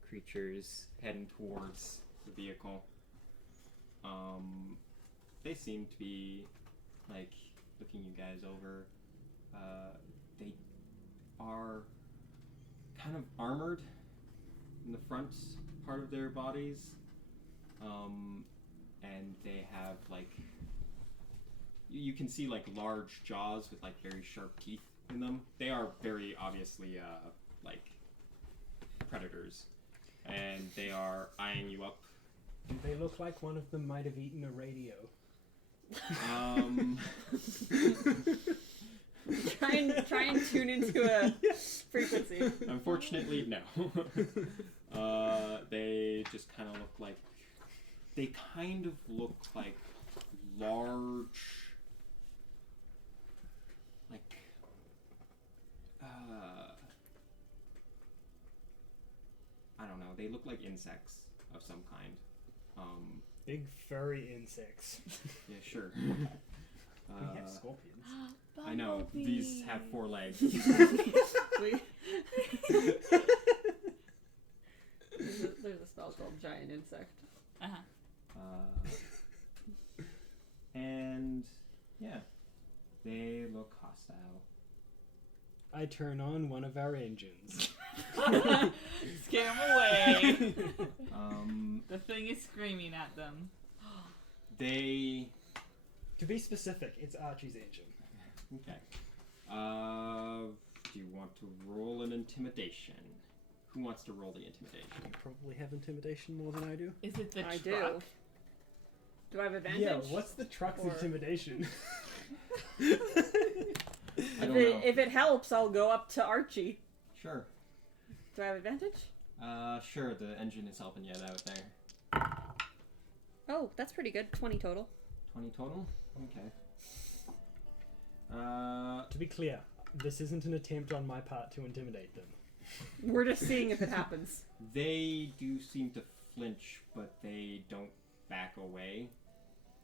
creatures heading towards the vehicle. They seem to be like looking you guys over. They are kind of armored in the front part of their bodies, and they have like you can see like large jaws with like very sharp teeth in them. They are very obviously like predators, and they are eyeing you up. Do they look like one of them might have eaten a radio? Try and tune into a frequency. Unfortunately, no. They just kind of look like large, like I don't know. They look like insects of some kind. Big furry insects. Yeah, sure. We have scorpions. I know these have 4 legs. There's a spell called Giant Insect. And yeah, they look hostile. I turn on one of our engines. Scare him away. Um, The thing is screaming at them. they. To be specific, it's Archie's engine. Okay. Do you want to roll an intimidation? Who wants to roll the intimidation? You probably have intimidation more than I do. Is it the I truck? do. Do I have advantage? Yeah, what's the truck's Or- intimidation? I don't know. If it helps, I'll go up to Archie. Sure. Do I have advantage? Sure. The engine is helping you out there. Oh, that's pretty good. 20 total. 20 total. Okay. To be clear, this isn't an attempt on my part to intimidate them. We're just seeing if it happens. They do seem to flinch, but they don't back away.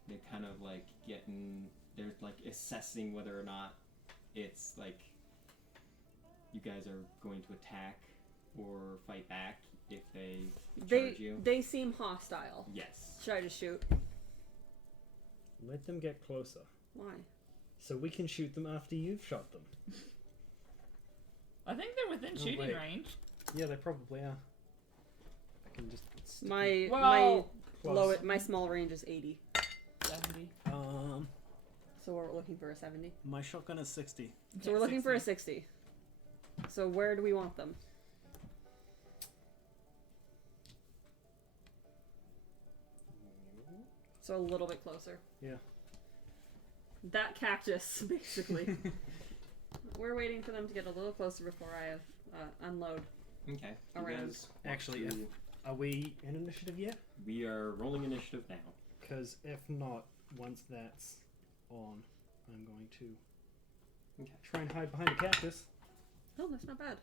They're kind of like they're like assessing whether or not it's like you guys are going to attack or fight back if they charge you. They seem hostile. Yes. Should I just shoot? Let them get closer, Why? so we can shoot them after you've shot them. I think they're within Oh, shooting wait. range. Yeah, they probably are. I can just stick My Well, close. my small range is 80, 70. so we're looking for a 70. My shotgun is 60. So we're looking for a 60. So where do we want them? So a little bit closer. Yeah. That cactus, basically. We're waiting for them to get a little closer before I unload. Okay. You Around. guys want Actually, to- Are we in initiative yet? we are rolling initiative now. Because if not, once that's on, I'm going to Okay. try and hide behind the cactus. Oh, that's not bad.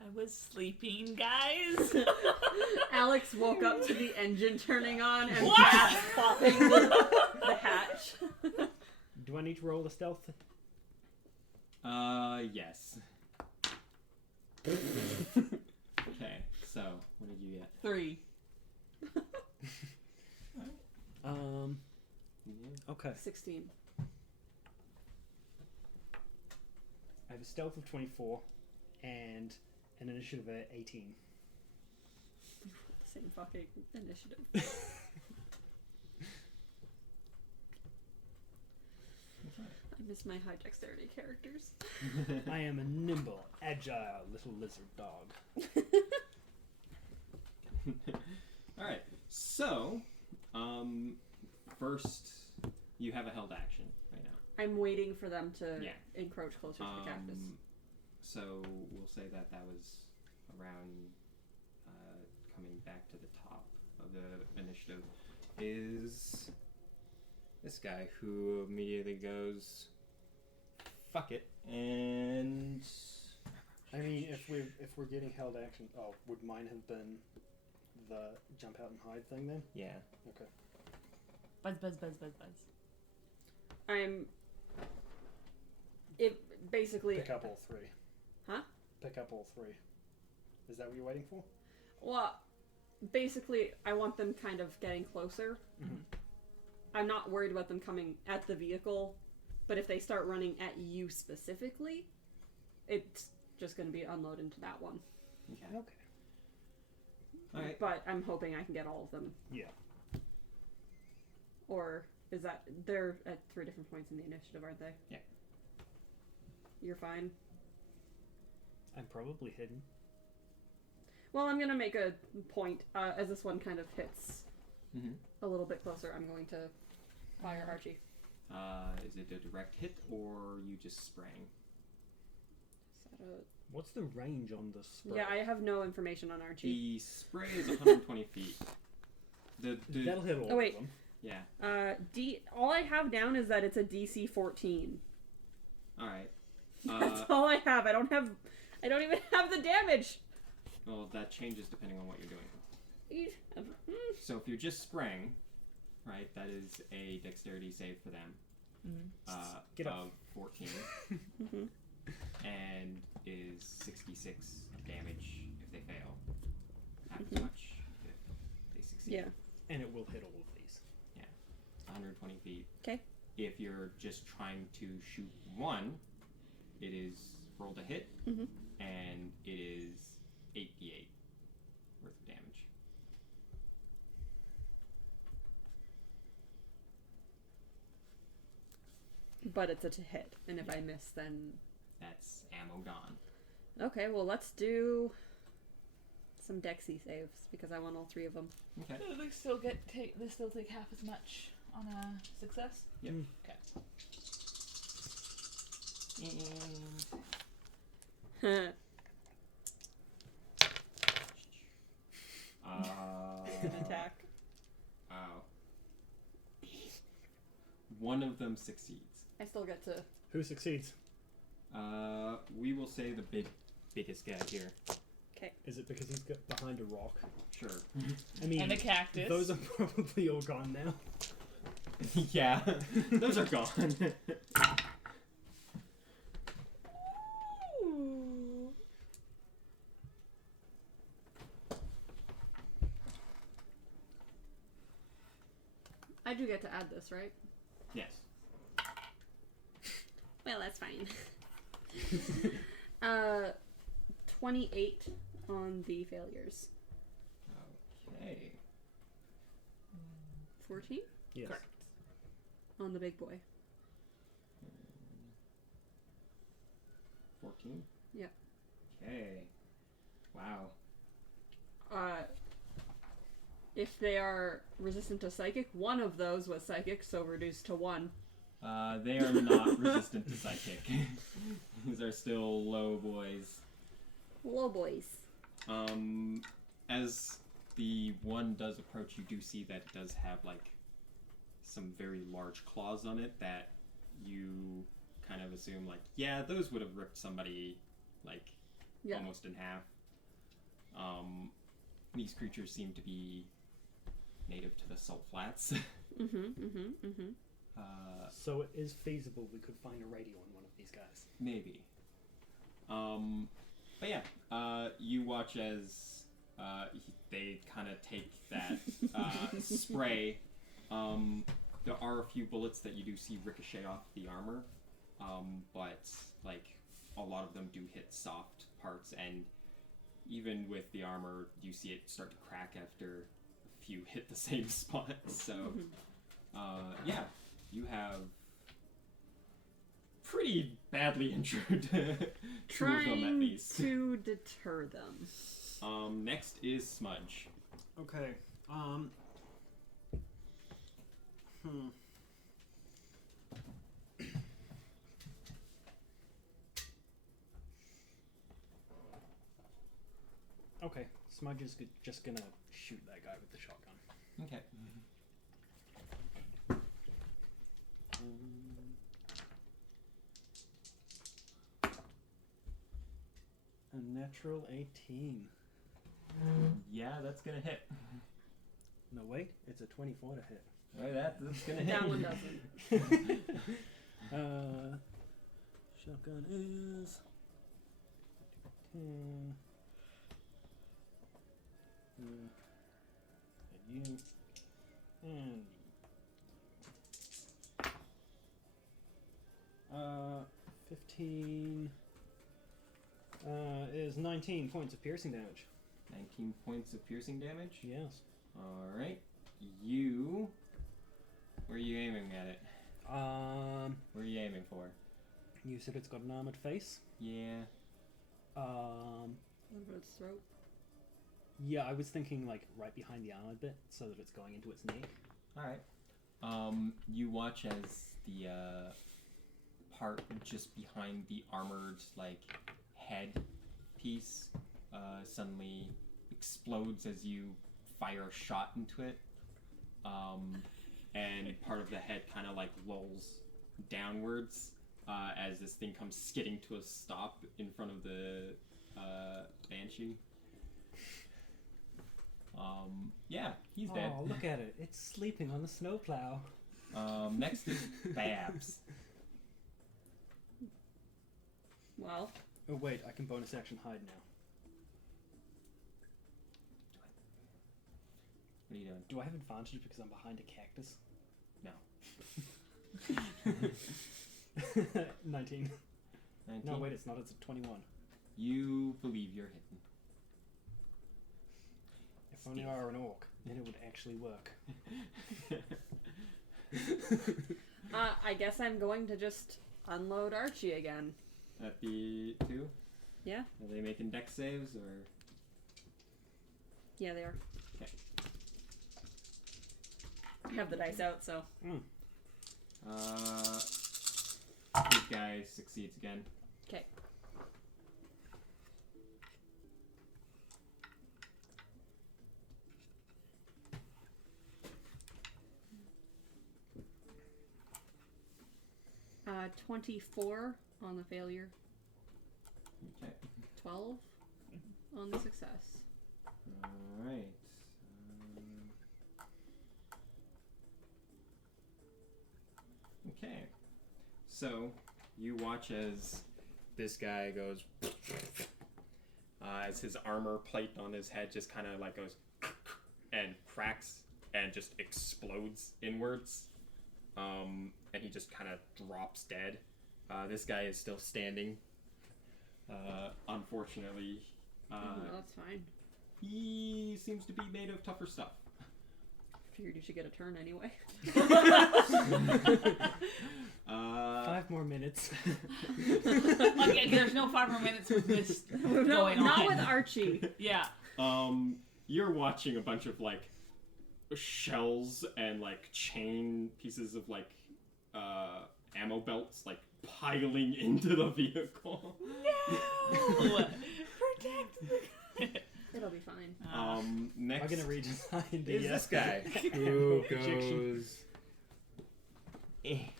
I was sleeping, guys. Alex woke up to the engine turning on and What? gas popping the hatch. Do I need to roll a stealth? Yes. Okay, so what did you get? 3. Okay. 16. I have a stealth of 24 and an initiative of 18. The same fucking initiative. I miss my high dexterity characters. I am a nimble, agile little lizard dog. Alright, so, first, you have a held action right now. I'm waiting for them to Yeah. encroach closer to the cactus. So, we'll say that was around coming back to the top of the initiative is this guy who immediately goes, fuck it, and... I mean, if we're getting held action, would mine have been the jump out and hide thing then? Yeah. Okay. Buzz, buzz, buzz, buzz, buzz. I'm. It basically. Pick up all three. Huh? Pick up all three. Is that what you're waiting for? Well, basically, I want them kind of getting closer. Mhm. I'm not worried about them coming at the vehicle, but if they start running at you specifically, it's just going to be unload into that one. Okay. Okay. Alright. But I'm hoping I can get all of them. Yeah. Or is that they're at 3 different points in the initiative, aren't they? Yeah. You're fine. I'm probably hidden. Well, I'm gonna make a point as this one kind of hits Mm-hmm. a little bit closer. I'm going to fire Archie. Is it a direct hit or you just spraying? Is that a... What's the range on the spray? Yeah, I have no information on Archie. The spray is 120 feet. That'll hit all Oh, wait. of them. Yeah. All I have down is that it's a DC 14. Alright. That's all I have. I don't even have the damage. Well, that changes depending on what you're doing. Mm. So if you're just spraying, right, that is a dexterity save for them. Get of up. 14. Mhm. And is 66 damage if they fail. Half as Mhm. much if they succeed. Yeah. And it will hit all of these. 120 feet. 'Kay. If you're just trying to shoot one, it is rolled a hit, Mhm. and it is 8d8 worth of damage. But it's a to hit, and if I miss, then That's ammo gone. okay. Well, let's do some Dexy saves because I want all 3 of them. Okay. Do they still take half as much on a success? Yep. Okay. And An attack. Wow. One of them succeeds. I still get to. Who succeeds? We will say the biggest guy here. Is it because he's got behind a rock? Sure. I mean, And a cactus. those are probably all gone now. Yeah, those are gone. Ooh. I do get to add this, right? Yes. Well, that's fine. 28 on the failures. Okay. 14 Yes. Correct. on the big boy. 14? Yep. Okay. Wow. If they are resistant to psychic, one of those was psychic, so reduced to 1. They are not resistant to psychic. These are still low boys. Low boys. As the one does approach, you do see that it does have, like, some very large claws on it that you kind of assume, like, yeah, those would have ripped somebody, like, Yeah. almost in half. These creatures seem to be native to the salt flats. So it is feasible we could find a radio on one of these guys. Maybe. But yeah, you watch as they kind of take that spray. There are a few bullets that you do see ricochet off the armor, but like a lot of them do hit soft parts, and even with the armor, you see it start to crack after a few hit the same spot. So, yeah, you have pretty badly injured two of them at Trying least. to deter them. Next is Smudge. Okay. Okay, Smudge is just gonna shoot that guy with the shotgun. Okay. A natural 18. Yeah, that's gonna hit. No, wait, it's a 24 to hit. Right, that's gonna hit. That one doesn't. Shotgun is 10. And you. And you. 15 is 19 points of piercing damage. 19 points of piercing damage. Yes. All right. You. Where are you aiming at it? Where are you aiming for? You said it's got an armored face. Yeah. What about its throat? Yeah, I was thinking like right behind the armored bit, so that it's going into its neck. All right. You watch as the part just behind the armored like head piece suddenly explodes as you fire a shot into it, and part of the head kind of like lolls downwards as this thing comes skidding to a stop in front of the banshee. Yeah, he's dead. Oh, look at it! It's sleeping on the snowplow. Next is Babs. Well, Oh wait, I can bonus action hide now. What are you doing? Do I have advantage because I'm behind a cactus? No. 19. 19. No, wait, it's not. It's a 21. You believe you're hitting. If only I were an orc, then it would actually work. I guess I'm going to just unload Archie again. At the 2? Yeah. Are they making dex saves, or...? Yeah, they are. Okay. I have the dice out, so. This guy succeeds again. Okay. Uh, 24 on the failure. Okay. 12 on the success. Alright. Okay. So, you watch as this guy goes... as his armor plate on his head just kind of like goes... and cracks and just explodes inwards. And he just kind of drops dead. This guy is still standing. Unfortunately, That's fine. he seems to be made of tougher stuff. Figured you should get a turn anyway. 5 more minutes. Okay, there's no 5 more minutes with this going on. Not with Archie. Yeah. You're watching a bunch of like shells and like chain pieces of like ammo belts like piling into the vehicle. No! Protect the... It'll be fine. Next I'm gonna redesign the is this guy who goes. He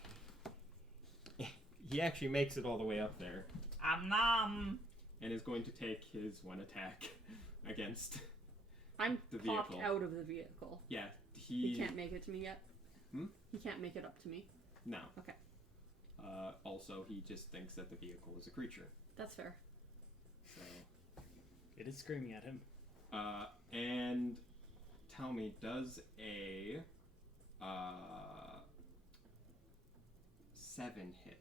actually makes it all the way up there Nom. and is going to take his one attack against. I'm The popped vehicle. out of the vehicle. Yeah, He can't make it to me yet. Hmm? He can't make it up to me. No. Okay. Also, he just thinks that the vehicle is a creature. That's fair. So. It is screaming at him. And tell me, does a 7 hit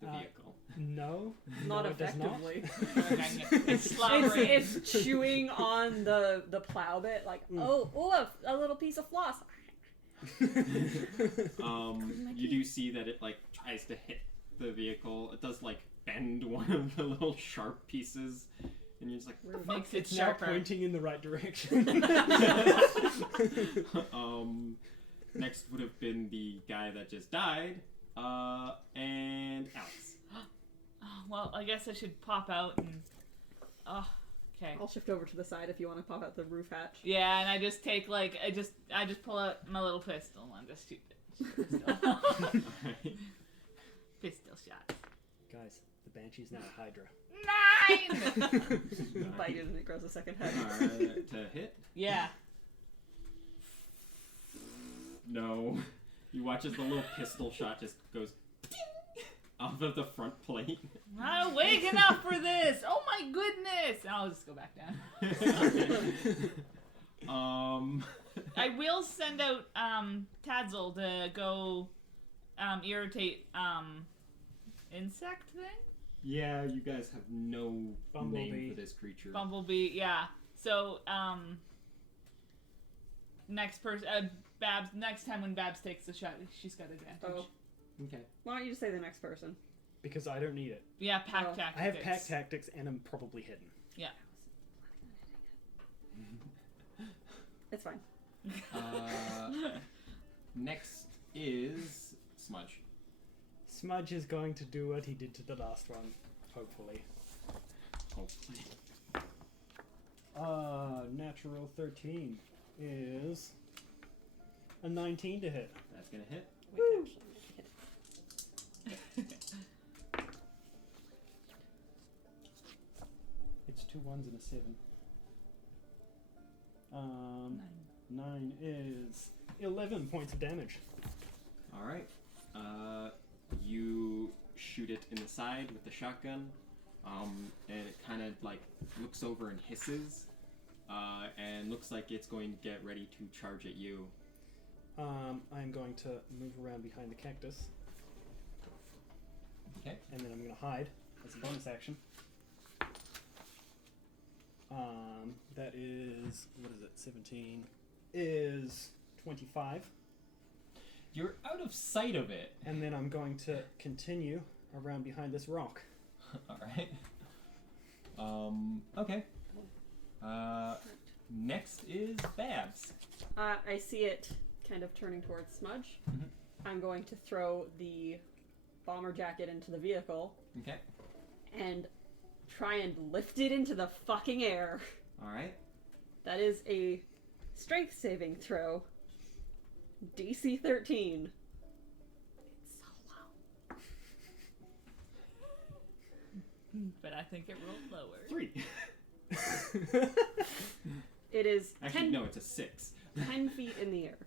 the vehicle? No. Not no, it does not. effectively. It's slobbering. It's chewing on the plow bit, like, a little piece of floss. You do see that it like tries to hit the vehicle. It does like bend one of the little sharp pieces, and you're just like, Makes it It's now sharper. pointing in the right direction. next would have been the guy that just died, and Alex. Oh, well, I guess I should pop out and... Oh, okay. I'll shift over to the side if you want to pop out the roof hatch. Yeah, and I just take, like, I just pull out my little pistol and just shoot it. Pistol shots. Guys, the Banshee's now a Hydra. 9! Bite it and it grows a second head. Alright, to hit? Yeah. No. You watch as the little pistol shot just goes off of the front plate. Not awake enough for this! Oh my goodness! I'll just go back down. I will send out Tadzel to go irritate insect thing? Yeah, you guys have no Bumblebee. name for this creature. Bumblebee, yeah. So, next person, Babs, next time when Babs takes the shot, she's got advantage. Oh. Okay. Why don't you just say the next person? Because I don't need it. Yeah, pack Oh. tactics. I have pack tactics and I'm probably hidden. Yeah. It's fine. Next is Smudge. Smudge is going to do what he did to the last one, hopefully. Hopefully. Natural 13 is a 19 to hit. That's gonna hit. Wait, actually, It's 2 1s and a 7. 9 is 11 points of damage. Alright. You shoot it in the side with the shotgun, and it kind of like looks over and hisses, and looks like it's going to get ready to charge at you. I'm going to move around behind the cactus. Okay. And then I'm going to hide. as a bonus action. That is, what is it, 17 is 25. You're out of sight of it. And then I'm going to continue around behind this rock. Alright. Okay. Next is Babs. I see it kind of turning towards Smudge. Mhm. I'm going to throw the bomber jacket into the vehicle Okay. and try and lift it into the fucking air. Alright. That is a strength saving throw. DC 13. It's so low. But I think it rolled lower. 3. It is Actually, 10, no, it's a 6. 10 feet in the air.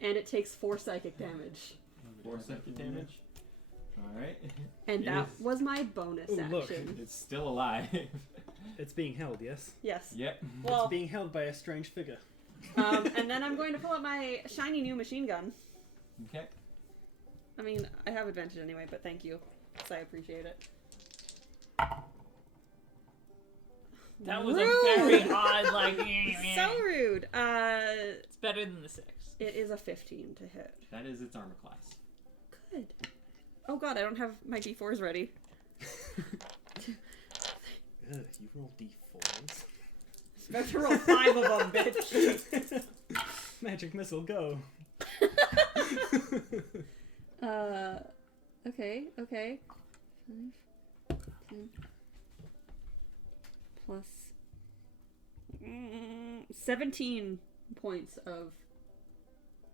And it takes 4 psychic damage. 4 psychic damage. Alright. And It that is- was my bonus Ooh, look. action. It's still alive. It's being held, yes? Yes. Yep. Well, It's being held by a strange figure. and then I'm going to pull out my shiny new machine gun. Okay. I mean, I have advantage anyway, but thank you. 'Cause I appreciate it. That was Rude! a very odd, like. So rude. It's better than the 6. It is a 15 to hit. That is its armor class. Good. Oh god, I don't have my d4s ready. Ugh, you roll d4s. About to roll 5 of them, bitch. Magic missile, go. Okay. 5, 10, plus 17 points of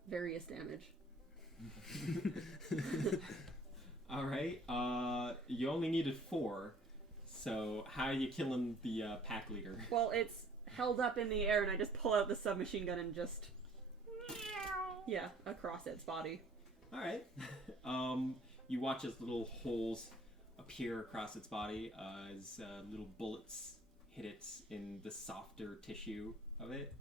various damage. Alright. You only needed 4. So, how are you killing the pack leader? Well, it's held up in the air, and I just pull out the submachine gun and just... Yeah, across its body. Alright. You watch as little holes appear across its body as little bullets hit it in the softer tissue of it.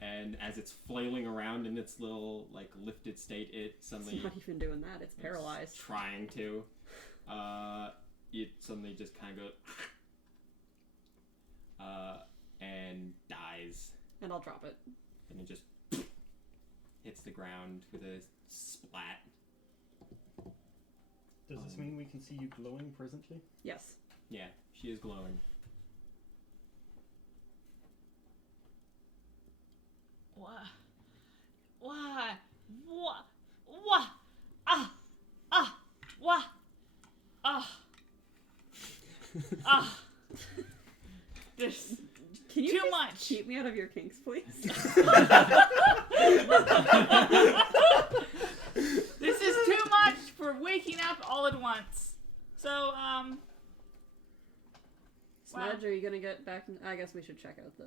And as it's flailing around in its little, like, lifted state, it suddenly... It's not even doing that, it's paralyzed. It's trying to. It suddenly just kind of goes... and dies. And I'll drop it. And it just hits the ground with a splat. Does this mean we can see you glowing presently? Yes. Yeah, she is glowing. This Can you Too just much. keep me out of your kinks, please? This is too much for waking up all at once. So, Smudge, are you gonna get back? I guess we should check out the...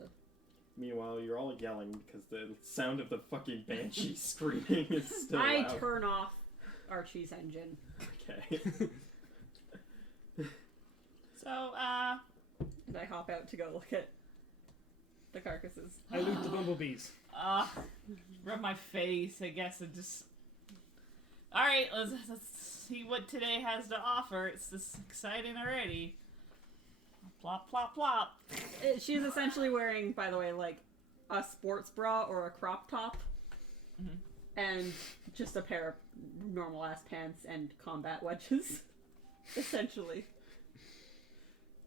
Meanwhile, you're all yelling because the sound of the fucking banshee screaming is still I loud. turn off Archie's engine. Okay. so, And I hop out to go look at the carcasses. I loot the bumblebees. rub my face, I guess, and just... Alright, let's see what today has to offer. It's this exciting already. Plop, plop, plop. She's essentially wearing, by the way, like a sports bra or a crop top. Mhm. And just a pair of normal ass pants and combat wedges. Essentially.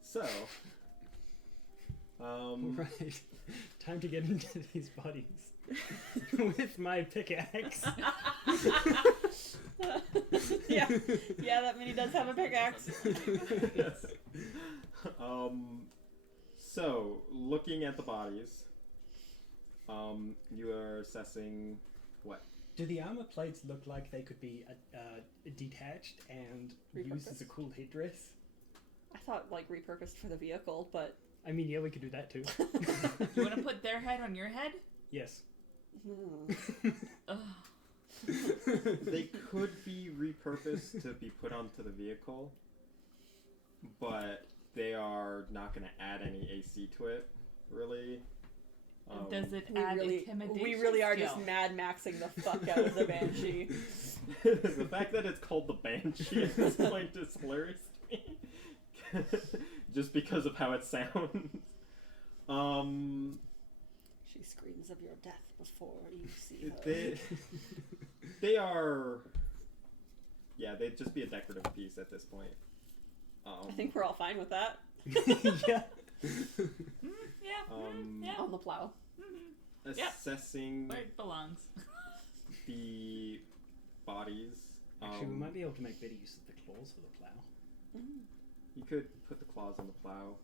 So, Right. Time to get into these bodies. With my pickaxe. yeah, that mini does have a pickaxe. yes. So, looking at the bodies, you are assessing what? Do the armor plates look like they could be detached and used as a Repurposed? cool headdress? I thought like repurposed for the vehicle, but I mean, yeah, we could do that too. You want to put their head on your head? Yes. Ugh. They could be repurposed to be put onto the vehicle, but they are not going to add any AC to it, really. Does it We add really, intimidation? we really are skill? just Mad Maxing the fuck out of the Banshee. The fact that it's called the Banshee at this point is hilarious to me. Just because of how it sounds. She screams of your death before you see her. They are... Yeah, they'd just be a decorative piece at this point. I think we're all fine with that. Yeah. Yeah. On the plow. Assessing Where it belongs. the bodies. Actually, we might be able to make better use of the claws for the plow. You could put the claws on the plow.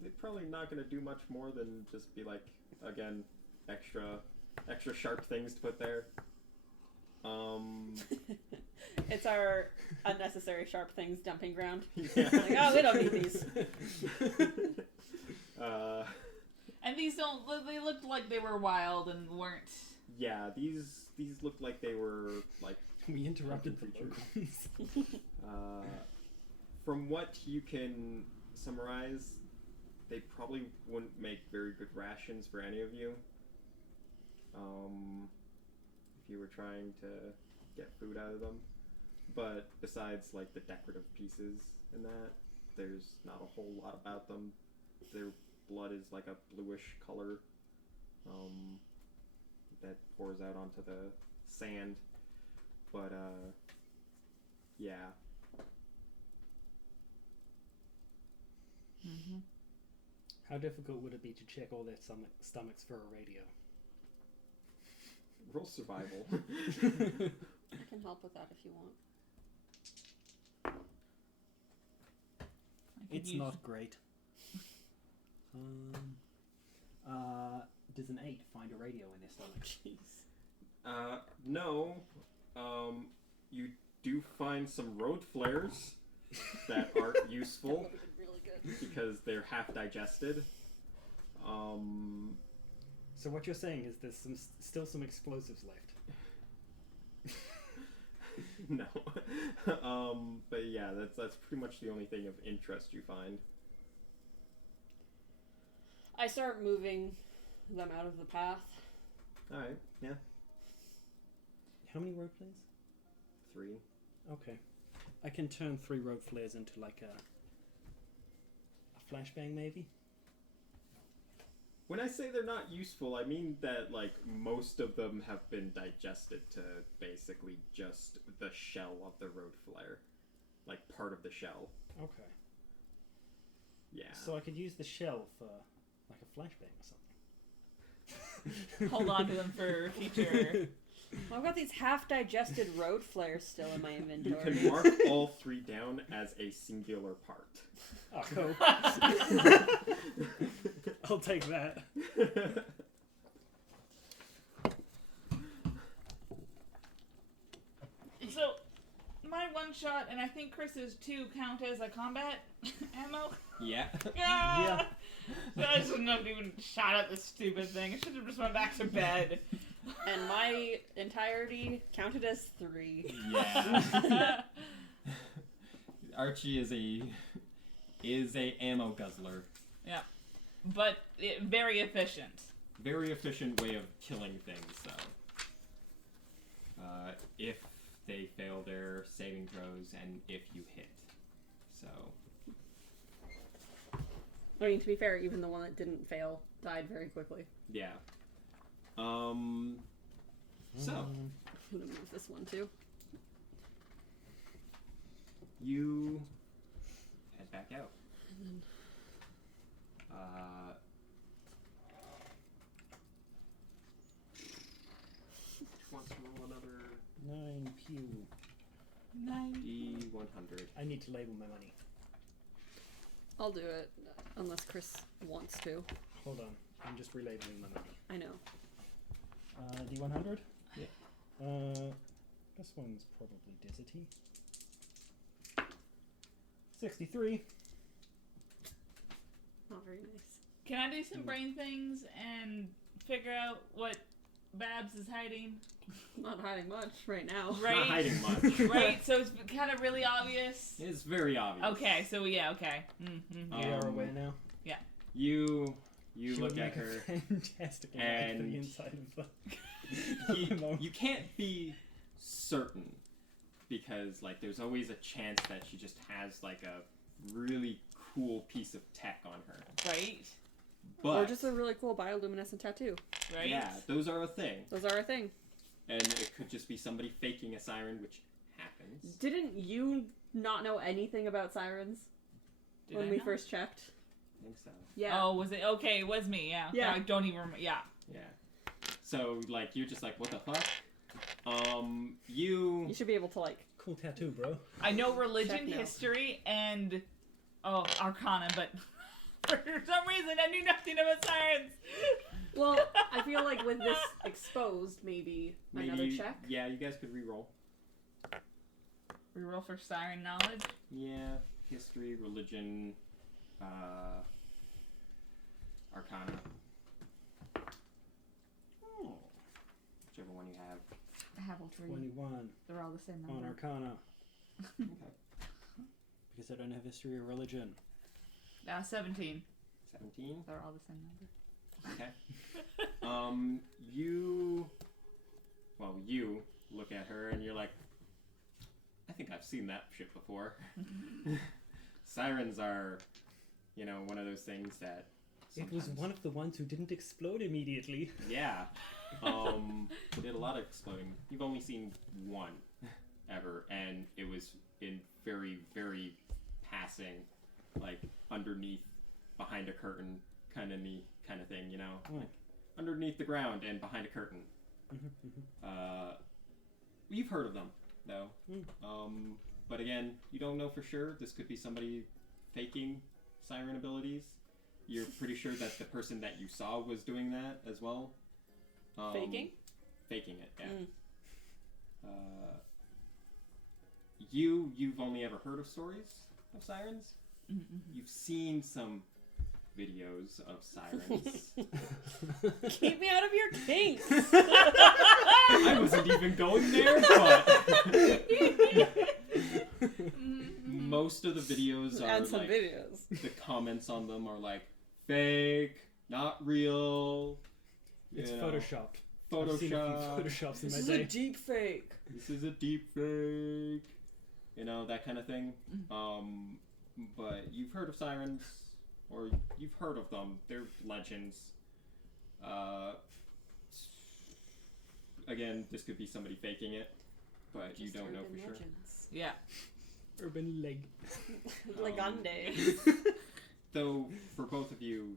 They're probably not going to do much more than just be like, again, extra sharp things to put there. It's our unnecessary sharp things dumping ground. Yeah. Like, oh, we don't need these. And these don't. They looked like they were wild and weren't. Yeah, these looked like they were like. We interrupted the locals. From what you can summarize, they probably wouldn't make very good rations for any of you. If you were trying to get food out of them. But besides like the decorative pieces and that, there's not a whole lot about them. Their blood is like a bluish color that pours out onto the sand. But yeah. Mm-hmm. How difficult would it be to check all their stomachs for a radio? Roll survival. I can help with that if you want. It's not great. Does an 8 find a radio in their stomach? Jeez. No. You do find some road flares that aren't That useful would have been really good. because they're half digested. So what you're saying is there's still some explosives left. No. But yeah, that's pretty much the only thing of interest you find. I start moving them out of the path. Alright, yeah. How many road flares? 3. Okay. I can turn 3 road flares into like a flashbang maybe? When I say they're not useful, I mean that like most of them have been digested to basically just the shell of the road flare. Like part of the shell. Okay. Yeah. So I could use the shell for like a flashbang or something. Hold on to them for future. Well, I've got these half-digested road flares still in my You inventory. can mark all 3 down as a singular part. Oh, cool. I'll take that. So, my one shot and I think Chris's 2 count as a combat ammo. Yeah. Yeah. I shouldn't have even shot at this stupid thing. I should have just went back to bed. And my entirety counted as 3. Yeah. Archie is a ammo guzzler. Yeah. But very efficient. Very efficient way of killing things, though. If they fail their saving throws and if you hit. So. I mean, to be fair, even the one that didn't fail died very quickly. Yeah. So. I'm gonna move this one too. You head back out. Wants to roll another 9 pew. D100. I need to label my money. I'll do it, unless Chris wants to. Hold on. I'm just relabeling my money. I know. D100? Yeah. This one's probably Dizzy. 63. Not very nice. Can I do some brain things and figure out what Babs is hiding? Not hiding much right now. Right? Not hiding much. Right? So it's kind of really obvious? It's very obvious. Okay, so yeah, okay. Mm-hmm, We yeah. are aware now. You You She look would at make a her. fantastic light for and the inside of the. You can't be certain because like there's always a chance that she just has like a really cool piece of tech on her. Right? But Or just a really cool bioluminescent tattoo. Right? yeah, those are a thing. Those are a thing. And it could just be somebody faking a siren, which happens. Didn't you not know anything about sirens Did when I we not? first checked? I think so. Yeah. Oh, was it? Okay, it was me, yeah. Yeah. I don't even remember. Yeah. Yeah. So like you're just like, what the fuck? You should be able to like. Cool tattoo, bro. I know religion, Check now. history, and Arcana, but for some reason I knew nothing about sirens. Well, I feel like with this exposed, maybe another check. Yeah, you guys could re-roll. Reroll for Siren Knowledge. Yeah, history, religion, Arcana. Oh. Whichever one you have. I have all three. 21 They're all the same on number. Arcana. Okay. Because I don't have history or religion. 17. 17. They're all the same number. Okay. You look at her and you're like, I think I've seen that shit before. Sirens are, one of those things that. It was sometimes- one of the ones who didn't explode immediately. Yeah. Did a lot of exploding. You've only seen one ever, and it was in very, very passing, like underneath, behind a curtain, kind of neat kind of thing, like underneath the ground and behind a curtain. You've heard of them, though. But again, you don't know for sure. This could be somebody faking siren abilities. You're pretty sure that the person that you saw was doing that as well. Faking? Faking it, yeah. You've only ever heard of stories of sirens? You've seen some videos of sirens. Keep me out of your kinks. I wasn't even going there, but most of the videos are And some like videos. the comments on them are like fake, not real. It's you know, photoshopped. I've seen a few Photoshop. photoshops in This my is day. a deep fake. This is a deep fake. That kind of thing. But you've heard of sirens, or you've heard of them. They're legends. Again, this could be somebody faking it, but you Just don't know urban for sure. legends. Yeah. Urban leg. Legende. Though, for both of you,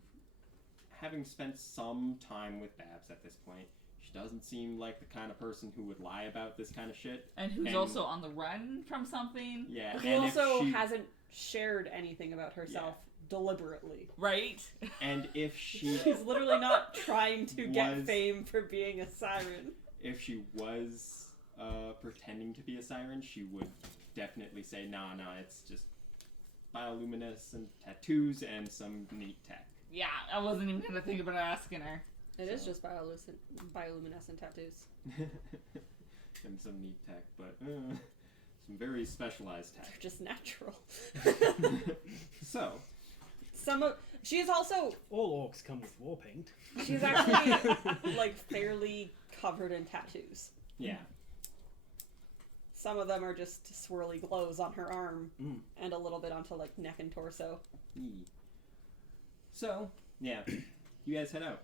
having spent some time with Babs at this point, she doesn't seem like the kind of person who would lie about this kind of shit. And who's And- also on the run from something. Yeah, Who and if also she- hasn't shared anything about herself deliberately. Right? And if she She's literally not trying to get Was- fame for being a siren. if she was pretending to be a siren, she would definitely say, nah, it's just bioluminescent tattoos and some neat tech. Yeah, I wasn't even gonna think about asking her. It is So- just bioluminescent tattoos. And some neat tech, but some very specialized They're tech. just natural. So, She's also All orcs come with war paint. she's actually like fairly covered in tattoos. yeah. Some of them are just swirly glows on her arm Mm. and a little bit onto like neck and torso. Yee. So, yeah, you guys head out.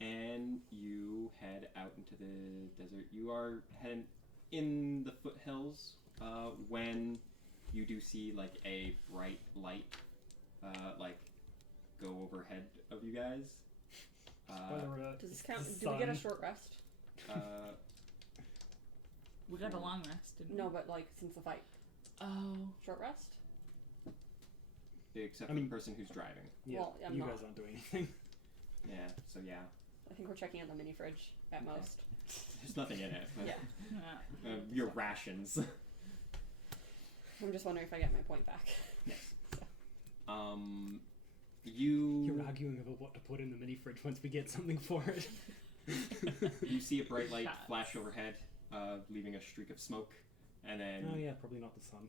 And you head out into the desert. You are heading in the foothills when you do see like a bright light like go overhead of you guys. Spoiler alert, Does this it's count? the Do we get a sun. short rest? We got a long rest, didn't we? No, but like since the fight, Oh. short rest. Except I for mean- the person who's driving. Yeah, Well, I'm you not. guys aren't doing anything. Yeah, so yeah. I think we're checking out the mini fridge at Okay. most. There's nothing in it. But, Yeah. Yeah. your rations. I'm just wondering if I get my point back. Yes. So. You're arguing over what to put in the mini fridge once we get something for it. You see a bright light Shots. flash overhead, leaving a streak of smoke, and then Oh yeah, probably not the sun.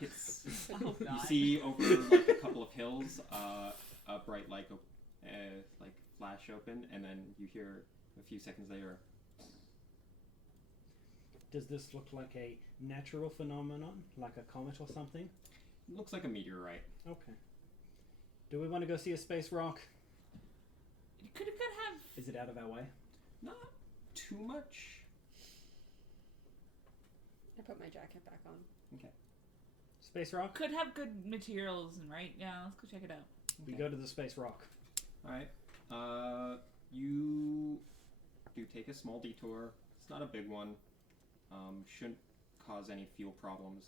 hits. Oh, You God. see over like a couple of hills, a bright light like flash open, and then you hear a few seconds later. Does this look like a natural phenomenon, like a comet or something? It looks like a meteorite. Okay. Do we want to go see a space rock? Could have. Is it out of our way? Not too much. I put my jacket back on. Space rock? Could have good materials, and right? Yeah, let's go check it out. We go to the space rock. All right. You do take a small detour. It's not a big one. Shouldn't cause any fuel problems.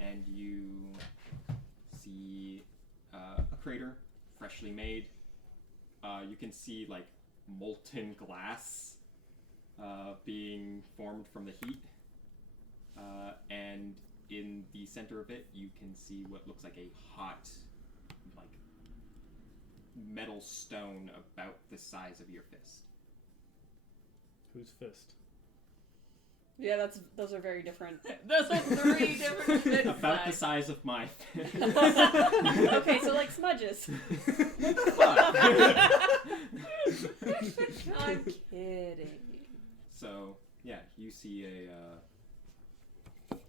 And you see a crater, freshly made. You can see like molten glass being formed from the heat. And in the center of it, you can see what looks like a hot, like, metal stone about the size of your fist. Whose fist? Yeah, those are very different. Those are 3 different fist About the size. size of my fist. Okay, so like smudges. Fuck. I'm kidding. So, yeah, you see a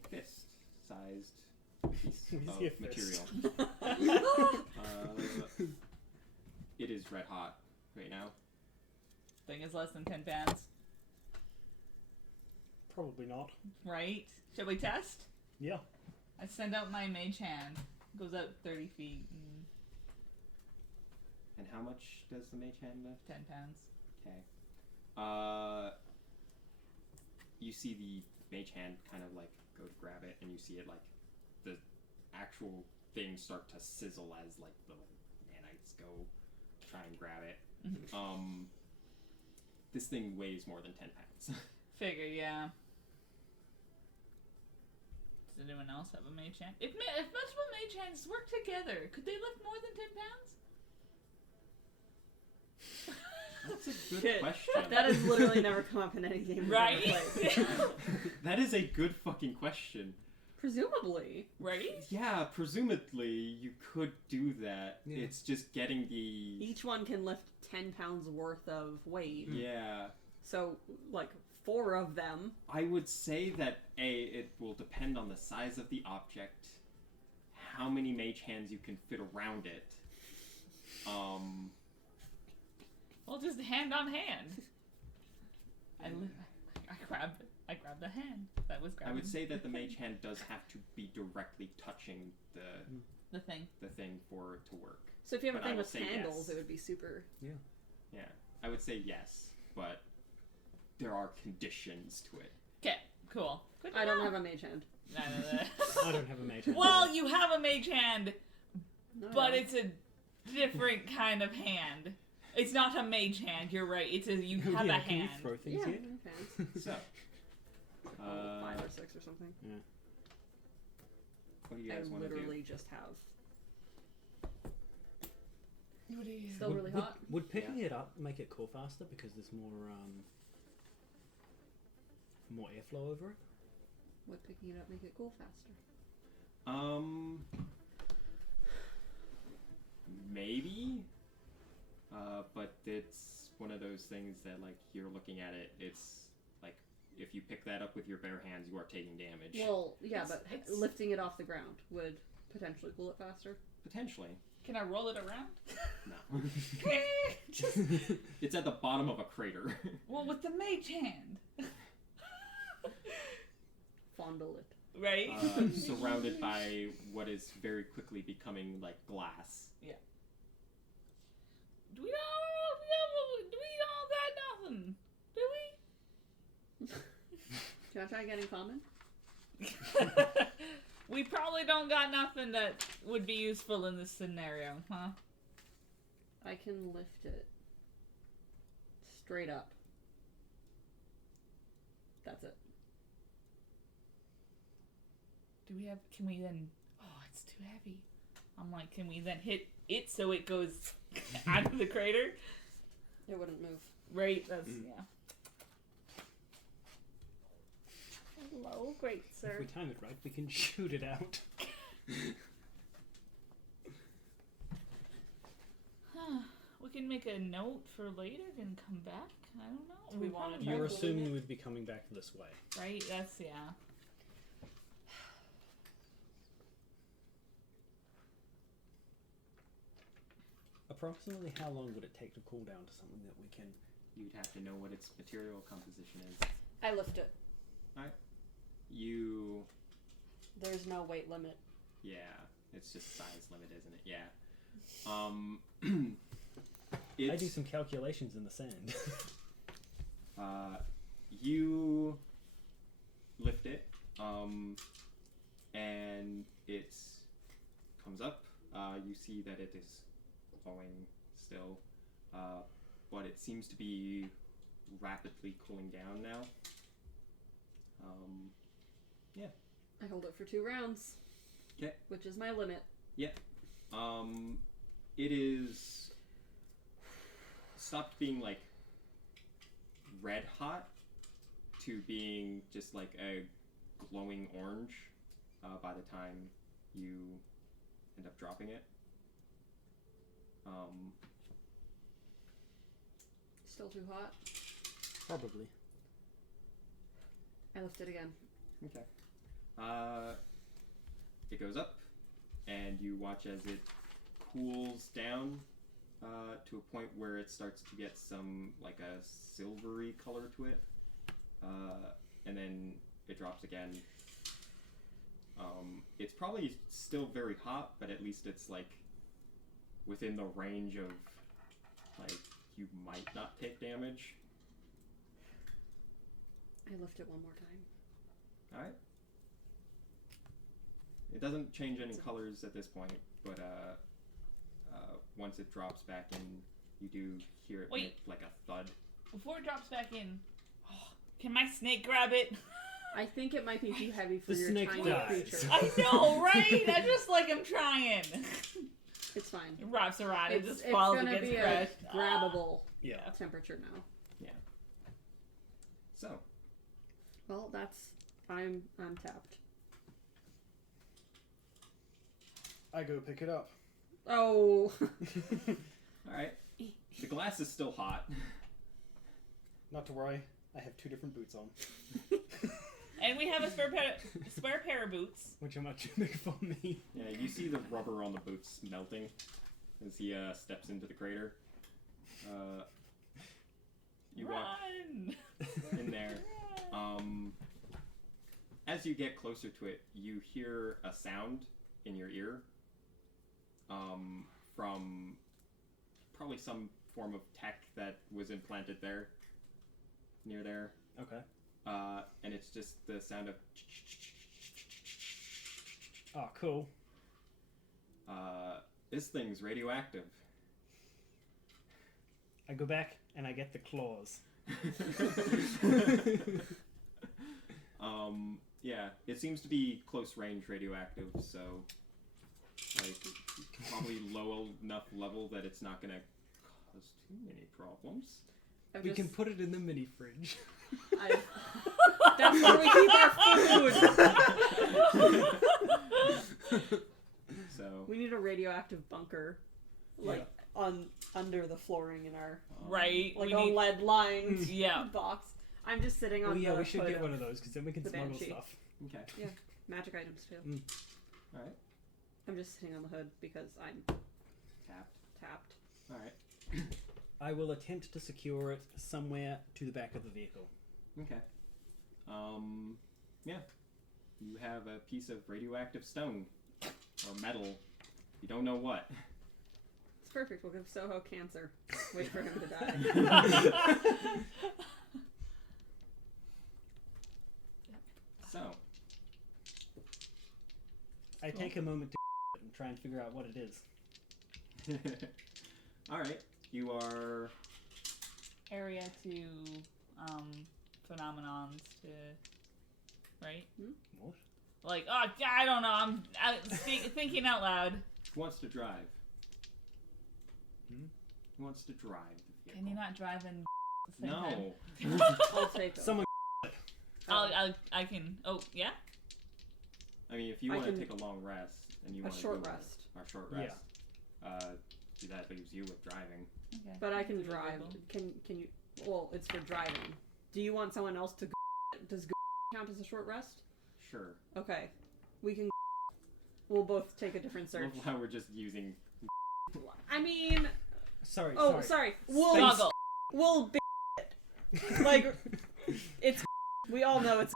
fist-sized piece You of see a fist. material. It is red hot right now. Thing is less than 10 pounds, Probably not. right? Shall we test? Yeah. I send out my mage hand. Goes out 30 feet. And how much does the mage hand lift? 10 pounds. Okay. You see the mage hand kind of like go to grab it, and you see it like the actual thing start to sizzle as like the nanites go try and grab it. This thing weighs more than 10 pounds. Figure, yeah. Does anyone else have a mage hand? If multiple mage hands work together, could they lift more than 10 pounds? That's a good Shit. question. That has literally never come up in any game we've Right? ever played. That is a good fucking question. Presumably. Right? Yeah, presumably you could do that. Yeah. It's just getting the... Each one can lift 10 pounds worth of weight. Yeah. So, like, 4 of them. I would say that, it will depend on the size of the object, how many mage hands you can fit around it. Well, just hand on hand. I grab the hand that was I grabbing. would say that the mage hand does have to be directly touching the thing. the thing for it to work. So if you have But a I thing will with say handles, yes. it would be super. Yeah, I would say yes, but there are conditions to it. Okay, cool. Good to I don't know. have a mage hand. No. I don't have a mage hand. Well, you have a mage hand, No, I but don't. it's a different kind of hand. It's not a mage hand. You're right. It's a you have yeah, a can hand. you throw things Yeah, yet? hands. So, 5 or 6 or something. what do you I guys want to do? literally just have. What do you? Still really hot. Would picking it up make it cool faster because there's more airflow over it? Would picking it up make it cool faster? Maybe. But it's one of those things that, like, you're looking at it, it's like, if you pick that up with your bare hands, you are taking damage. Well, yeah, It's- but it's- lifting it off the ground would potentially cool it faster. Potentially. Can I roll it around? No. Just It's at the bottom of a crater. well, with the mage hand, Fondle it. right? Surrounded by what is very quickly becoming, like, glass. Do we all got nothing? Do Can I try getting common? we? We probably don't got nothing that would be useful in this scenario, huh? I can lift it straight up. That's it. Do we have? Can we then? Oh, it's too heavy. I'm like, can we then hit it so it goes out of the crater? It wouldn't move. Right. That's yeah. Hello, great If sir. we time it right, we can shoot it out. We can make a note for later and come back. I don't know. We wanna probably try You're to assuming it. we'd be coming back this way. right. That's yeah. Approximately how long would it take to cool down to something that we can... You'd have to know what its material composition is. I lift it. You... There's no weight limit. Yeah, it's just size limit, isn't it? Yeah. I do some calculations in the sand. You lift it, and it comes up. You see that it is glowing still, but it seems to be rapidly cooling down now. Yeah. I hold it for 2 rounds. 'Kay. Which is my limit. It is stopped being like red hot to being just like a glowing orange by the time you end up dropping it. Still too hot. Probably. I lift it again. Okay. It goes up, and you watch as it cools down to a point where it starts to get some like a silvery color to it, and then it drops again. It's probably still very hot, but at least it's like within the range of like you might not take damage. I lift it one more time. Alright. It doesn't change any colors at this point, but once it drops back in, you do hear it Wait. make like a thud. Before it drops back in, can my snake grab it? I think it might be too heavy for The your snake tiny dies. creature. I know, right? I just like I'm trying. It's fine. It wraps around. It just It's falls gonna and be gets a crushed. grabbable Yeah. temperature now. So, Well, I'm tapped. I go pick it up. Oh. alright. The glass is still hot. Not to worry, I have 2 different boots on, And we have a spare pair of boots. which are much bigger for me. Yeah, you see the rubber on the boots melting as he steps into the crater. You walk Run! in there. As you get closer to it, you hear a sound in your ear from probably some form of tech that was implanted there, near there. Okay. And it's just the sound of Oh, cool. this thing's radioactive. I go back and I get the claws. Yeah, it seems to be close range radioactive, so like probably low enough level that it's not gonna cause too many problems. We can put it in the mini fridge. That's where we keep our food. So We need a radioactive bunker, like under the flooring in our Right. like we a need, lead lined yeah. box. I'm just sitting on Oh yeah, the we should hood get of one of those, because then we can the smuggle Banshee. stuff. okay, magic items too. all right, I'm just sitting on the hood because I'm tapped. all right, I will attempt to secure it somewhere to the back of the vehicle. okay. Yeah, you have a piece of radioactive stone or metal. You don't know what. It's perfect. We'll give Soho cancer. Wait for him to die. So, I take a moment to and try and figure out what it is. all right, you are. Area to phenomenons to right. What? Like I don't know. I'm thinking out loud. Who wants to drive? Who wants to drive the vehicle? Can you not drive in? No. I'll take him. Someone. I can. Oh yeah. I mean, if you I want to can- take a long rest and you A want to short go rest. or short rest, that leaves you with driving. Okay. But I can That's drive. reasonable. Can you? Well, it's for driving. Do you want someone else to? Does count as a short rest? Sure. Okay, we can. We'll both take a different search. Love how we're just using. I mean, Sorry. sorry. We'll Goggle. we'll be like it's. We all know it's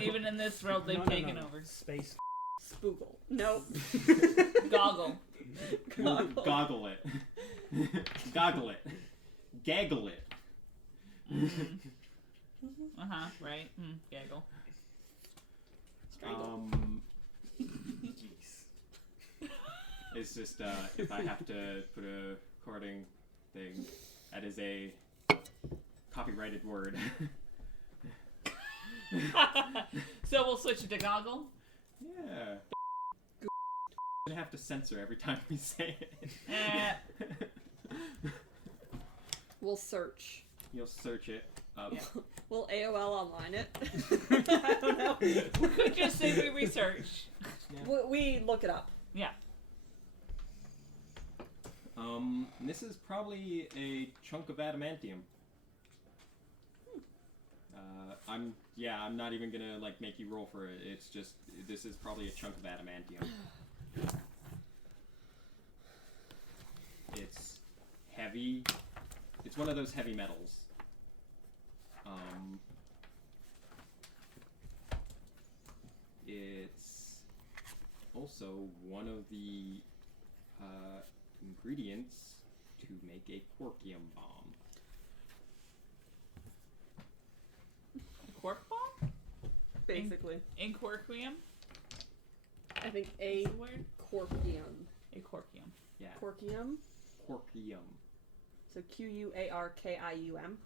Even in this world, they've taken over. Space. Spoogle. Nope. Goggle. Goggle it. Goggle it. Gaggle it. Right. Gaggle. Jeez. It's just if I have to put a recording thing, that is a copyrighted word. So we'll switch it to goggle. Yeah. I have to censor every time we say it. We'll search. You'll search it up. Yeah. We'll AOL online it. I don't know. We could just say we research. We look it up. Yeah. This is probably a chunk of adamantium. I'm not even gonna like make you roll for it. It's just this is probably a chunk of adamantium. It's heavy. It's one of those heavy metals. It's also one of the ingredients to make a porcium bomb. A cork bomb? Basically. Incorquium? I think a What's the word? corkium. A corkium. Yeah. Corkium. Porcium. So Quarkium.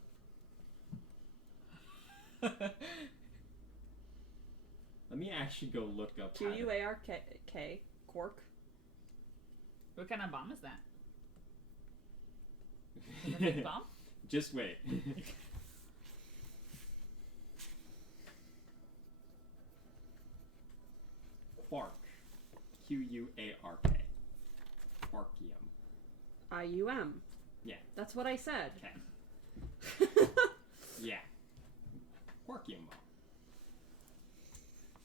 Let me actually go look up. how to- Quark. Cork. What kind of bomb is that? Is it a big bomb? Just wait. Quark. Quark. Quarkium. IUM. Yeah. That's what I said. Okay. Yeah. Porcium bomb.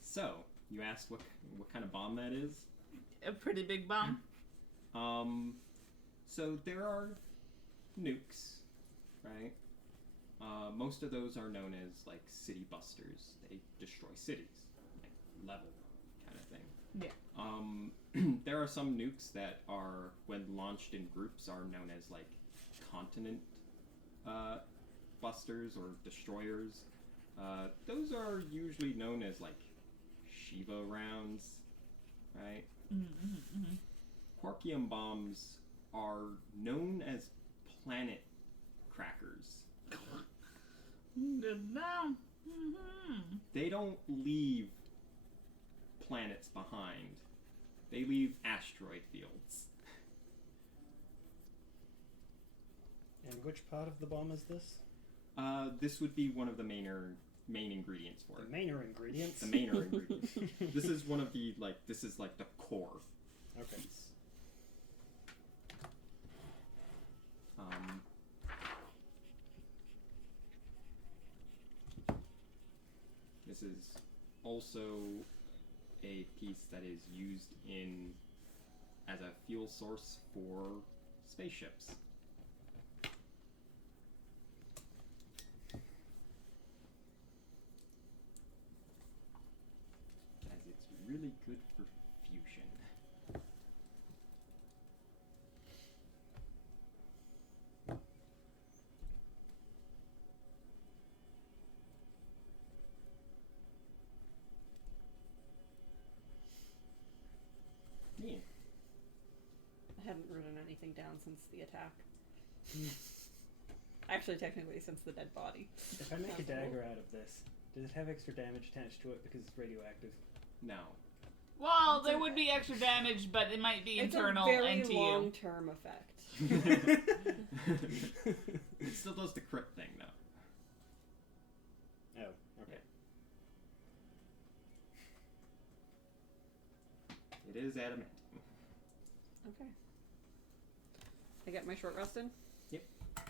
So, you asked what kind of bomb that is? A pretty big bomb. So there are nukes, right? Most of those are known as like city busters. They destroy cities, like level kind of thing. Yeah. There are some nukes that are, when launched in groups, are known as like continent busters or destroyers. Those are usually known as like Shiva rounds, right? Porcium bombs are known as planet crackers. They don't leave planets behind. They leave asteroid fields. And which part of the bomb is this? This would be one of the main ingredients for The it. mainer ingredients. The mainer ingredients. This is one of the this is like the core Okay. piece. This is also a piece that is used as a fuel source for spaceships. As it's really good for fusion. Yeah. I haven't written anything down since the attack. Actually, technically, since the dead body. If I make a That's cool. dagger out of this, does it have extra damage attached to it because it's radioactive? No. Well, there would be extra damage, but it might be internal it's a very and to you. long-term effect. It still does the crit thing though. Oh, okay. It is adamantium. Okay. I get my short rest in? Yep. That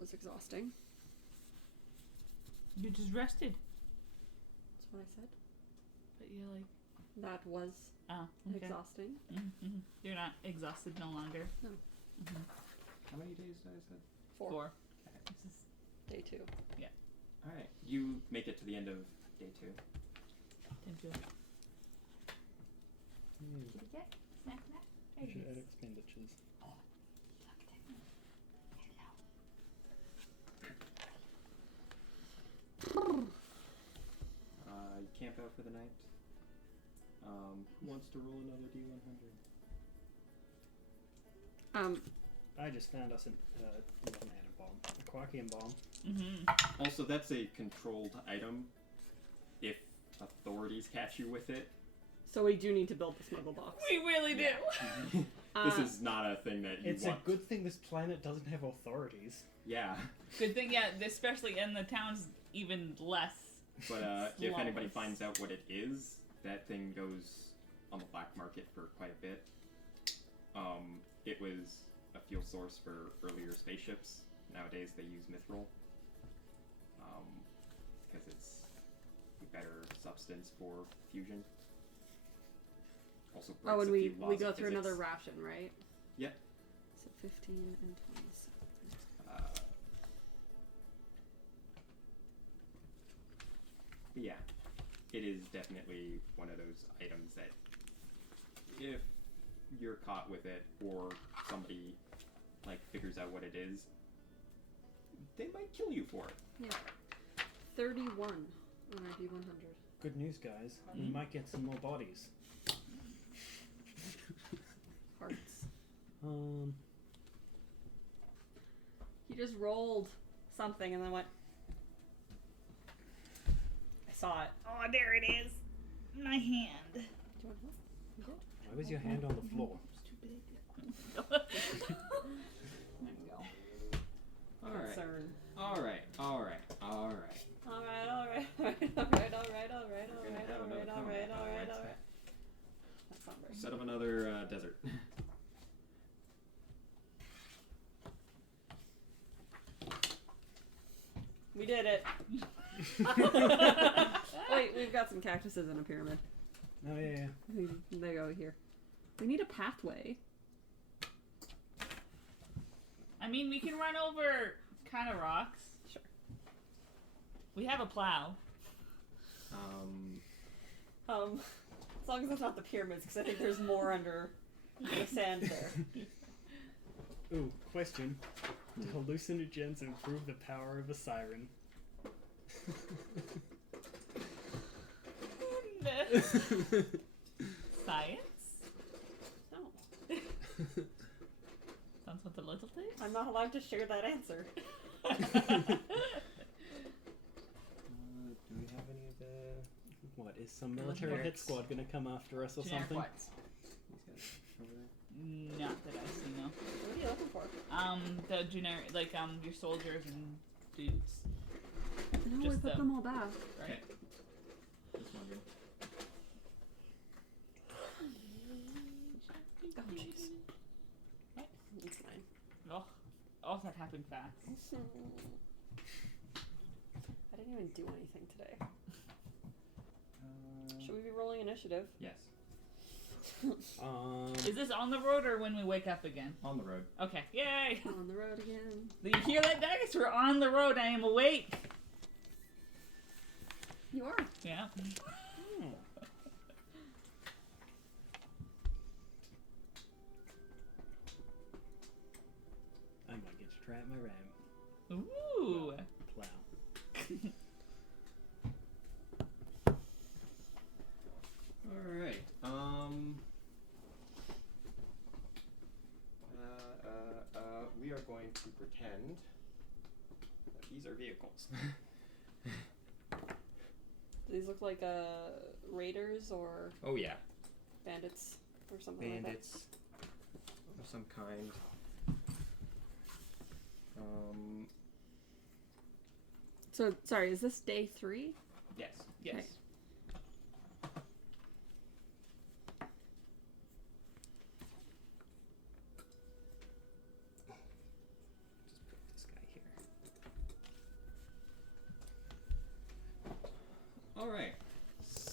was exhausting. You just rested. That's what I said. But you're like, That was okay. exhausting. Mm-hmm. You're not exhausted no longer. No. Mm-hmm. How many days did I say? 4. This is Day 2. Alright, you make it to the end of day 2. thank you. Did you get snack? You should add expenditures. You camp out for the night. Who wants to roll another D100? I just found us an atom bomb. A Quarkian bomb. Mm-hmm. Also, that's a controlled item. If authorities catch you with it, So we do need to build the smuggle box. We really do. this is not a thing that you It's want. a good thing this planet doesn't have authorities. Yeah, Good thing, yeah, especially in the towns, even less. but if anybody Flawless. finds out what it is, that thing goes on the black market for quite a bit. It was a fuel source for earlier spaceships. Nowadays they use mithril. Because it's a better substance for fusion. Also, Oh, breaks and a we few laws go of through another physics. ration, right? Yep. So 15 and 27. But yeah, it is definitely one of those items that if you're caught with it or somebody like figures out what it is, they might kill you for it. Yeah. 31 on our D100. Good news, guys. We Mhm. might get some more bodies. Hearts. He just rolled something and then went. I saw it. Oh, there it is. My hand. Do you want help? You good? Why was your hand on the floor? It's too big. There you go. Alright. Concern. Alright. Alright. That's not very Set up another desert. We did it. Wait, we've got some cactuses in a pyramid. Oh yeah. They go here. We need a pathway. I mean, we can run over kind of rocks. Sure. We have a plow. As long as it's not the pyramids, because I think there's more under the sand there. Ooh, question. Do hallucinogens improve the power of a siren? Science? No. Sounds with a little thing? I'm not allowed to share that answer. Do we have any of the... What, is some military hit squad gonna come after us or Generic something? whites. These guys over there? Not that I see, no. What are you looking for? The generic, like, your soldiers and dudes, No, we Just put them. them all back. right? Just wondering. Oh, jeez. What? It's fine. Oh, that happened fast. I didn't even do anything today. Should we be rolling initiative? Yes. Is this on the road or when we wake up again? On the road. Okay, yay! On the road again. Do you hear that, Daggers? We're on the road. I am awake. You are. Yeah. I might get to try out my ram. Ooh. Plow. Alright. We are going to pretend that these are vehicles. Do these look like raiders or Oh yeah. bandits or something like Bandits of some kind. that? So, sorry, is this day 3? Yes. Yes. Okay.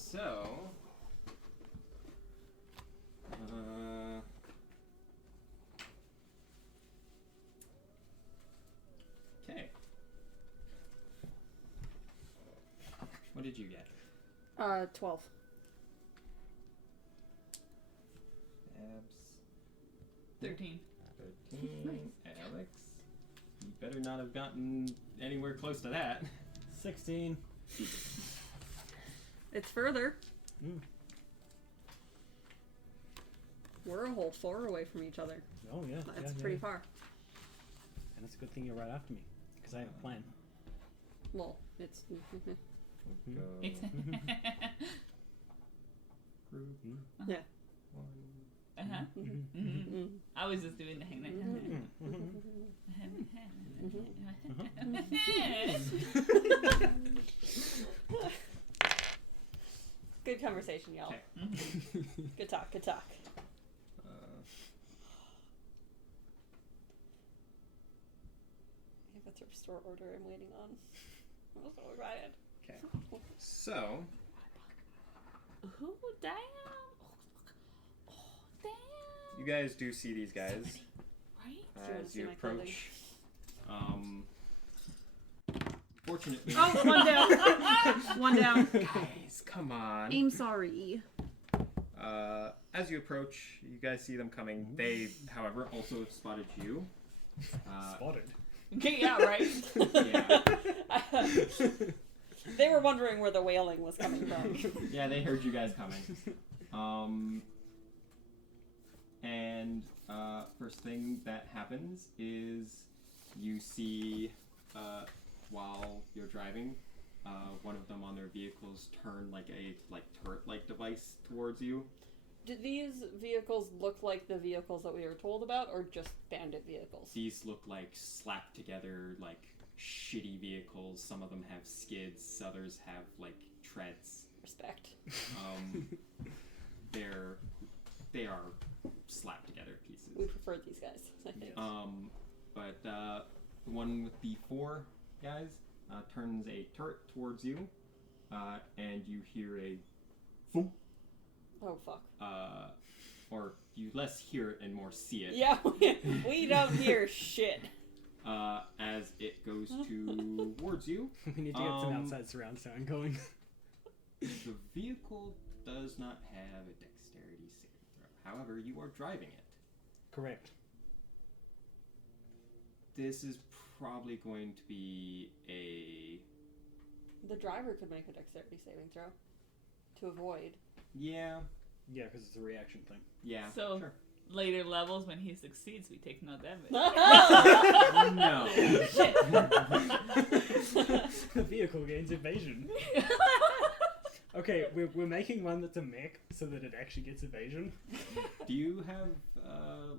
So. Okay. What did you get? 12. Abs. 13. 13. Alex. You better not have gotten anywhere close to that. 16. It's further. Mm. We're a whole 4 away from each other. Oh, yeah. That's yeah, pretty yeah. far. And it's a good thing you're right after me, because I have a plan. Well, it's... Go. Group. Yeah. One. Uh-huh. Mm-hmm. I was just doing the hang. Good conversation, y'all. Okay. Good talk, good talk. I have a thrift store order I'm waiting on. I'm so excited. Okay. So. Oh, damn. Oh, damn. You guys do see these guys Right? Do you wanna as see you my clothing? approach. Fortunately. Oh, one down. One down. Guys, come on. I'm sorry. As you approach, you guys see them coming. They, however, also have spotted you. Spotted. Okay, yeah, right? Yeah. They were wondering where the wailing was coming from. Yeah, they heard you guys coming. And first thing that happens is you see, while you're driving, one of them on their vehicles turn like a turret-like device towards you. Do these vehicles look like the vehicles that we were told about, or just bandit vehicles? These look like slapped together, like shitty vehicles. Some of them have skids, others have like treads. Respect. They are slapped together pieces. We prefer these guys, I think. But the one with the 4 guys turns a turret towards you, and you hear a thump. Oh, fuck. Or you less hear it and more see it. Yeah, we don't hear shit. As it goes towards you. We need to get some outside surround sound going. The vehicle does not have a dexterity saving throw. However, you are driving it. Correct. This is probably going to be a... The driver could make a dexterity saving throw to avoid. Yeah. Yeah, because it's a reaction thing. Yeah. So, sure. later levels, when he succeeds, we take no damage. No. The vehicle gains evasion. Okay, we're making one that's a mech so that it actually gets evasion. Do you have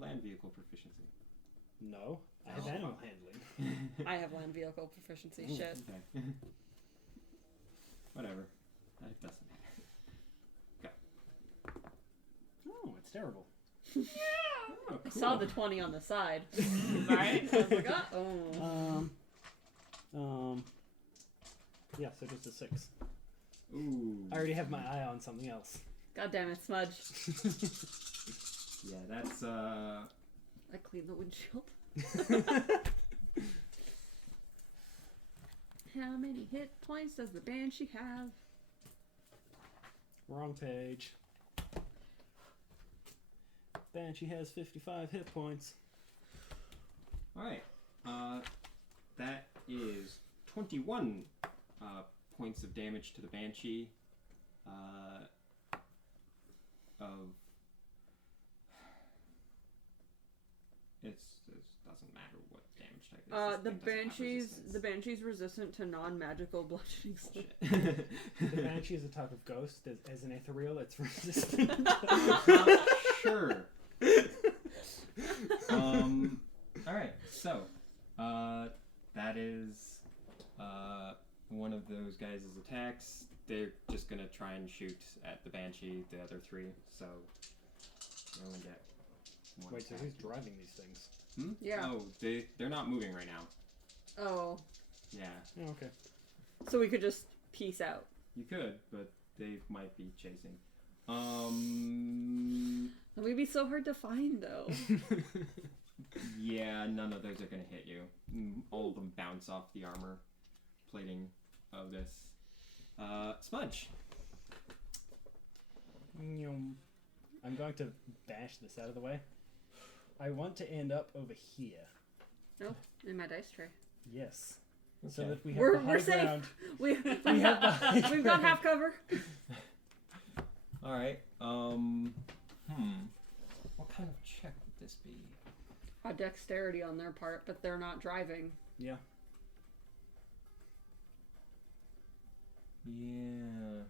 land vehicle proficiency? No, I have animal handling. I have land vehicle proficiency. Shit. Okay. Whatever. That doesn't matter. Oh, it's terrible. Oh, I cool. saw the 20 on the side. Right? I was like, oh. Yeah, so just a 6. Ooh. I already have my eye on something else. God damn it, Smudge. Yeah, that's I cleaned the windshield. How many hit points does the Banshee have? Wrong page. Banshee has 55 hit points. Alright. That is 21 points of damage to the Banshee. It doesn't matter what damage type it is. The Banshee's resistant to non-magical bludgeoning Oh, slash. shit. The Banshee is a type of ghost. As an ethereal, it's resistant. Sure. Alright, so that is one of those guys' attacks. They're just gonna try and shoot at the Banshee, the other 3, so you only get one. Wait, so attack. who's driving these things? Hmm? Yeah. Oh, they're not moving right now. Oh. Yeah. Oh, okay. So we could just peace out. You could, but they might be chasing. That would be so hard to find, though. Yeah, none of those are gonna hit you. All of them bounce off the armor plating of this. Smudge. I'm going to bash this out of the way. I want to end up over here. Nope, in my dice tray. Yes. So Okay. that we have We're the high safe. ground. We have the high we've got ground. half cover. All right. What kind of check would this be? A dexterity on their part, but they're not driving. Yeah. Yeah.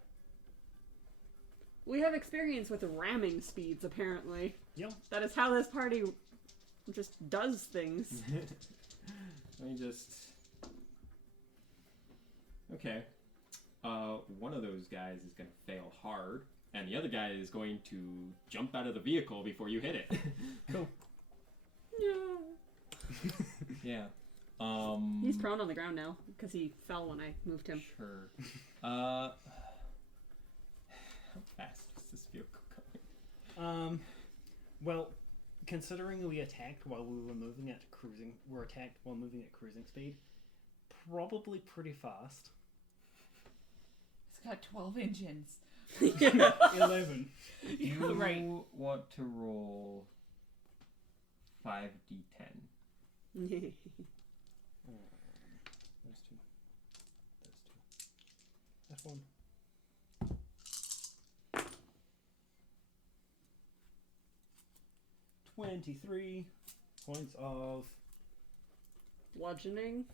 We have experience with ramming speeds, apparently. Yep. That is how this party just does things. Let me just. Okay. One of those guys is going to fail hard, and the other guy is going to jump out of the vehicle before you hit it. Cool. No. Yeah. He's prone on the ground now because he fell when I moved him. Sure. How fast is this vehicle going? Well, considering we attacked while we were moving at cruising, we're attacked while moving at cruising speed. Probably pretty fast. It's got 12 engines. 11. Do you Right. want to roll 5d10? Those two. That one. 23 points of Bludgeoning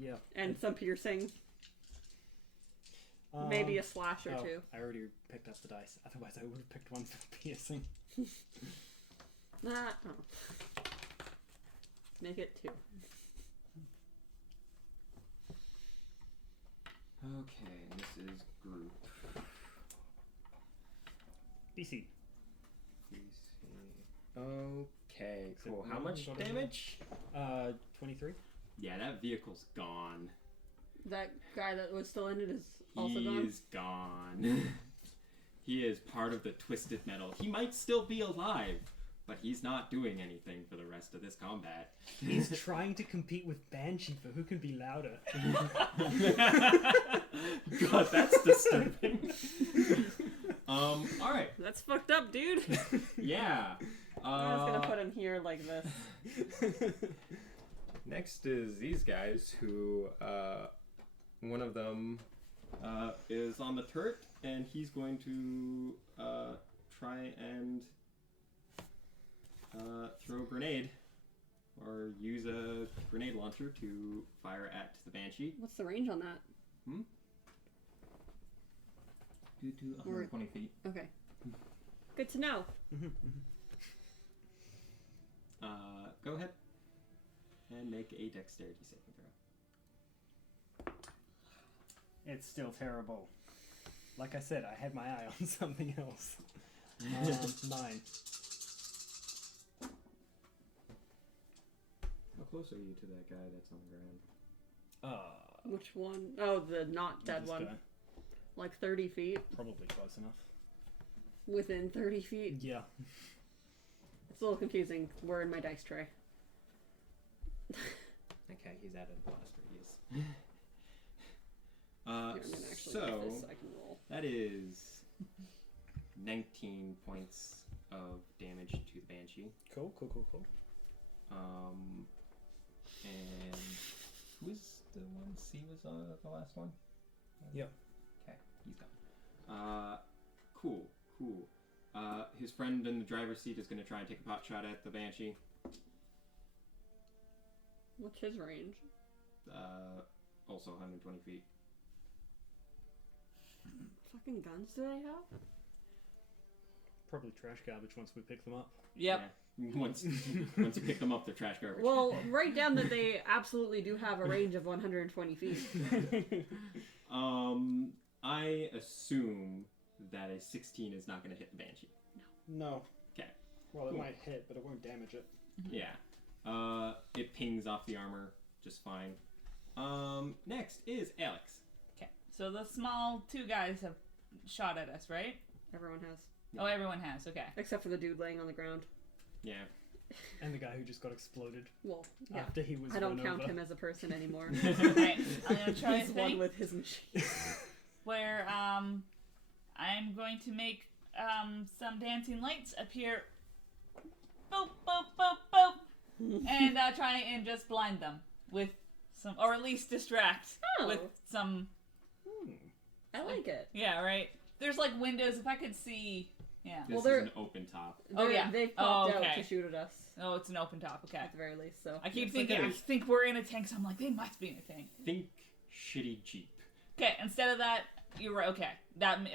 yeah. and some piercing. Maybe a slash or oh, two. I already picked up the dice. Otherwise, I would have picked one for piercing. Oh. Make it 2. Okay, this is group. BC. Okay, So cool. How we much got a- damage? 23. Yeah, that vehicle's gone. That guy that was still in it is also gone. He's gone. He is part of the Twisted Metal. He might still be alive, but he's not doing anything for the rest of this combat. He's trying to compete with Banshee for who can be louder. God, that's disturbing. Alright. That's fucked up, dude. Yeah. I was gonna put him here like this. Next is these guys who, one of them, is on the turret, and he's going to try and throw a grenade, or use a grenade launcher to fire at the Banshee. What's the range on that? Do 120 feet. Okay. Good to know. Go ahead and make a dexterity saving throw. It's still terrible. Like I said, I had my eye on something else. 9. How close are you to that guy that's on the ground? Which one? Oh, the not dead This one. guy. Like 30 feet. Probably close enough. Within 30 feet. Yeah. It's a little confusing. We're in my dice tray. Okay, he's out of blast radius. Here, I'm gonna actually get this so I can roll. That is 19 points of damage to the Banshee. Cool. And who was the one? C was the last one? Yep. Okay, he's gone. Cool. His friend in the driver's seat is going to try and take a pot shot at the Banshee. What's his range? Also 120 feet. Fucking guns do they have? Probably trash garbage once we pick them up. Yep. Yeah. Once you pick them up, they're trash garbage. Well, write down that they absolutely do have a range of 120 feet. I assume that a 16 is not going to hit the Banshee. No. Okay. Well, it Cool. might hit, but it won't damage it. Yeah. It pings off the armor just fine. Next is Alex. Okay. So the small 2 guys have shot at us, right? Everyone has. Oh, everyone has. Okay. Except for the dude laying on the ground. Yeah. And the guy who just got exploded Well, yeah. after he was I don't run count over. him as a person anymore. Right. I'm gonna try He's a one thing with his machine. where I'm going to make some dancing lights appear. Boop boop boop boop, and try and just blind them with some, or at least distract Oh. with some. I like it. Yeah, right. There's like windows. If I could see, yeah. This Well, is they're- an open top. Oh, yeah. They've popped okay. out to shoot at us. Oh, it's an open top. Okay. At the very least, so. I keep Yes, thinking. okay. I think we're in a tank, so I'm like, they must be in a tank. Think shitty Jeep. Okay. Instead of that, you're right. Okay.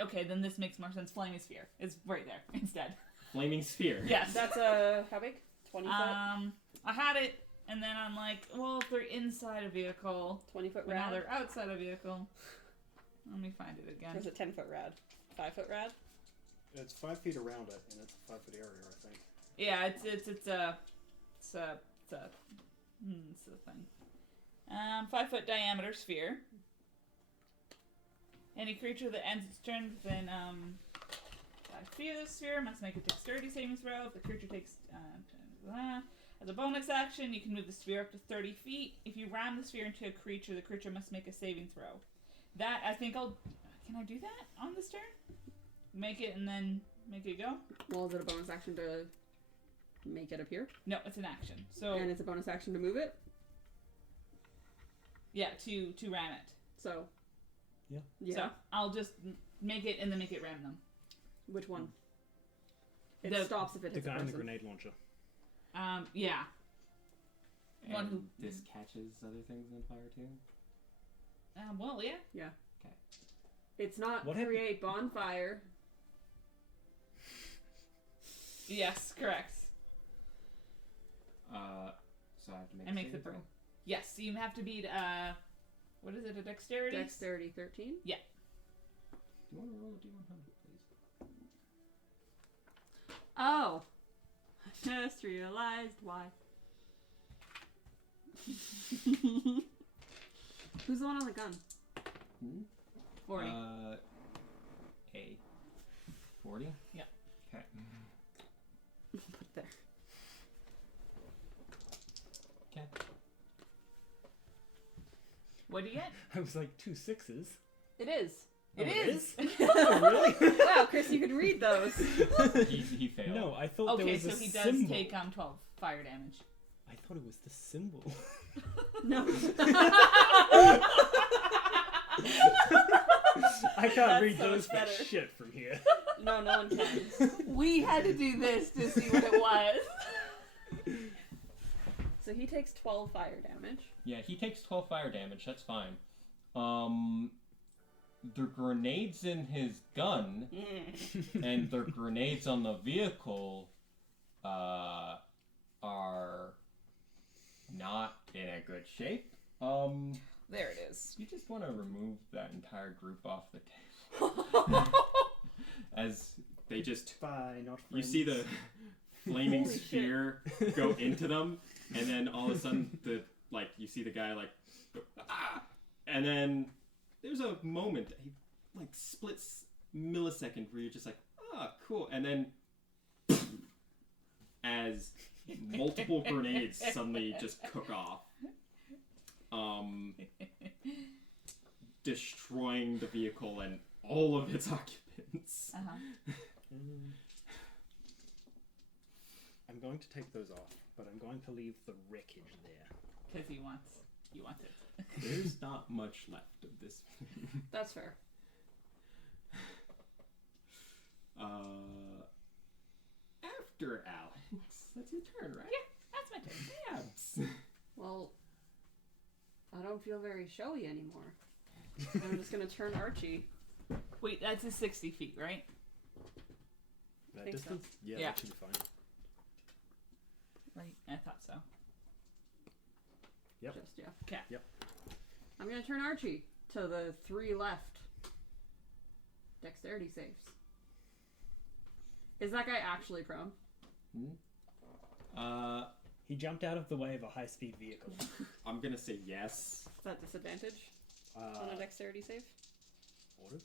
Okay. Then this makes more sense. Flaming sphere is right there instead. Flaming sphere. Yes. That's how big? 20 foot? I had it, and then I'm like, well, if they're inside a vehicle, 20 foot but now rad? they're outside a vehicle. Let me find it Or again. is it 10 foot rad? 5 foot rad? It's 5 feet around it, and it's a 5 foot area, I think. Yeah, it's a thing. 5 foot diameter sphere. Any creature that ends its turn within 5 feet of the sphere must make a dexterity saving throw. If the creature takes as a bonus action, you can move the sphere up to 30 feet. If you ram the sphere into a creature, the creature must make a saving throw. That, I think I'll... Can I do that on this turn? Make it and then make it go? Well, is it a bonus action to make it appear? No, it's an action. So, And it's a bonus action to move it? yeah, to ram it. So. Yeah. Yeah. So, I'll just make it and then make it ram them. Which one? It The- stops if it The hits a guy in the person. grenade launcher. Yeah. And One who- this catches other things on fire too. Well, yeah. Yeah. Okay. It's not What happened- create bonfire. Yes, correct. So I have to make. And a make the saving throw. throw? Yes, you have to beat, what is it, a dexterity? Dexterity 13. Do you want to roll a D100, please? Oh. I just realized why. Who's the one on the gun? 40. A 40. Yeah. Okay. Put it there. Okay. What do you get? I was like, 2 6s. It is. It is. Oh, really? Wow, Chris, you could read those. He failed. No, I thought there Okay, was so a he does symbol. take 12 fire damage. I thought it was the symbol. No. I can't That's read so those much for better. shit from here. No, no one can. We had to do this to see what it was. So he takes 12 fire damage. Yeah, he takes 12 fire damage. That's fine. The grenades in his gun and the grenades on the vehicle are not in a good shape. There it is. You just want to remove that entire group off the table. As they just, Bye, not you friends. see the flaming Holy shit. sphere go into them, and then all of a sudden, you see the guy go, ah! And then there's a moment, a splits millisecond where you're just like, ah, cool, and then as multiple grenades suddenly just cook off, destroying the vehicle and all of its occupants. I'm going to take those off, but I'm going to leave the wreckage there. Because he wants it. There's not much left of this. That's fair. After Alex, that's your turn, right? That's my turn. Abs. Well, I don't feel very showy anymore. I'm just gonna turn Archie. Wait, that's a 60 feet, right? That think so. distance? Yeah, Yeah. that should be fine. Right. I thought so. Yep. Just, yeah. Okay. Yep. I'm gonna turn Archie to the 3 left. Dexterity saves. Is that guy actually prone? He jumped out of the way of a high-speed vehicle. I'm gonna say yes. Is that disadvantage on a dexterity save? What if?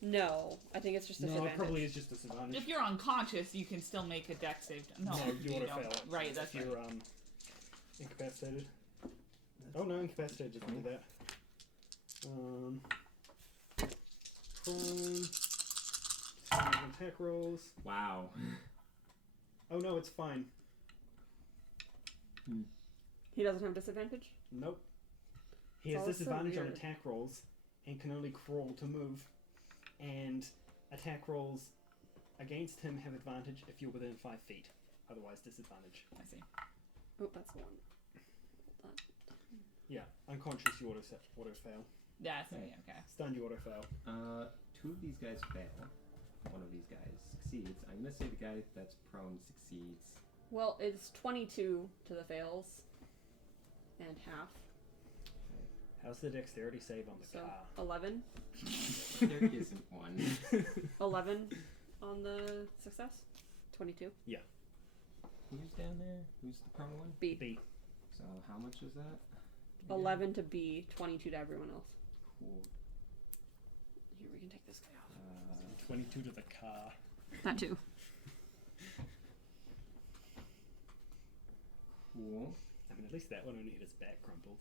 No, I think it's just No, disadvantage. it probably is just disadvantage. If you're unconscious, you can still make a dex save. No, you you auto don't. fail it. Right, that's if right. you're incapacitated. Oh no, incapacitated doesn't do that. Prone. Attack rolls. Wow. Oh no, it's fine. He doesn't have disadvantage? Nope. He It's has all so disadvantage on weird. attack rolls and can only crawl to move. And attack rolls against him have advantage if you're within 5 feet. Otherwise, disadvantage. I see. Oh, that's the one. Yeah, unconscious you auto fail. Yeah, I see. Okay. Stunned you auto fail. 2 of these guys fail. 1 of these guys succeeds. I'm gonna say the guy that's prone succeeds. Well, it's 22 to the fails. And half. How's the dexterity save on the So, car? 11. There isn't one. 11 on the success. 22. Who's down there? Who's the prone one? B. B. So how much is that? 11 to B, 22 to everyone else. Cool. Here, we can take this guy off. 22 to the car. That too. Cool. I mean, at least that one only hit his back crumpled.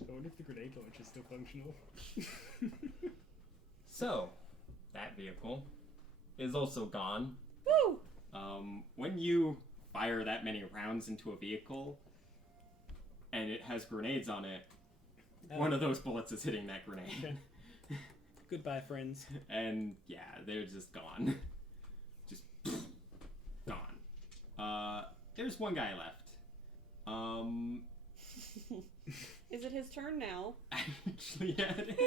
I wonder if the grenade launcher is still functional. So, that vehicle is also gone. Woo! When you fire that many rounds into a vehicle and it has grenades on it, one of those bullets is hitting that grenade. Okay. Goodbye, friends. And yeah, they're just gone. Just gone. There's one guy left. Is it his turn now? Actually, yeah, it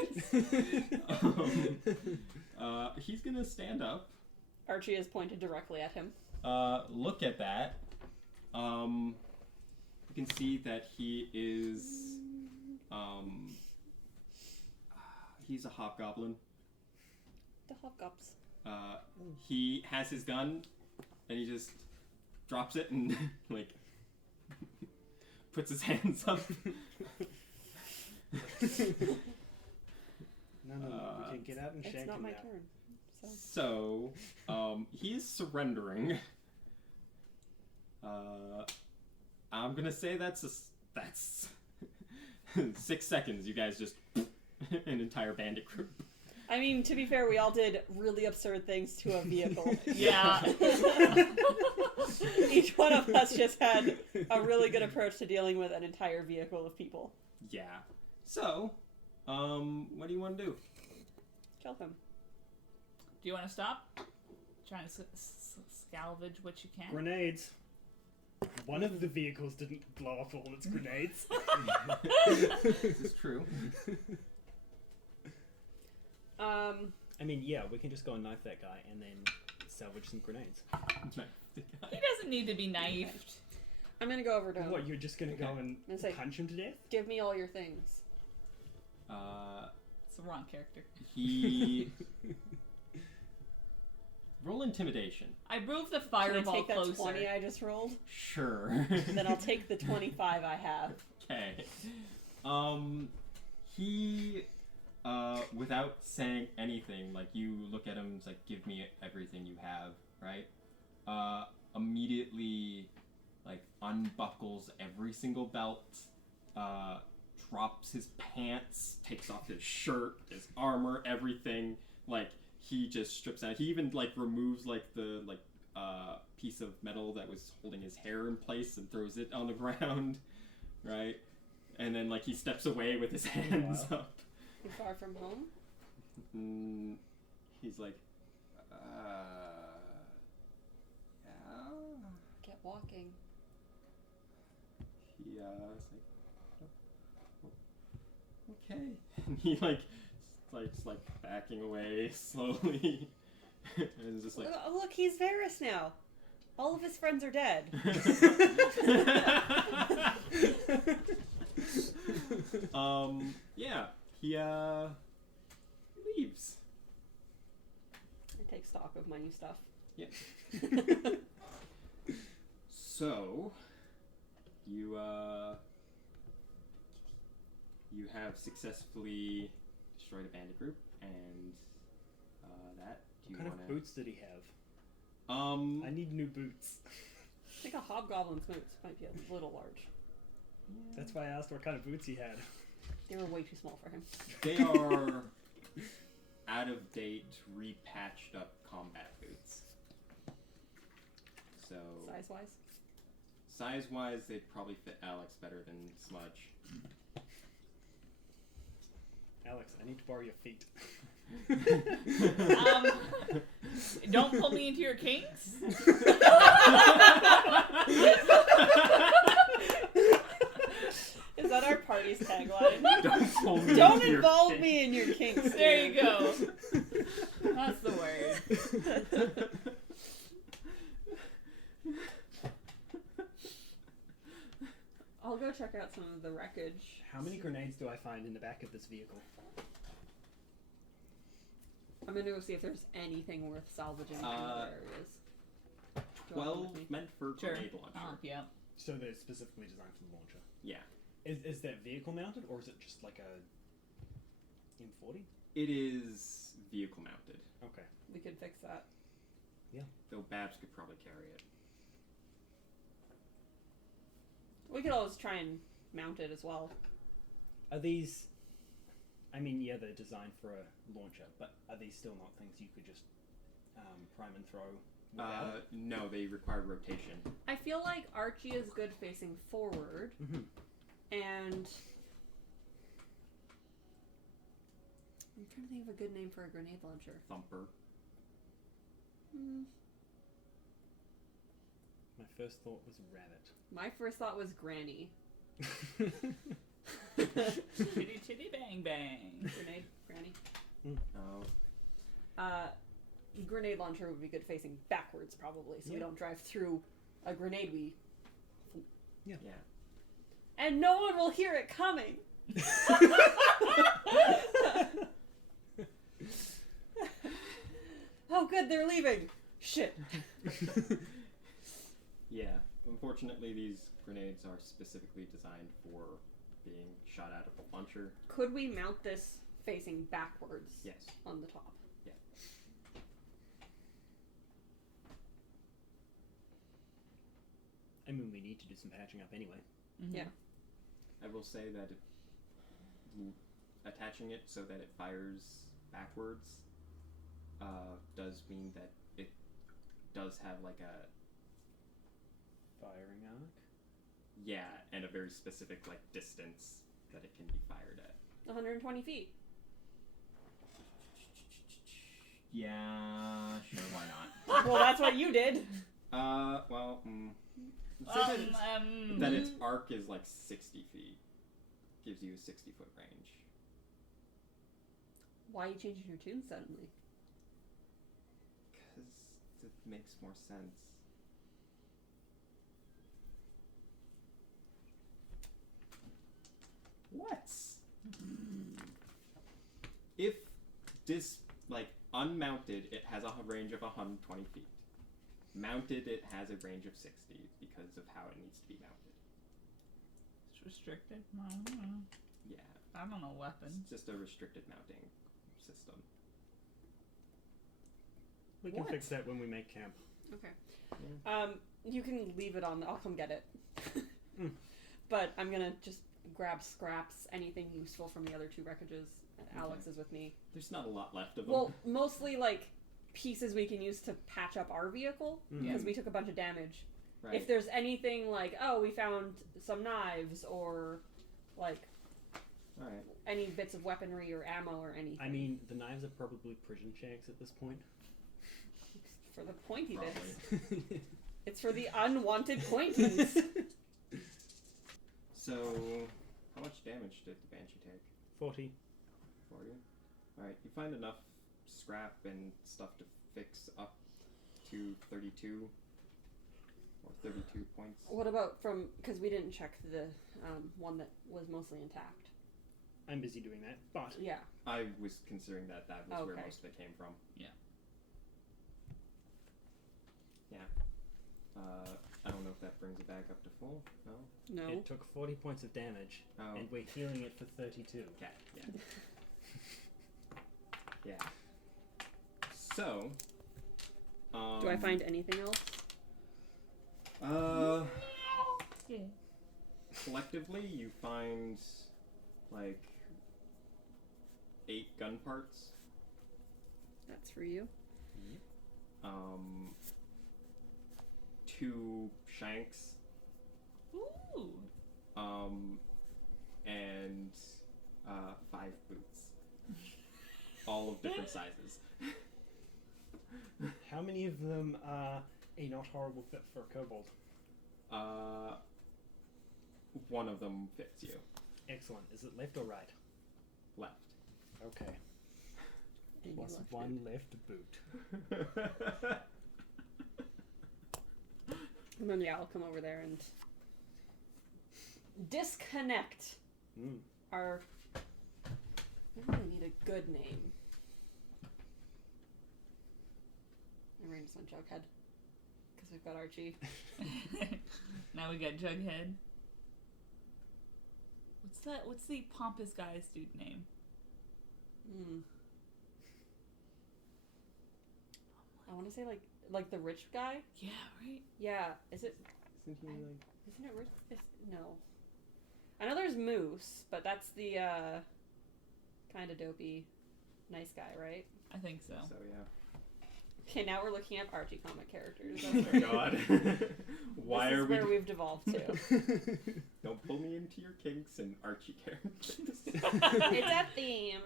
is. He's gonna stand up. Archie is pointed directly at him. Look at that. You can see that he is, he's a hobgoblin. The hobgobs. He has his gun, and he just drops it and, like, puts his hands up. No, we can get out and shank It's not him my now. turn. So. So, he is surrendering. I'm gonna say that's 6 seconds. You guys just an entire bandit group. I mean, to be fair, we all did really absurd things to a vehicle. Yeah. Each one of us just had a really good approach to dealing with an entire vehicle of people. Yeah. So, what do you want to do? Kill him. Do you want to stop? Trying to salvage what you can. Grenades. One of the vehicles didn't blow up all its grenades. This is true. I mean, yeah, we can just go and knife that guy and then salvage some grenades. He doesn't need to be knifed. I'm gonna go over to him. What, you're just gonna go Okay. and And say- punch him to death? Give me all your things. It's the wrong character. He roll intimidation. I move the Can I fireball take that closer. 20 I just rolled? Sure. Then I'll take the 25 I have. Okay. He, without saying anything, like, you look at him, it's like, give me everything you have, right? Immediately, like, unbuckles every single belt, drops his pants, takes off his shirt, his armor, everything. Like, he just strips out. He even, like, removes, like, the, like, piece of metal that was holding his hair in place and throws it on the ground, right? And then, like, he steps away with his hands Wow. up. You far from home? He's like, yeah. Get walking. He, is like, okay. And he, like, starts, like, backing away slowly. And is just like, Oh, look, he's Varys now. All of his friends are dead. yeah, he, leaves. I take stock of my new stuff. Yeah. So, You have successfully destroyed a bandit group, and that. Do you What kind wanna... of boots did he have? I need new boots. I think a hobgoblin's boots might be a little large. That's why I asked what kind of boots he had. They were way too small for him. They are out of date, repatched up combat boots. So Size-wise? size-wise, they'd probably fit Alex better than Smudge. Alex, I need to borrow your feet. Don't pull me into your kinks. Is that our party's tagline? Don't involve me in your kinks. There you go. That's the word. I'll go check out some of the wreckage. How many grenades do I find in the back of this vehicle? I'm gonna go see if there's anything worth salvaging in other areas. Do you want to come 12 with me? meant for Sure. grenade launcher. Yeah. So they're specifically designed for the launcher. Yeah. Is that vehicle mounted, or is it just like a M40? It is vehicle mounted, Okay. We could fix that. though Babs could probably carry it. We could always try and mount it as well. Are these... I mean, yeah, they're designed for a launcher, but are these still not things you could just prime and throw without? No, they require rotation. I feel like Archie is good facing forward, and I'm trying to think of a good name for a grenade launcher. Thumper. My first thought was rabbit. My first thought was Granny. Chitty chitty bang bang. Grenade, Granny. Oh. Grenade launcher would be good facing backwards, probably, so we don't drive through a grenade. Yeah. And no one will hear it coming. Oh, good, they're leaving. Shit. Yeah. Unfortunately, these grenades are specifically designed for being shot out of a launcher. Could we mount this facing backwards? Yes. On the top. Yeah. I mean, we need to do some patching up anyway. Mm-hmm. Yeah. I will say that attaching it so that it fires backwards does mean that it does have like a Firing arc? yeah, and a very specific like distance that it can be fired at. 120 feet. Yeah, sure, why not? Well, that's what you did. Well, say that its arc is like 60 feet. Gives you a 60-foot range. Why are you changing your tune suddenly? Because it makes more sense. What? If this, like, unmounted, it has a range of 120 feet. Mounted, it has a range of 60 because of how it needs to be mounted. It's restricted. I don't know. Yeah. I don't know weapons. It's just a restricted mounting system. We can fix that when we make camp. Okay. Yeah. You can leave it on. I'll come get it. But I'm gonna just grab scraps, anything useful from the other two wreckages. And Alex is with me. There's not a lot left of them. Well, mostly like pieces we can use to patch up our vehicle because we took a bunch of damage. right. If there's anything like, oh, we found some knives or like All right. any bits of weaponry or ammo or anything. I mean, the knives are probably prison shanks at this point. For the pointy Probably. bits. It's for the unwanted pointies. So, how much damage did the Banshee take 40. for you? Alright, you find enough scrap and stuff to fix up to 32 or 32 points. What about from, because we didn't check the one that was mostly intact. I'm busy doing that, but Yeah. I was considering that was where Okay. most of it came from. Yeah. Yeah. I don't know if that brings it back up to full. No? No. It took 40 points of damage, Oh. and we're healing it for 32. Okay, yeah. Yeah. So, Do I find anything else? Yeah. Collectively, you find, like, 8 gun parts. That's for you. 2 shanks, Ooh. and 5 boots. All of different sizes. How many of them are a not horrible fit for a kobold? One of them fits you. Excellent. Is it left or right? Left. Okay. And Plus you left one it. left boot. And then yeah, I'll come over there and disconnect our. I really need a good name. I'm reading this on Jughead because we've got Archie. Now we got Jughead. What's the pompous guy's dude name? I want to say like the rich guy. Yeah, right? Yeah, is it? Isn't he like... Isn't it rich? No. I know there's Moose, but that's the kind of dopey, nice guy, right? I think so. So, yeah. Okay, now we're looking at Archie comic characters. Oh my god. Why this are is we... where we've devolved to. Don't pull me into your kinks and Archie characters. It's a theme.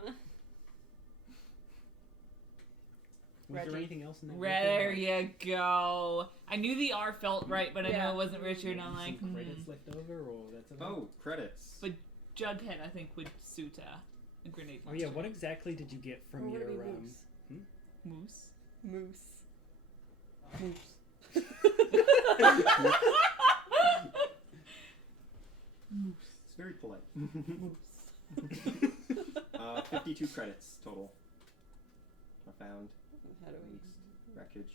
Was Reggie. there anything else in that? There you go. I knew the R felt right, but I Yeah. know it wasn't Richard, and I'm like, Some credits left over, or that's about? Oh, credits. But Jughead, I think, would suit a grenade Oh yeah. launcher. What exactly did you get from Or would your it be Moose? Moose. Moose. It's very polite. 52 credits total. I found. How do we? Wreckage.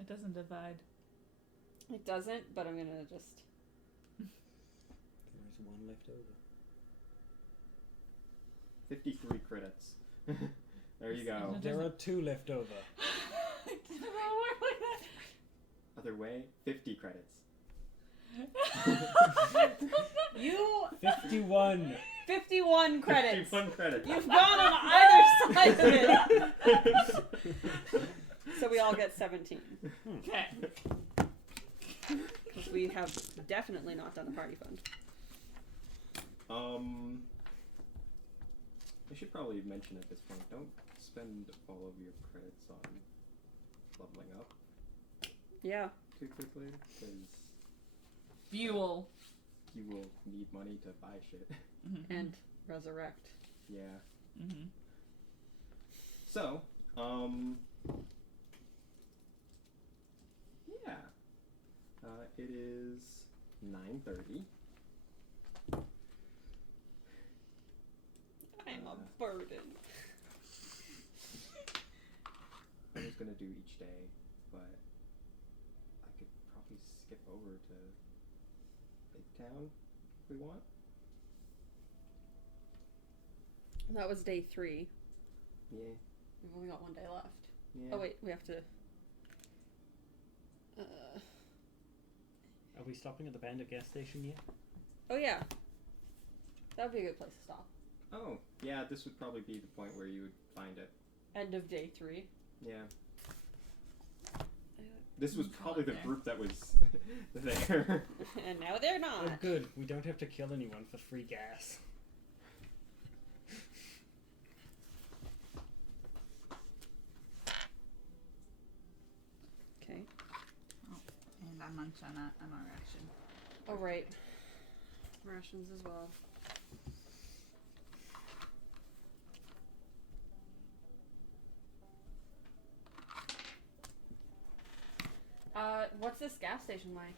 It doesn't divide. It doesn't, but I'm gonna just. There's one left over. 53 credits. There you go. There are 2 left over. It didn't work like that. Other way, 50 credits. You 51. 51 credits. 51 credits. You've gone on either side of it. So we all get 17. Okay. Because we have definitely not done a party fund. I should probably mention at this point, don't spend all of your credits on leveling up Yeah. too quickly, because Fuel. you will need money to buy shit. And resurrect. Yeah. Mm-hmm. So, yeah. It is 9:30. I'm a burden. I was gonna do each day, but I could probably skip over to Big Town if we want. That was day 3. Yeah. We've only got 1 day left. Yeah. Oh wait, we have to. Are we stopping at the Bandit gas station yet? Oh yeah. That would be a good place to stop. Oh, yeah. This would probably be the point where you would find it. End of day 3. Yeah. This was probably the there. group that was there. And now they're Oh, not. good. We don't have to kill anyone for free gas. Okay. And I munch on a ration. Oh right. Rations as well. What's this gas station like?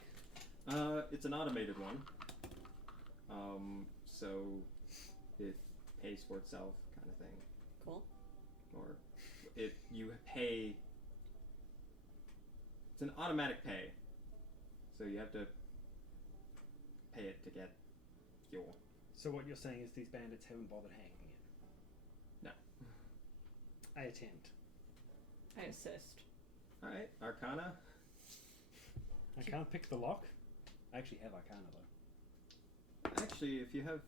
It's an automated one. So it pays for itself, kind of thing. Cool. Or you pay. It's an automatic pay, so you have to pay it to get fuel. So what you're saying is these bandits haven't bothered hanging it? No. I attempt. I assist. All right, Arcana. I can't pick the lock. I actually have Arcana though. Actually, if you have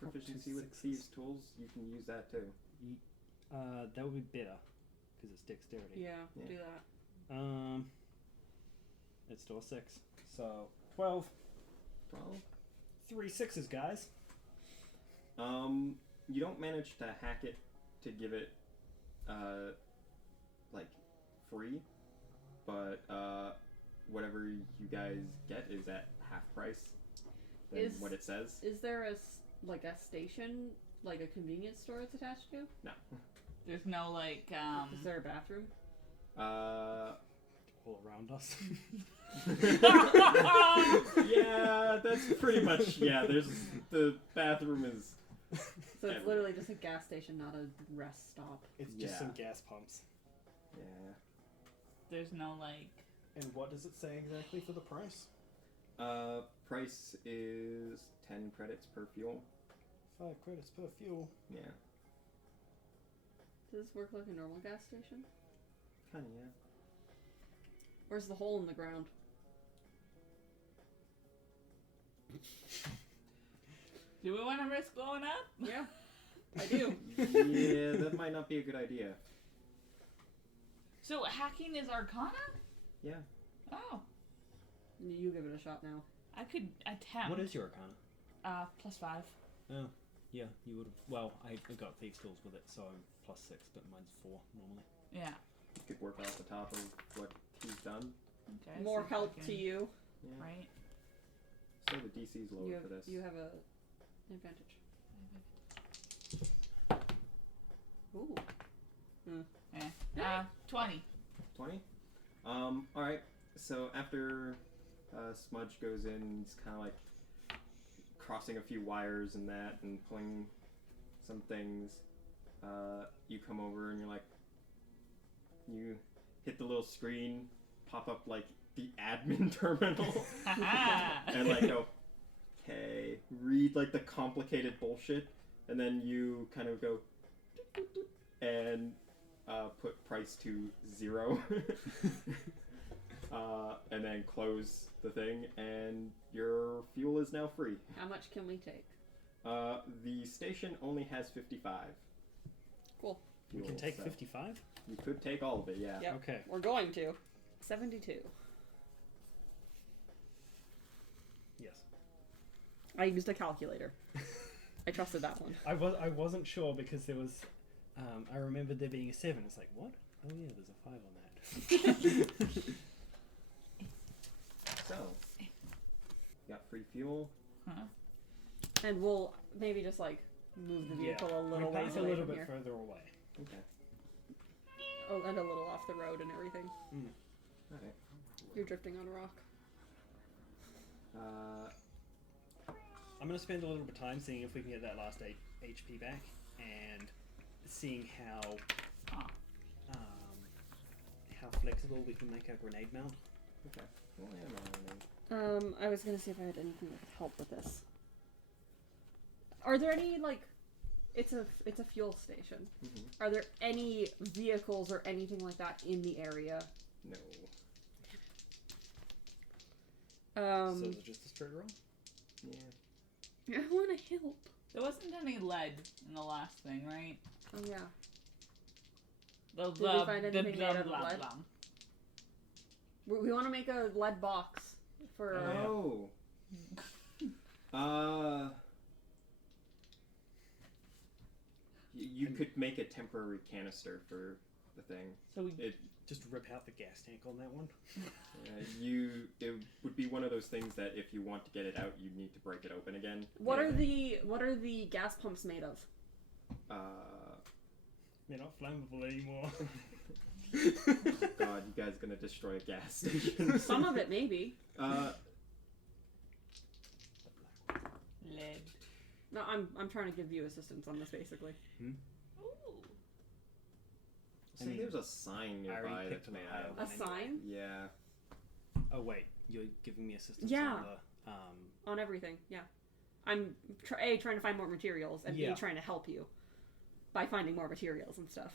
proficiency with sixes. thieves' tools, you can use that too. That would be better because it's dexterity. Yeah, Yeah. do that. It's still a 6. So 12. 12. 3 6s, guys. You don't manage to hack it to give it, like, free, but whatever you guys get is at half price than what it says. Is there a station, like a convenience store it's attached to? No. There's no like Is there a bathroom? All around us. Yeah, that's pretty much, there's, the bathroom is, So it's literally just a gas station, not a rest stop. It's just Yeah. some gas pumps. yeah. there's no like And what does it say exactly for the price? Price is 10 credits per fuel. 5 credits per fuel. Yeah. Does this work like a normal gas station? Kinda, yeah. Where's the hole in the ground? do we want to risk blowing up? Yeah, I do. Yeah, that might not be a good idea. So hacking is Arcana? Yeah. Oh, You give it a shot now. I could attempt. What is your Arcana? +5. Oh, yeah, you would have. Well, I got thieves' tools with it, so I'm +6, but mine's 4 normally. Yeah. You could work off the top of what he's done. Okay. More see if I help can- to you. Yeah. Right. So the DC's lower You have, for this. you have a advantage. Ooh. Yeah. 20. 20? Alright. So after Smudge goes in, he's kind of like crossing a few wires and that and pulling some things. You come over and you're like, you hit the little screen, pop up like the admin terminal, and like go, okay, read like the complicated bullshit, and then you kind of go, and put price to 0, and then close the thing, and your fuel is now free. How much can we take? The station only has 55. Cool. We fuel, can take so 55? You could take all of it, yeah. Yep. Okay. We're going to. 72. Yes. I used a calculator. I trusted that one. I wasn't sure because there was. I remembered there being a 7. It's like, what? Oh yeah, there's a 5 on that. So, you got free fuel. And we'll maybe just like move the vehicle a little we ways pace a away little from bit here. further away. Okay. Oh, and a little off the road and everything. Alright. You're drifting on a rock. I'm going to spend a little bit of time seeing if we can get that last 8 HP back and seeing how flexible we can make our grenade mount. Okay. Well, yeah, no. I was gonna see if I had anything that could help with this. Are there any like, it's a fuel station. Mm-hmm. Are there any vehicles or anything like that in the area? No. So is it just a straight roll? Yeah. I want to help. There wasn't any lead in the last thing, right? Oh yeah. Did we find anything made out of lead? We want to make a lead box for. Oh. You could make a temporary canister for the thing. So we Just rip out the gas tank on that one. It would be one of those things that if you want to get it out, you need to break it open again. What are the gas pumps made of? They're not flammable anymore. Oh God, you guys gonna destroy a gas station? Some of it maybe. lead. No, I'm trying to give you assistance on this basically. Ooh. I See, mean, there's a sign I already nearby picked that my may higher have. one. A sign Yeah. Oh wait, you're giving me assistance Yeah. on the on everything. Yeah. I'm trying to find more materials and Yeah. B trying to help you by finding more materials and stuff.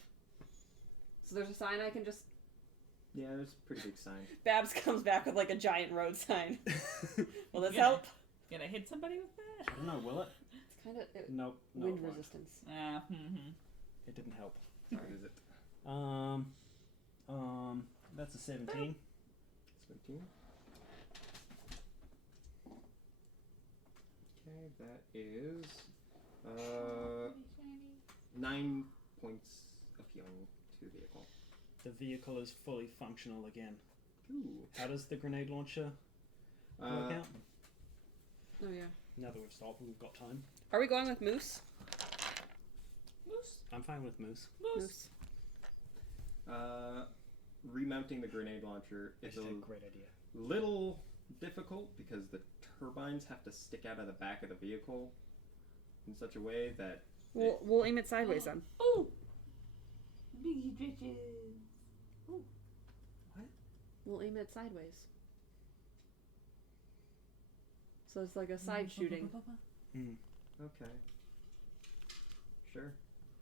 So there's a sign I can just. Yeah, there's a pretty big sign. Babs comes back with like a giant road sign. Will this Yeah. help? Gonna hit somebody with that? I don't know, will it? It's kind of Nope. No, wind it won't. resistance. It didn't help. What is it? That's a 17. 17. Okay, that is 9 points of healing to the vehicle. The vehicle is fully functional again. Ooh. How does the grenade launcher work out? Oh yeah. Now that we've stopped, we've got time. Are we going with Moose? Moose. I'm fine with Moose. Moose. Remounting the grenade launcher is It's a a great idea. little difficult because the turbines have to stick out of the back of the vehicle in such a way that We'll aim it sideways then. Ooh. Biggie bitches. We'll aim it sideways. So it's like a side shooting. okay, sure.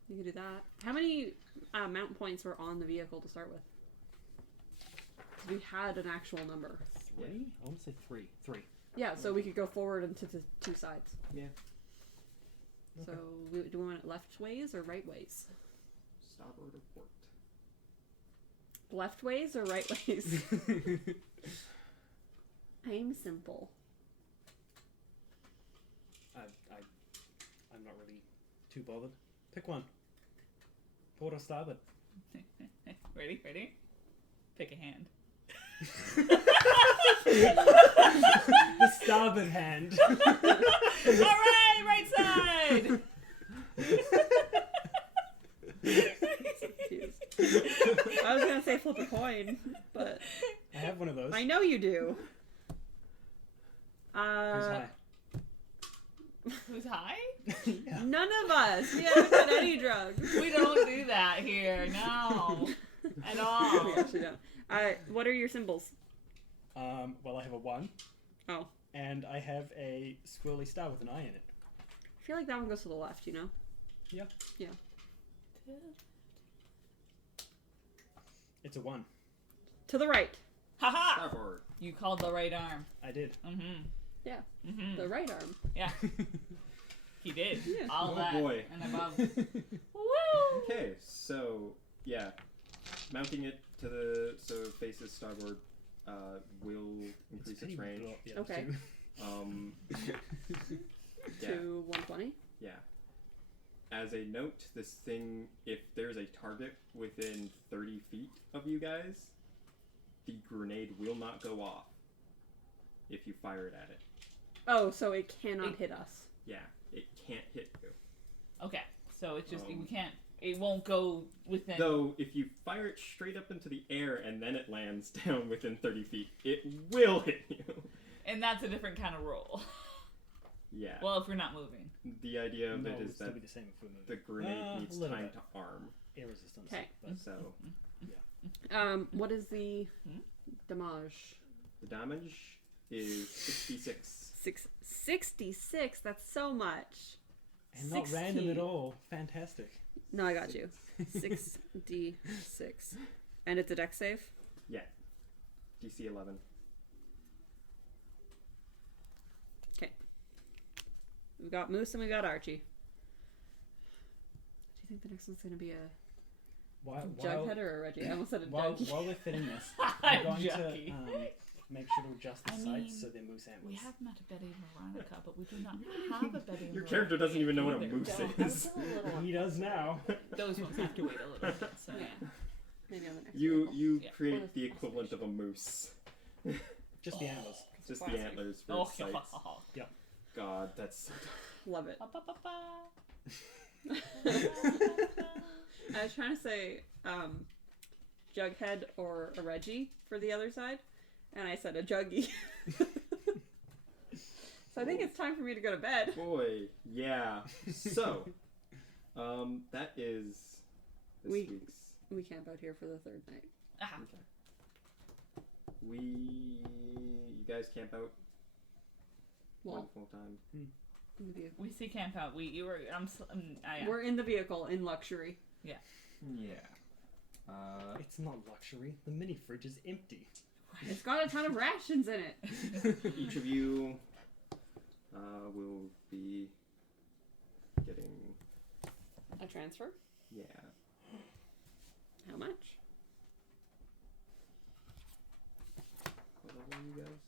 You could do that. How many mount points were on the vehicle to start with? 'Cause we had an actual number. 3? I want to say 3. 3. Yeah, so we could go forward into the two sides. Yeah. So do we want it left ways or right ways? Starboard or port? Left ways or right ways? I'm simple. I'm not really too bothered. Pick one. Port or starboard? Ready? Pick a hand. The starboard hand. Alright, right side! Confused. I was gonna say flip a coin, but I have one of those. I know you do. Who's high? Who's high? Yeah. None of us. We haven't done any drugs. We don't do that here, no. At all. We actually don't. What are your symbols? Well, I have a 1. Oh. And I have a squirrely star with an eye in it. I feel like that one goes to the left, you know? Yeah. Yeah. It's a 1. To the right. Haha! Starboard. You called the right arm. I did. Mm-hmm. Yeah. Mm-hmm. The right arm. Yeah. He did. Yeah. All Oh, that boy. and above. Woo! Okay, so yeah, mounting it to the so it faces starboard will increase its range. Okay. Yeah, To 120. yeah. As a note, this thing, if there's a target within 30 feet of you guys, the grenade will not go off if you fire it at it. Oh, so it cannot hit us. Yeah, it can't hit you. Okay, so it's just, we can't, it won't go within. Though, if you fire it straight up into the air and then it lands down within 30 feet, it will hit you. And that's a different kind of roll. Yeah. Well, if we're not moving. The idea of No, it it would is still that be the same if we're moving. the grenade needs a little time bit. to arm. Air resistance. Okay. But So, What is the damage? the damage is 66. 66? That's so much. and not random at all. Fantastic. No, I got you. 6d6. And it's a dex save? Yeah. DC 11. Okay. We've got Moose and we got Archie. Do you think the next one's going to be a Jughead or a Reggie? I almost said a while Juggy. we're fitting this, I'm going to Juggy. make sure to adjust the I sights mean, so they're moose antlers. We have met a Betty Veronica, but we do not have a Betty Your Veronica character doesn't even know what a either. moose Don't. is. I was a little He does now. Those ones have to wait a little bit, so Yeah. Maybe on the next You vehicle. you Yeah. create the equivalent of a moose. Just the antlers. Just the Classic. antlers for Oh, its sights. God, that's Love it. Ba-ba-ba-ba. I was trying to say Jughead or a Reggie for the other side, and I said a Juggy. So I think it's time for me to go to bed. boy, yeah. So, That is this We- week's. We camp out here for the third night. Aha. Okay. You guys camp out one Well, full time. in the vehicle. We see camp out. You were. Yeah. We're in the vehicle in luxury. Yeah. It's not luxury. The mini fridge is empty. It's got a ton of rations in it. Each of you will be getting. A transfer? Yeah. How much? What level are you guys?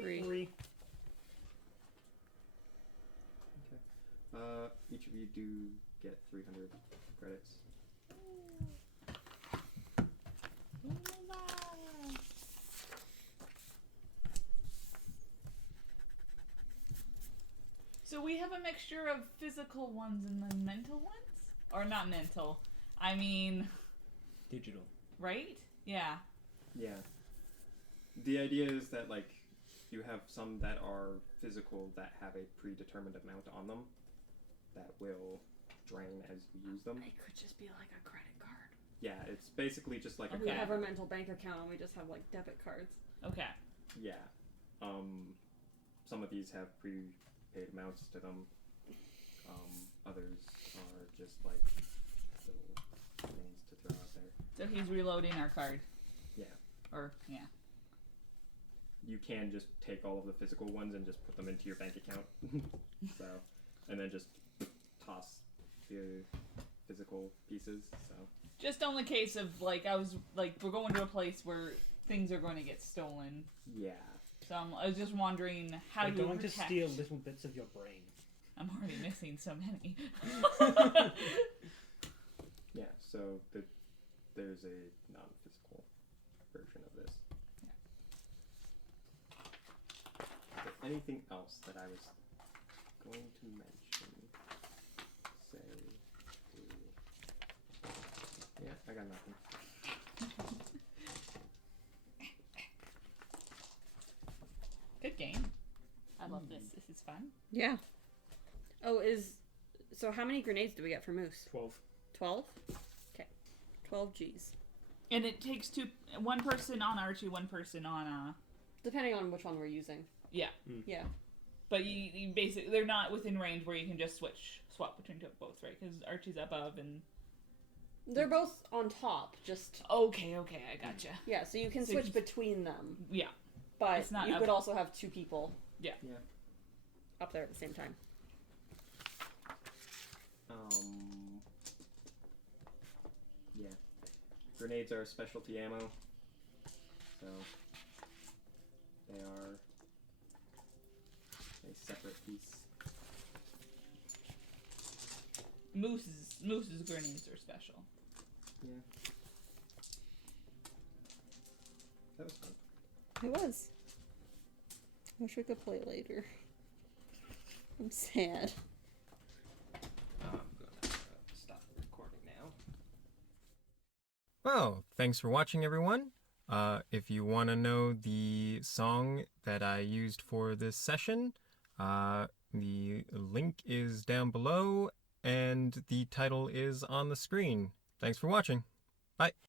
3. 3. Okay. Each of you do get 300 credits. So we have a mixture of physical ones and then mental ones? Or not mental. I mean, Digital. right? Yeah. Yeah. The idea is that, like, you have some that are physical that have a predetermined amount on them that will drain as you use them. It could just be like a credit card. Yeah, it's basically just like a We Okay. have our mental bank account and we just have like debit cards. Okay. Yeah. Some of these have prepaid amounts to them. Others are just like little things to throw out there. So he's reloading our card. Yeah. Or, yeah. You can just take all of the physical ones and just put them into your bank account. So, and then just toss the physical pieces. So. Just on the case of, like, we're going to a place where things are going to get stolen. Yeah. So I was just wondering how They're do we going protect. to steal little bits of your brain. I'm already missing so many. Yeah, so there's a non-physical version of this. Is there anything else that I was going to mention? Say, yeah, I got nothing. Good game. I love this. This is fun. Yeah. Oh, so how many grenades do we get for Moose? 12. 12? Okay. 12 G's. And it takes one person on Archie, one person on Depending on which one we're using. Yeah. Yeah. But you basically, they're not within range where you can just swap between both, right? Because Archie's above and. They're both on top, just. Okay, I gotcha. Yeah, so you can So switch you between them. Yeah. But It's not you up- could also have 2 people. Yeah. Yeah. Up there at the same time. Yeah. Grenades are specialty ammo. So they are a separate piece. Moose's grenades are special. Yeah. That was fun. It was. I wish we could play later. I'm sad. I'm gonna stop recording now. Well, thanks for watching, everyone. If you want to know the song that I used for this session, the link is down below and the title is on the screen. Thanks for watching. Bye.